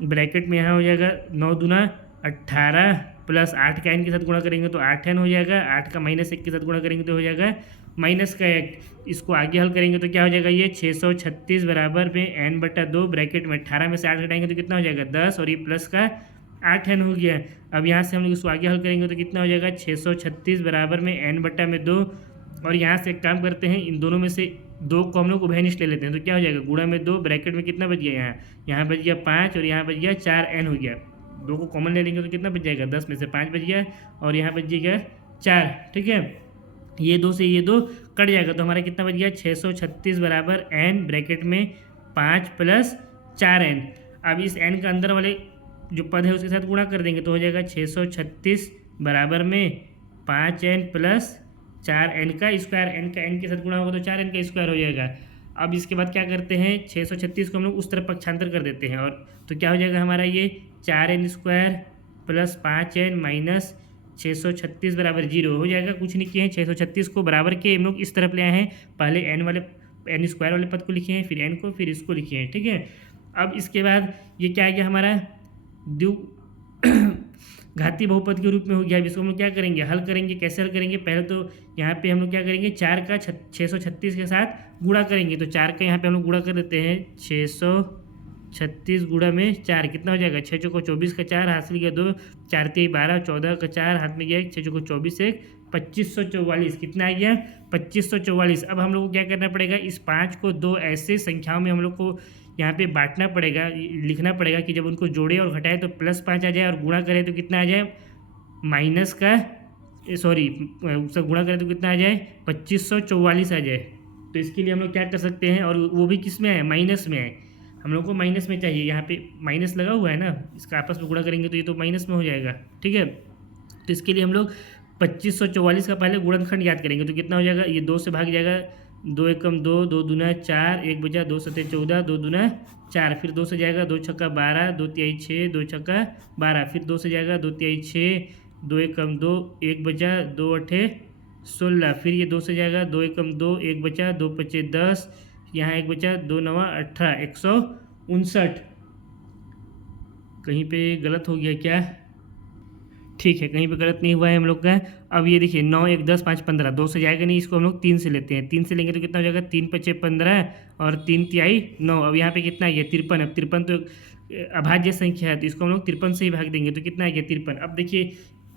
ब्रैकेट में यहाँ हो जाएगा 9 दूना 18 प्लस 8 का n के साथ गुणा करेंगे तो 8n हो जाएगा, 8 का माइनस 1 के साथ गुणा करेंगे तो हो जाएगा माइनस का 1। इसको आगे हल करेंगे तो क्या हो जाएगा ये 636 बराबर में n बटा 2 ब्रैकेट में 18 में से 8 घटाएंगे तो कितना हो जाएगा 10 और ये प्लस का 8n हो गया। अब यहाँ से हम लोग इसको आगे हल करेंगे तो कितना हो जाएगा 636 बराबर में n बटा में 2, और यहाँ से एक काम करते हैं इन दोनों में से 2 को हम लोग उभयनिष्ठ ले लेते हैं तो क्या हो जाएगा गुणा में 2 ब्रैकेट में कितना बच गया यहाँ बच गया 5 और यहाँ बच गया 4n हो गया। 2 को कॉमन ले लेंगे तो कितना बच जाएगा 10 में से 5 बच गया और यहाँ बच जाएगा 4। ठीक है, ये 2 से ये 2 कट जाएगा तो हमारा कितना बच गया 636 बराबर n ब्रैकेट में 5 प्लस 4n। अब इस n का अंदर वाले जो पद है उसके साथ गुणा कर देंगे तो हो जाएगा 636 बराबर में 5n प्लस 4n का स्क्वायर, n का n के साथ गुणा होगा तो 4n का स्क्वायर हो जाएगा। अब इसके बाद क्या करते हैं 636 को हम लोग उस तरफ पक्षांतर कर देते हैं और तो क्या हो जाएगा हमारा ये 4n square plus 5n minus 636 बराबर 0 हो जाएगा। कुछ नहीं किए हैं 636 को बराबर के हम लोग इस तरफ ले आए हैं, पहले n स्क्वायर वाले पद को लिखे हैं फिर n को फिर इसको लिखे हैं। ठीक है, अब इसके बाद ये क्या आ गया हमारा घातीय बहुपद के रूप में हो गया। अब इसको हम लोग क्या करेंगे हल करेंगे, कैसे हल करेंगे, पहले तो यहाँ पे हम लोग क्या करेंगे 4 का 636 के साथ गुणा करेंगे तो 4 का यहाँ पे हम लोग गुणा कर देते हैं 636 गुणा में 4 कितना हो जाएगा 6 चौको 24 का 4 हाथ में गया 2 4 3 12 14 का 4 हाथ में गया 6 चौको 24 1 2544 कितना आ गया 2544। अब हम लोग को क्या करना पड़ेगा इस 5 को 2 ऐसे संख्याओं में हम लोग को यहाँ पे बांटना पड़ेगा, लिखना पड़ेगा कि जब उनको जोड़े और घटाए तो +5 आ जाए और गुणा करें तो कितना आ जाए माइनस का सॉरी उसका गुणा करें तो कितना आ जाए 2544 आ जाए। तो इसके लिए हम लोग क्या कर सकते हैं और वो भी किस में है माइनस में है, हम लोग को माइनस में चाहिए, यहाँ पे माइनस लगा हुआ है ना, इसका आपस में गुणा करेंगे तो ये तो माइनस में हो जाएगा। ठीक है, तो इसके लिए हम लोग 2544 का पहले गुणनखंड याद करेंगे तो कितना हो जाएगा ये 2 से भाग जाएगा 2 एकम 2 2 दूना 4 1 बचा 2 सत्ते 14 2 दूना 4 फिर 2 से जाएगा 2 छक्का 12 2 तिहाई 6 2 छक्का 12 फिर 2 से जाएगा 2 तिहाई 6 2 एकम 2 1 बचा 2 अठे 16 फिर ये 2 से जाएगा 2 एकम 2 1 बचा 2 पचे 10 यहाँ 1 बचा 2 नवा 18 159। कहीं पे गलत हो गया क्या, ठीक है कहीं पे गलत नहीं हुआ है हम लोग का। अब ये देखिए 9 1 10 5 15 2 से जाएगा नहीं, इसको हम लोग 3 से लेते हैं, 3 से लेंगे तो कितना हो जाएगा 3 पचे 15 और 3 तिहाई 9। अब यहाँ पे कितना है 53, अब 53 तो अभाज्य संख्या है तो इसको हम लोग 53 से ही भाग देंगे तो कितना है 53। अब देखिए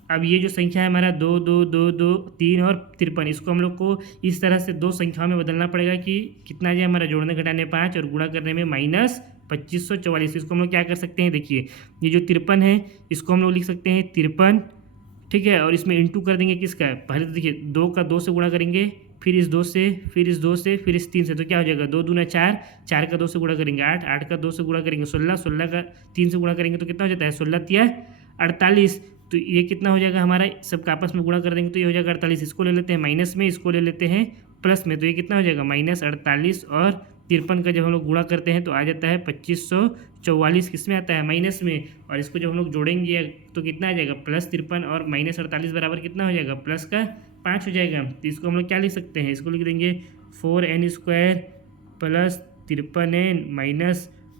अब ये जो संख्या है हमारा 2 2 2 2 3 और 53, इसको हम लोग को इस तरह से दो संख्याओं में बदलना पड़ेगा कि कितना जाए हमारा जोड़ने घटाने 5 और गुणा करने में -2544। इसको हम लोग क्या कर सकते हैं, देखिए ये जो 53 है इसको हम लोग लिख सकते हैं 53, ठीक है, और इसमें इंटू कर देंगे किसका, पहले तो देखिए 2 का 2 से गुणा करेंगे, फिर इस 2 से, फिर इस 2 से, फिर इस 3 से, तो क्या हो जाएगा 2 दूना 4, 4 का 2 से गुणा करेंगे 8, 8 का 2 से गुणा करेंगे 16, 16 का 3 से गुणा करेंगे तो कितना हो जाता है 16 तिया 48। तो ये कितना हो जाएगा हमारा, सबका आपस में गुणा कर देंगे तो ये हो जाएगा 48। इसको ले लेते हैं माइनस में, इसको ले लेते हैं प्लस में, तो ये कितना हो जाएगा -48 और 53 का जब हम लोग गुणा करते हैं तो आ जाता है 2544, किस में आता है माइनस में, और इसको जब हम लोग जोड़ेंगे तो कितना आ जाएगा +53 और -48 बराबर कितना हो जाएगा प्लस का 5 हो जाएगा। तो इसको हम लोग क्या लिख सकते हैं, इसको लिख देंगे 4n² + 53n -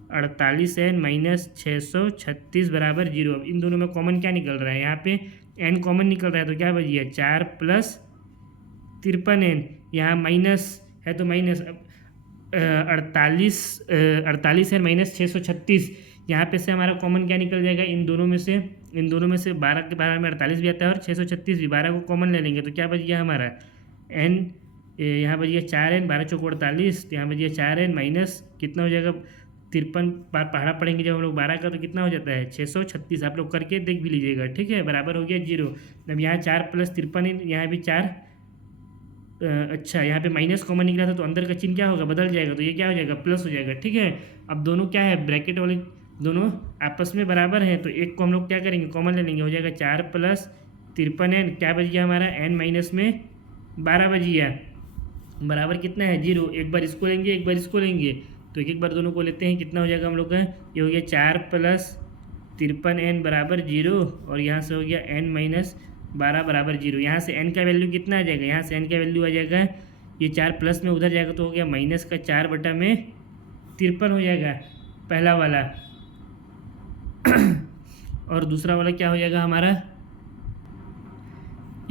48n - 636 बराबर 0। अब इन दोनों में कॉमन क्या निकल रहा है, यहाँ पे n कॉमन निकल रहा है तो क्या बच गया 4 + 53n, यहाँ माइनस है तो माइनस, अब 48 है -636, यहाँ पे से हमारा कॉमन क्या निकल जाएगा, इन दोनों में से 12 के 12 में 48 भी आता है और 636 भी, 12 को कॉमन ले लेंगे तो क्या बच गया हमारा n, यहाँ बच गया 4n, 12 चौको 48, तो यहाँ बच गया 4n माइनस कितना हो जाएगा 53 बार पहाड़ा पढ़ेंगे जब हम लोग 12 का तो कितना हो जाता है 636, आप लोग करके देख भी लीजिएगा, ठीक है, बराबर हो गया 0। अब यहाँ 4 + 53, यहाँ भी 4, अच्छा यहाँ पे माइनस कॉमन निकला था तो अंदर का चिन्ह क्या होगा, बदल जाएगा, तो ये क्या हो जाएगा प्लस हो जाएगा, ठीक है। अब दोनों क्या है, ब्रैकेट वाले दोनों आपस में बराबर हैं तो एक को हम लोग क्या करेंगे कॉमन ले लेंगे, हो जाएगा 4 + 53n, क्या बच गया हमारा n माइनस में 12 बच गया, बराबर कितना है 0। एक बार इसको लेंगे एक बार इसको लेंगे तो एक बार दोनों को लेते हैं, कितना हो जाएगा हम लोग का, ये हो गया 4 + 53n बराबर 0, और यहाँ से हो गया n - 12 बराबर 0। यहाँ से n का वैल्यू कितना आ जाएगा, यहाँ से n का वैल्यू आ जाएगा, ये 4 प्लस में उधर जाएगा तो हो गया -4/53 हो जाएगा पहला वाला और दूसरा वाला क्या हो जाएगा हमारा,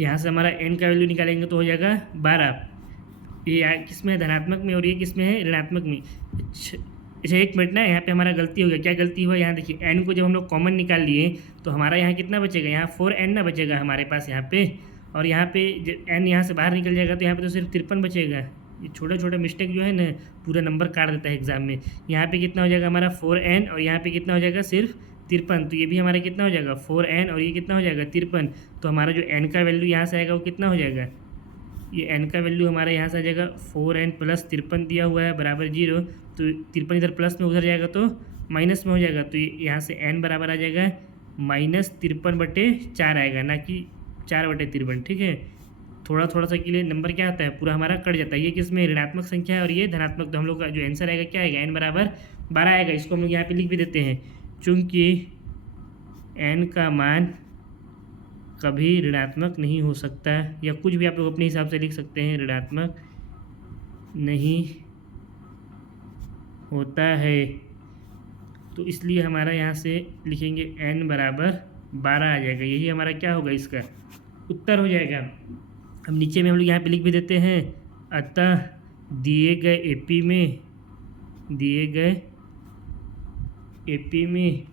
यहाँ से हमारा n का वैल्यू निकालेंगे तो हो जाएगा 12, ये किस में है धनात्मक में और ये किस में है ऋणात्मक में। अच्छा एक मिनट ना, यहाँ पे हमारा गलती हो गया, क्या गलती हुआ, यहाँ देखिए n को जब हम लोग कॉमन निकाल लिए तो हमारा यहाँ कितना बचेगा, यहाँ 4n ना बचेगा हमारे पास यहाँ पे, और यहाँ पे n यहाँ से बाहर निकल जाएगा तो यहाँ पे तो सिर्फ 53 बचेगा। ये छोटा छोटा मिस्टेक जो है ना पूरा नंबर काट देता है एग्जाम में। यहाँ पे कितना हो जाएगा हमारा 4n और यहाँ पे कितना हो जाएगा सिर्फ 53, तो ये भी हमारा कितना हो जाएगा 4n और ये कितना हो जाएगा 53। तो हमारा जो n का वैल्यू यहाँ से आएगा वो कितना हो जाएगा, ये n का वैल्यू हमारा यहाँ से आ जाएगा 4n + 53 दिया हुआ है बराबर 0, तो 53 इधर प्लस में उधर जाएगा तो माइनस में हो जाएगा, तो यहाँ से n बराबर आ जाएगा -53/4 आएगा, ना कि 4/53, ठीक है। थोड़ा थोड़ा सा के लिए नंबर क्या आता है पूरा हमारा कट जाता है, ये किस में ऋणात्मक संख्या है और ये धनात्मक, तो हम लोग का जो आंसर आएगा क्या आएगा n बराबर 12 आएगा। इसको हम लोग यहाँ पे लिख भी देते हैं, चूँकि n का मान कभी ऋणात्मक नहीं हो सकता, या कुछ भी आप लोग अपने हिसाब से लिख सकते हैं, ऋणात्मक नहीं होता है, तो इसलिए हमारा यहाँ से लिखेंगे n बराबर 12 आ जाएगा, यही हमारा क्या होगा इसका उत्तर हो जाएगा। हम नीचे में हम लोग यहाँ पे लिख भी देते हैं, अतः दिए गए एपी में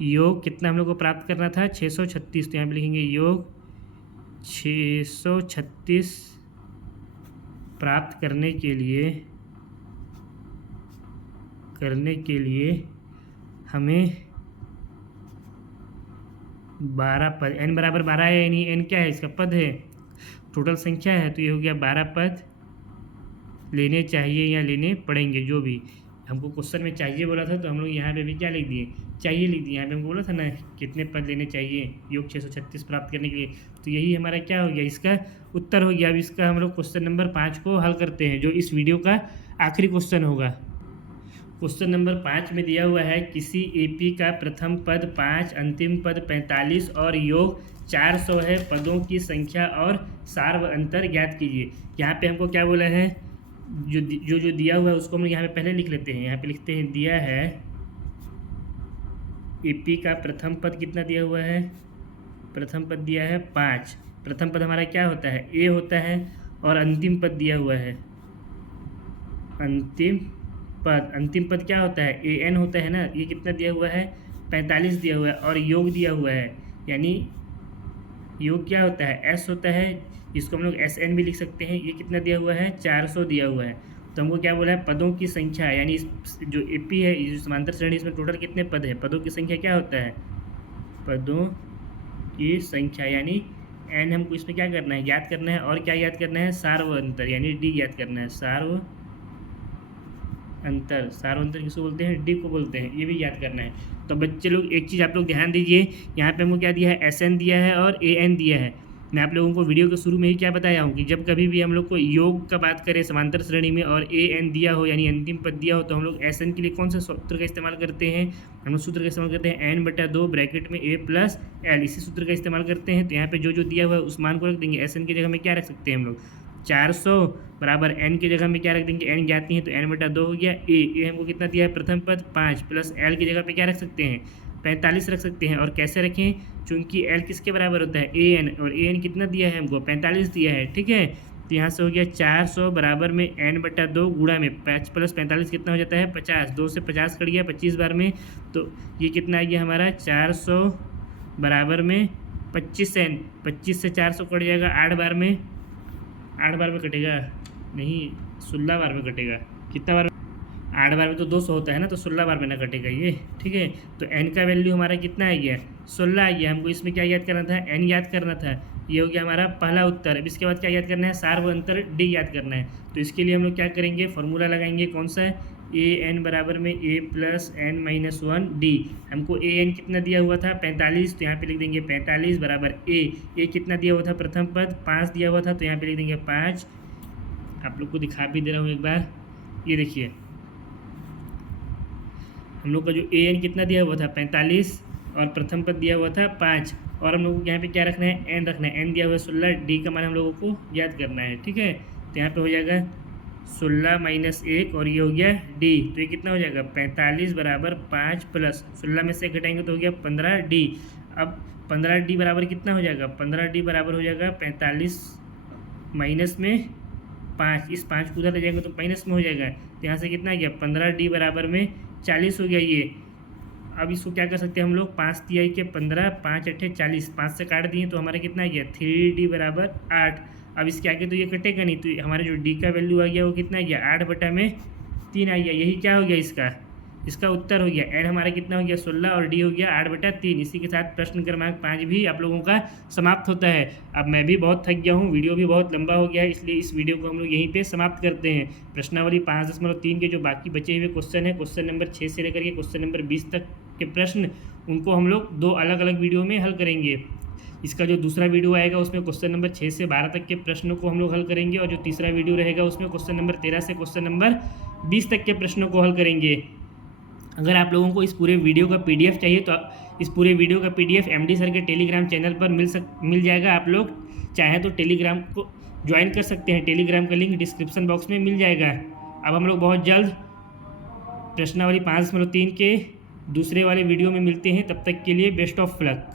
योग कितना हम लोग को प्राप्त करना था 636, तो यहाँ पे लिखेंगे योग 636 प्राप्त करने के लिए हमें 12 पद, n बराबर 12 है, यानी n क्या है इसका पद है, टोटल संख्या है, तो ये हो गया 12 पद लेने चाहिए या लेने पड़ेंगे, जो भी हमको क्वेश्चन में चाहिए बोला था तो हम लोग यहाँ पे भी क्या लिख दिए, चाहिए लिख दिए। यहाँ पे हमको बोला था ना कितने पद लेने चाहिए योग 636 प्राप्त करने के लिए, तो यही हमारा क्या हो गया इसका उत्तर हो गया। अब इसका हम लोग क्वेश्चन नंबर 5 को हल करते हैं, जो इस वीडियो का आखिरी क्वेश्चन होगा। क्वेश्चन नंबर 5 में दिया हुआ है, किसी एपी का प्रथम पद 5, अंतिम पद 45 और योग 400 है, पदों की संख्या और सार व अंतर ज्ञात कीजिए। यहाँ पे हमको क्या बोला है, जो दिया हुआ है उसको हम यहाँ पे पहले लिख लेते हैं। यहाँ पे लिखते हैं दिया है एपी का प्रथम पद कितना दिया हुआ है, प्रथम पद दिया है 5, प्रथम पद हमारा क्या होता है ए होता है, और अंतिम पद दिया हुआ है अंतिम पद क्या होता है an होता है ना, ये कितना दिया हुआ है 45 दिया हुआ है, और योग दिया हुआ है यानी योग क्या होता है, एस होता है, जिसको हम लोग एस एन भी लिख सकते हैं। ये कितना दिया हुआ है, 400 दिया हुआ है। तो हमको क्या बोला है, पदों की संख्या, यानी इस जो एपी है, जो समांतर श्रेणी, इसमें टोटल कितने पद है, पदों की संख्या क्या होता है, पदों की संख्या, यानी एन हमको इसमें क्या करना है, याद करना है। और क्या याद करना है, सार्व अंतर, यानी डी याद करना है। सार्व अंतर, सार्व अंतर किसको बोलते हैं, डी को बोलते हैं, ये भी याद करना है। तो बच्चे लोग एक चीज़ आप लोग ध्यान दीजिए, यहाँ पे हमको क्या दिया है, एस एन दिया है और ए एन दिया है। मैं आप लोगों को वीडियो के शुरू में ही क्या बताया हूँ कि जब कभी भी हम लोग को योग का बात करें समांतर श्रेणी में और ए एन दिया हो, यानी अंतिम पद दिया हो, तो हम लोग एस एन के लिए कौन सा सूत्र का इस्तेमाल करते हैं, हम लोग सूत्र का इस्तेमाल करते हैं n/2 ब्रैकेट में a प्लस एल, इसी सूत्र का इस्तेमाल करते हैं। तो यहाँ पे जो दिया हुआ है उस मान को रख देंगे। एस एन की जगह में क्या रख सकते हैं हम लोग, 400 बराबर एन की जगह में क्या रख देंगे, एन ज्ञात नहीं है तो n/2 हो गया। ए हमको कितना दिया है, प्रथम पद 5 प्लस एल की जगह पे क्या रख सकते हैं, 45 रख सकते हैं। और कैसे रखें, चूंकि एल किसके बराबर होता है, ए एन, और ए एन कितना दिया है हमको, 45 दिया है, ठीक है। तो यहाँ से हो गया 400 बराबर में n/2 गुणा में 5 प्लस 45 कितना हो जाता है, 50, 2 से 50 कट गया 25 बार में, तो ये कितना आ गया हमारा 400 बराबर में 25 एन, 25 से 400 कट जाएगा 8 बार में, 8 बार में कटेगा नहीं, 16 बार में कटेगा। कितना बार, 8 बार में तो 200 होता है ना, तो 16 बार में ना कटेगा ये, ठीक है। तो n का वैल्यू हमारा कितना आ गया, 16 आ गया। हमको इसमें क्या याद करना था, n याद करना था। ये हो गया हमारा पहला उत्तर। अब इसके बाद क्या याद करना है, सार्व अंतर d याद करना है। तो इसके लिए हम लोग क्या करेंगे, फॉर्मूला लगाएंगे, कौन सा है, ए एन बराबर में a plus n minus 1 d. हमको ए एन कितना दिया हुआ था, 45, तो यहाँ पे लिख देंगे 45 बराबर ए कितना दिया हुआ था, प्रथम पद 5 दिया हुआ था, तो यहाँ पे लिख देंगे 5। आप लोग को दिखा भी दे रहा हूँ एक बार, ये देखिए हम लोग का जो ए एन कितना दिया हुआ था 45, और प्रथम पद दिया हुआ था 5, और हम लोग को यहाँ पे क्या रखना है, एन रखना है। एन दिया हुआ है 16, डी का मान हम लोगों को याद करना है, ठीक है। तो यहाँ पे हो जाएगा 16 माइनस 1, और ये हो गया डी। तो ये कितना हो जाएगा, 45 बराबर 5 प्लस 16 में से घटाएंगे तो हो गया 15 डी। अब 15 डी बराबर कितना हो जाएगा, 15 डी बराबर हो जाएगा 45 माइनस में 5, इस 5 को उधर ले जाएंगे तो माइनस में हो जाएगा। तो यहाँ से कितना आ गया, 15 डी बराबर में 40 हो गया ये। अब इसको क्या कर सकते हैं हम लोग, 5 तिहाई के 15, 5 अट्ठे 40, 5 से काट दिए तो हमारा कितना आ गया, 3d बराबर 8। अब इसके आगे तो ये कटेगा नहीं, तो हमारा जो d का वैल्यू आ गया वो कितना आ गया, 8/3 आ गया। यही क्या हो गया, इसका उत्तर हो गया। n हमारा कितना हो गया, 16, और d हो गया 8/3। इसी के साथ प्रश्न क्रमांक 5 भी आप लोगों का समाप्त होता है। अब मैं भी बहुत थक गया हूँ, वीडियो भी बहुत लंबा हो गया है, इसलिए इस वीडियो को हम लोग यहीं पे समाप्त करते हैं। प्रश्नावली 5.3 के जो बाकी बचे हुए क्वेश्चन है, क्वेश्चन नंबर 6 से लेकर के क्वेश्चन नंबर 20 तक के प्रश्न, उनको हम लोग 2 अलग अलग वीडियो में हल करेंगे। इसका जो दूसरा वीडियो आएगा उसमें क्वेश्चन नंबर 6 से 12 तक के प्रश्नों को हम लोग हल करेंगे, और जो तीसरा वीडियो रहेगा उसमें क्वेश्चन नंबर 13 से क्वेश्चन नंबर 20 तक के प्रश्नों को हल करेंगे। अगर आप लोगों को इस पूरे वीडियो का पीडीएफ चाहिए तो इस पूरे वीडियो का पीडीएफ एमडी सर के टेलीग्राम चैनल पर मिल जाएगा। आप लोग चाहें तो टेलीग्राम को ज्वाइन कर सकते हैं, टेलीग्राम का लिंक डिस्क्रिप्शन बॉक्स में मिल जाएगा। अब हम लोग बहुत जल्द प्रश्नावली 5.3 के दूसरे वाले वीडियो में मिलते हैं, तब तक के लिए बेस्ट ऑफ लक।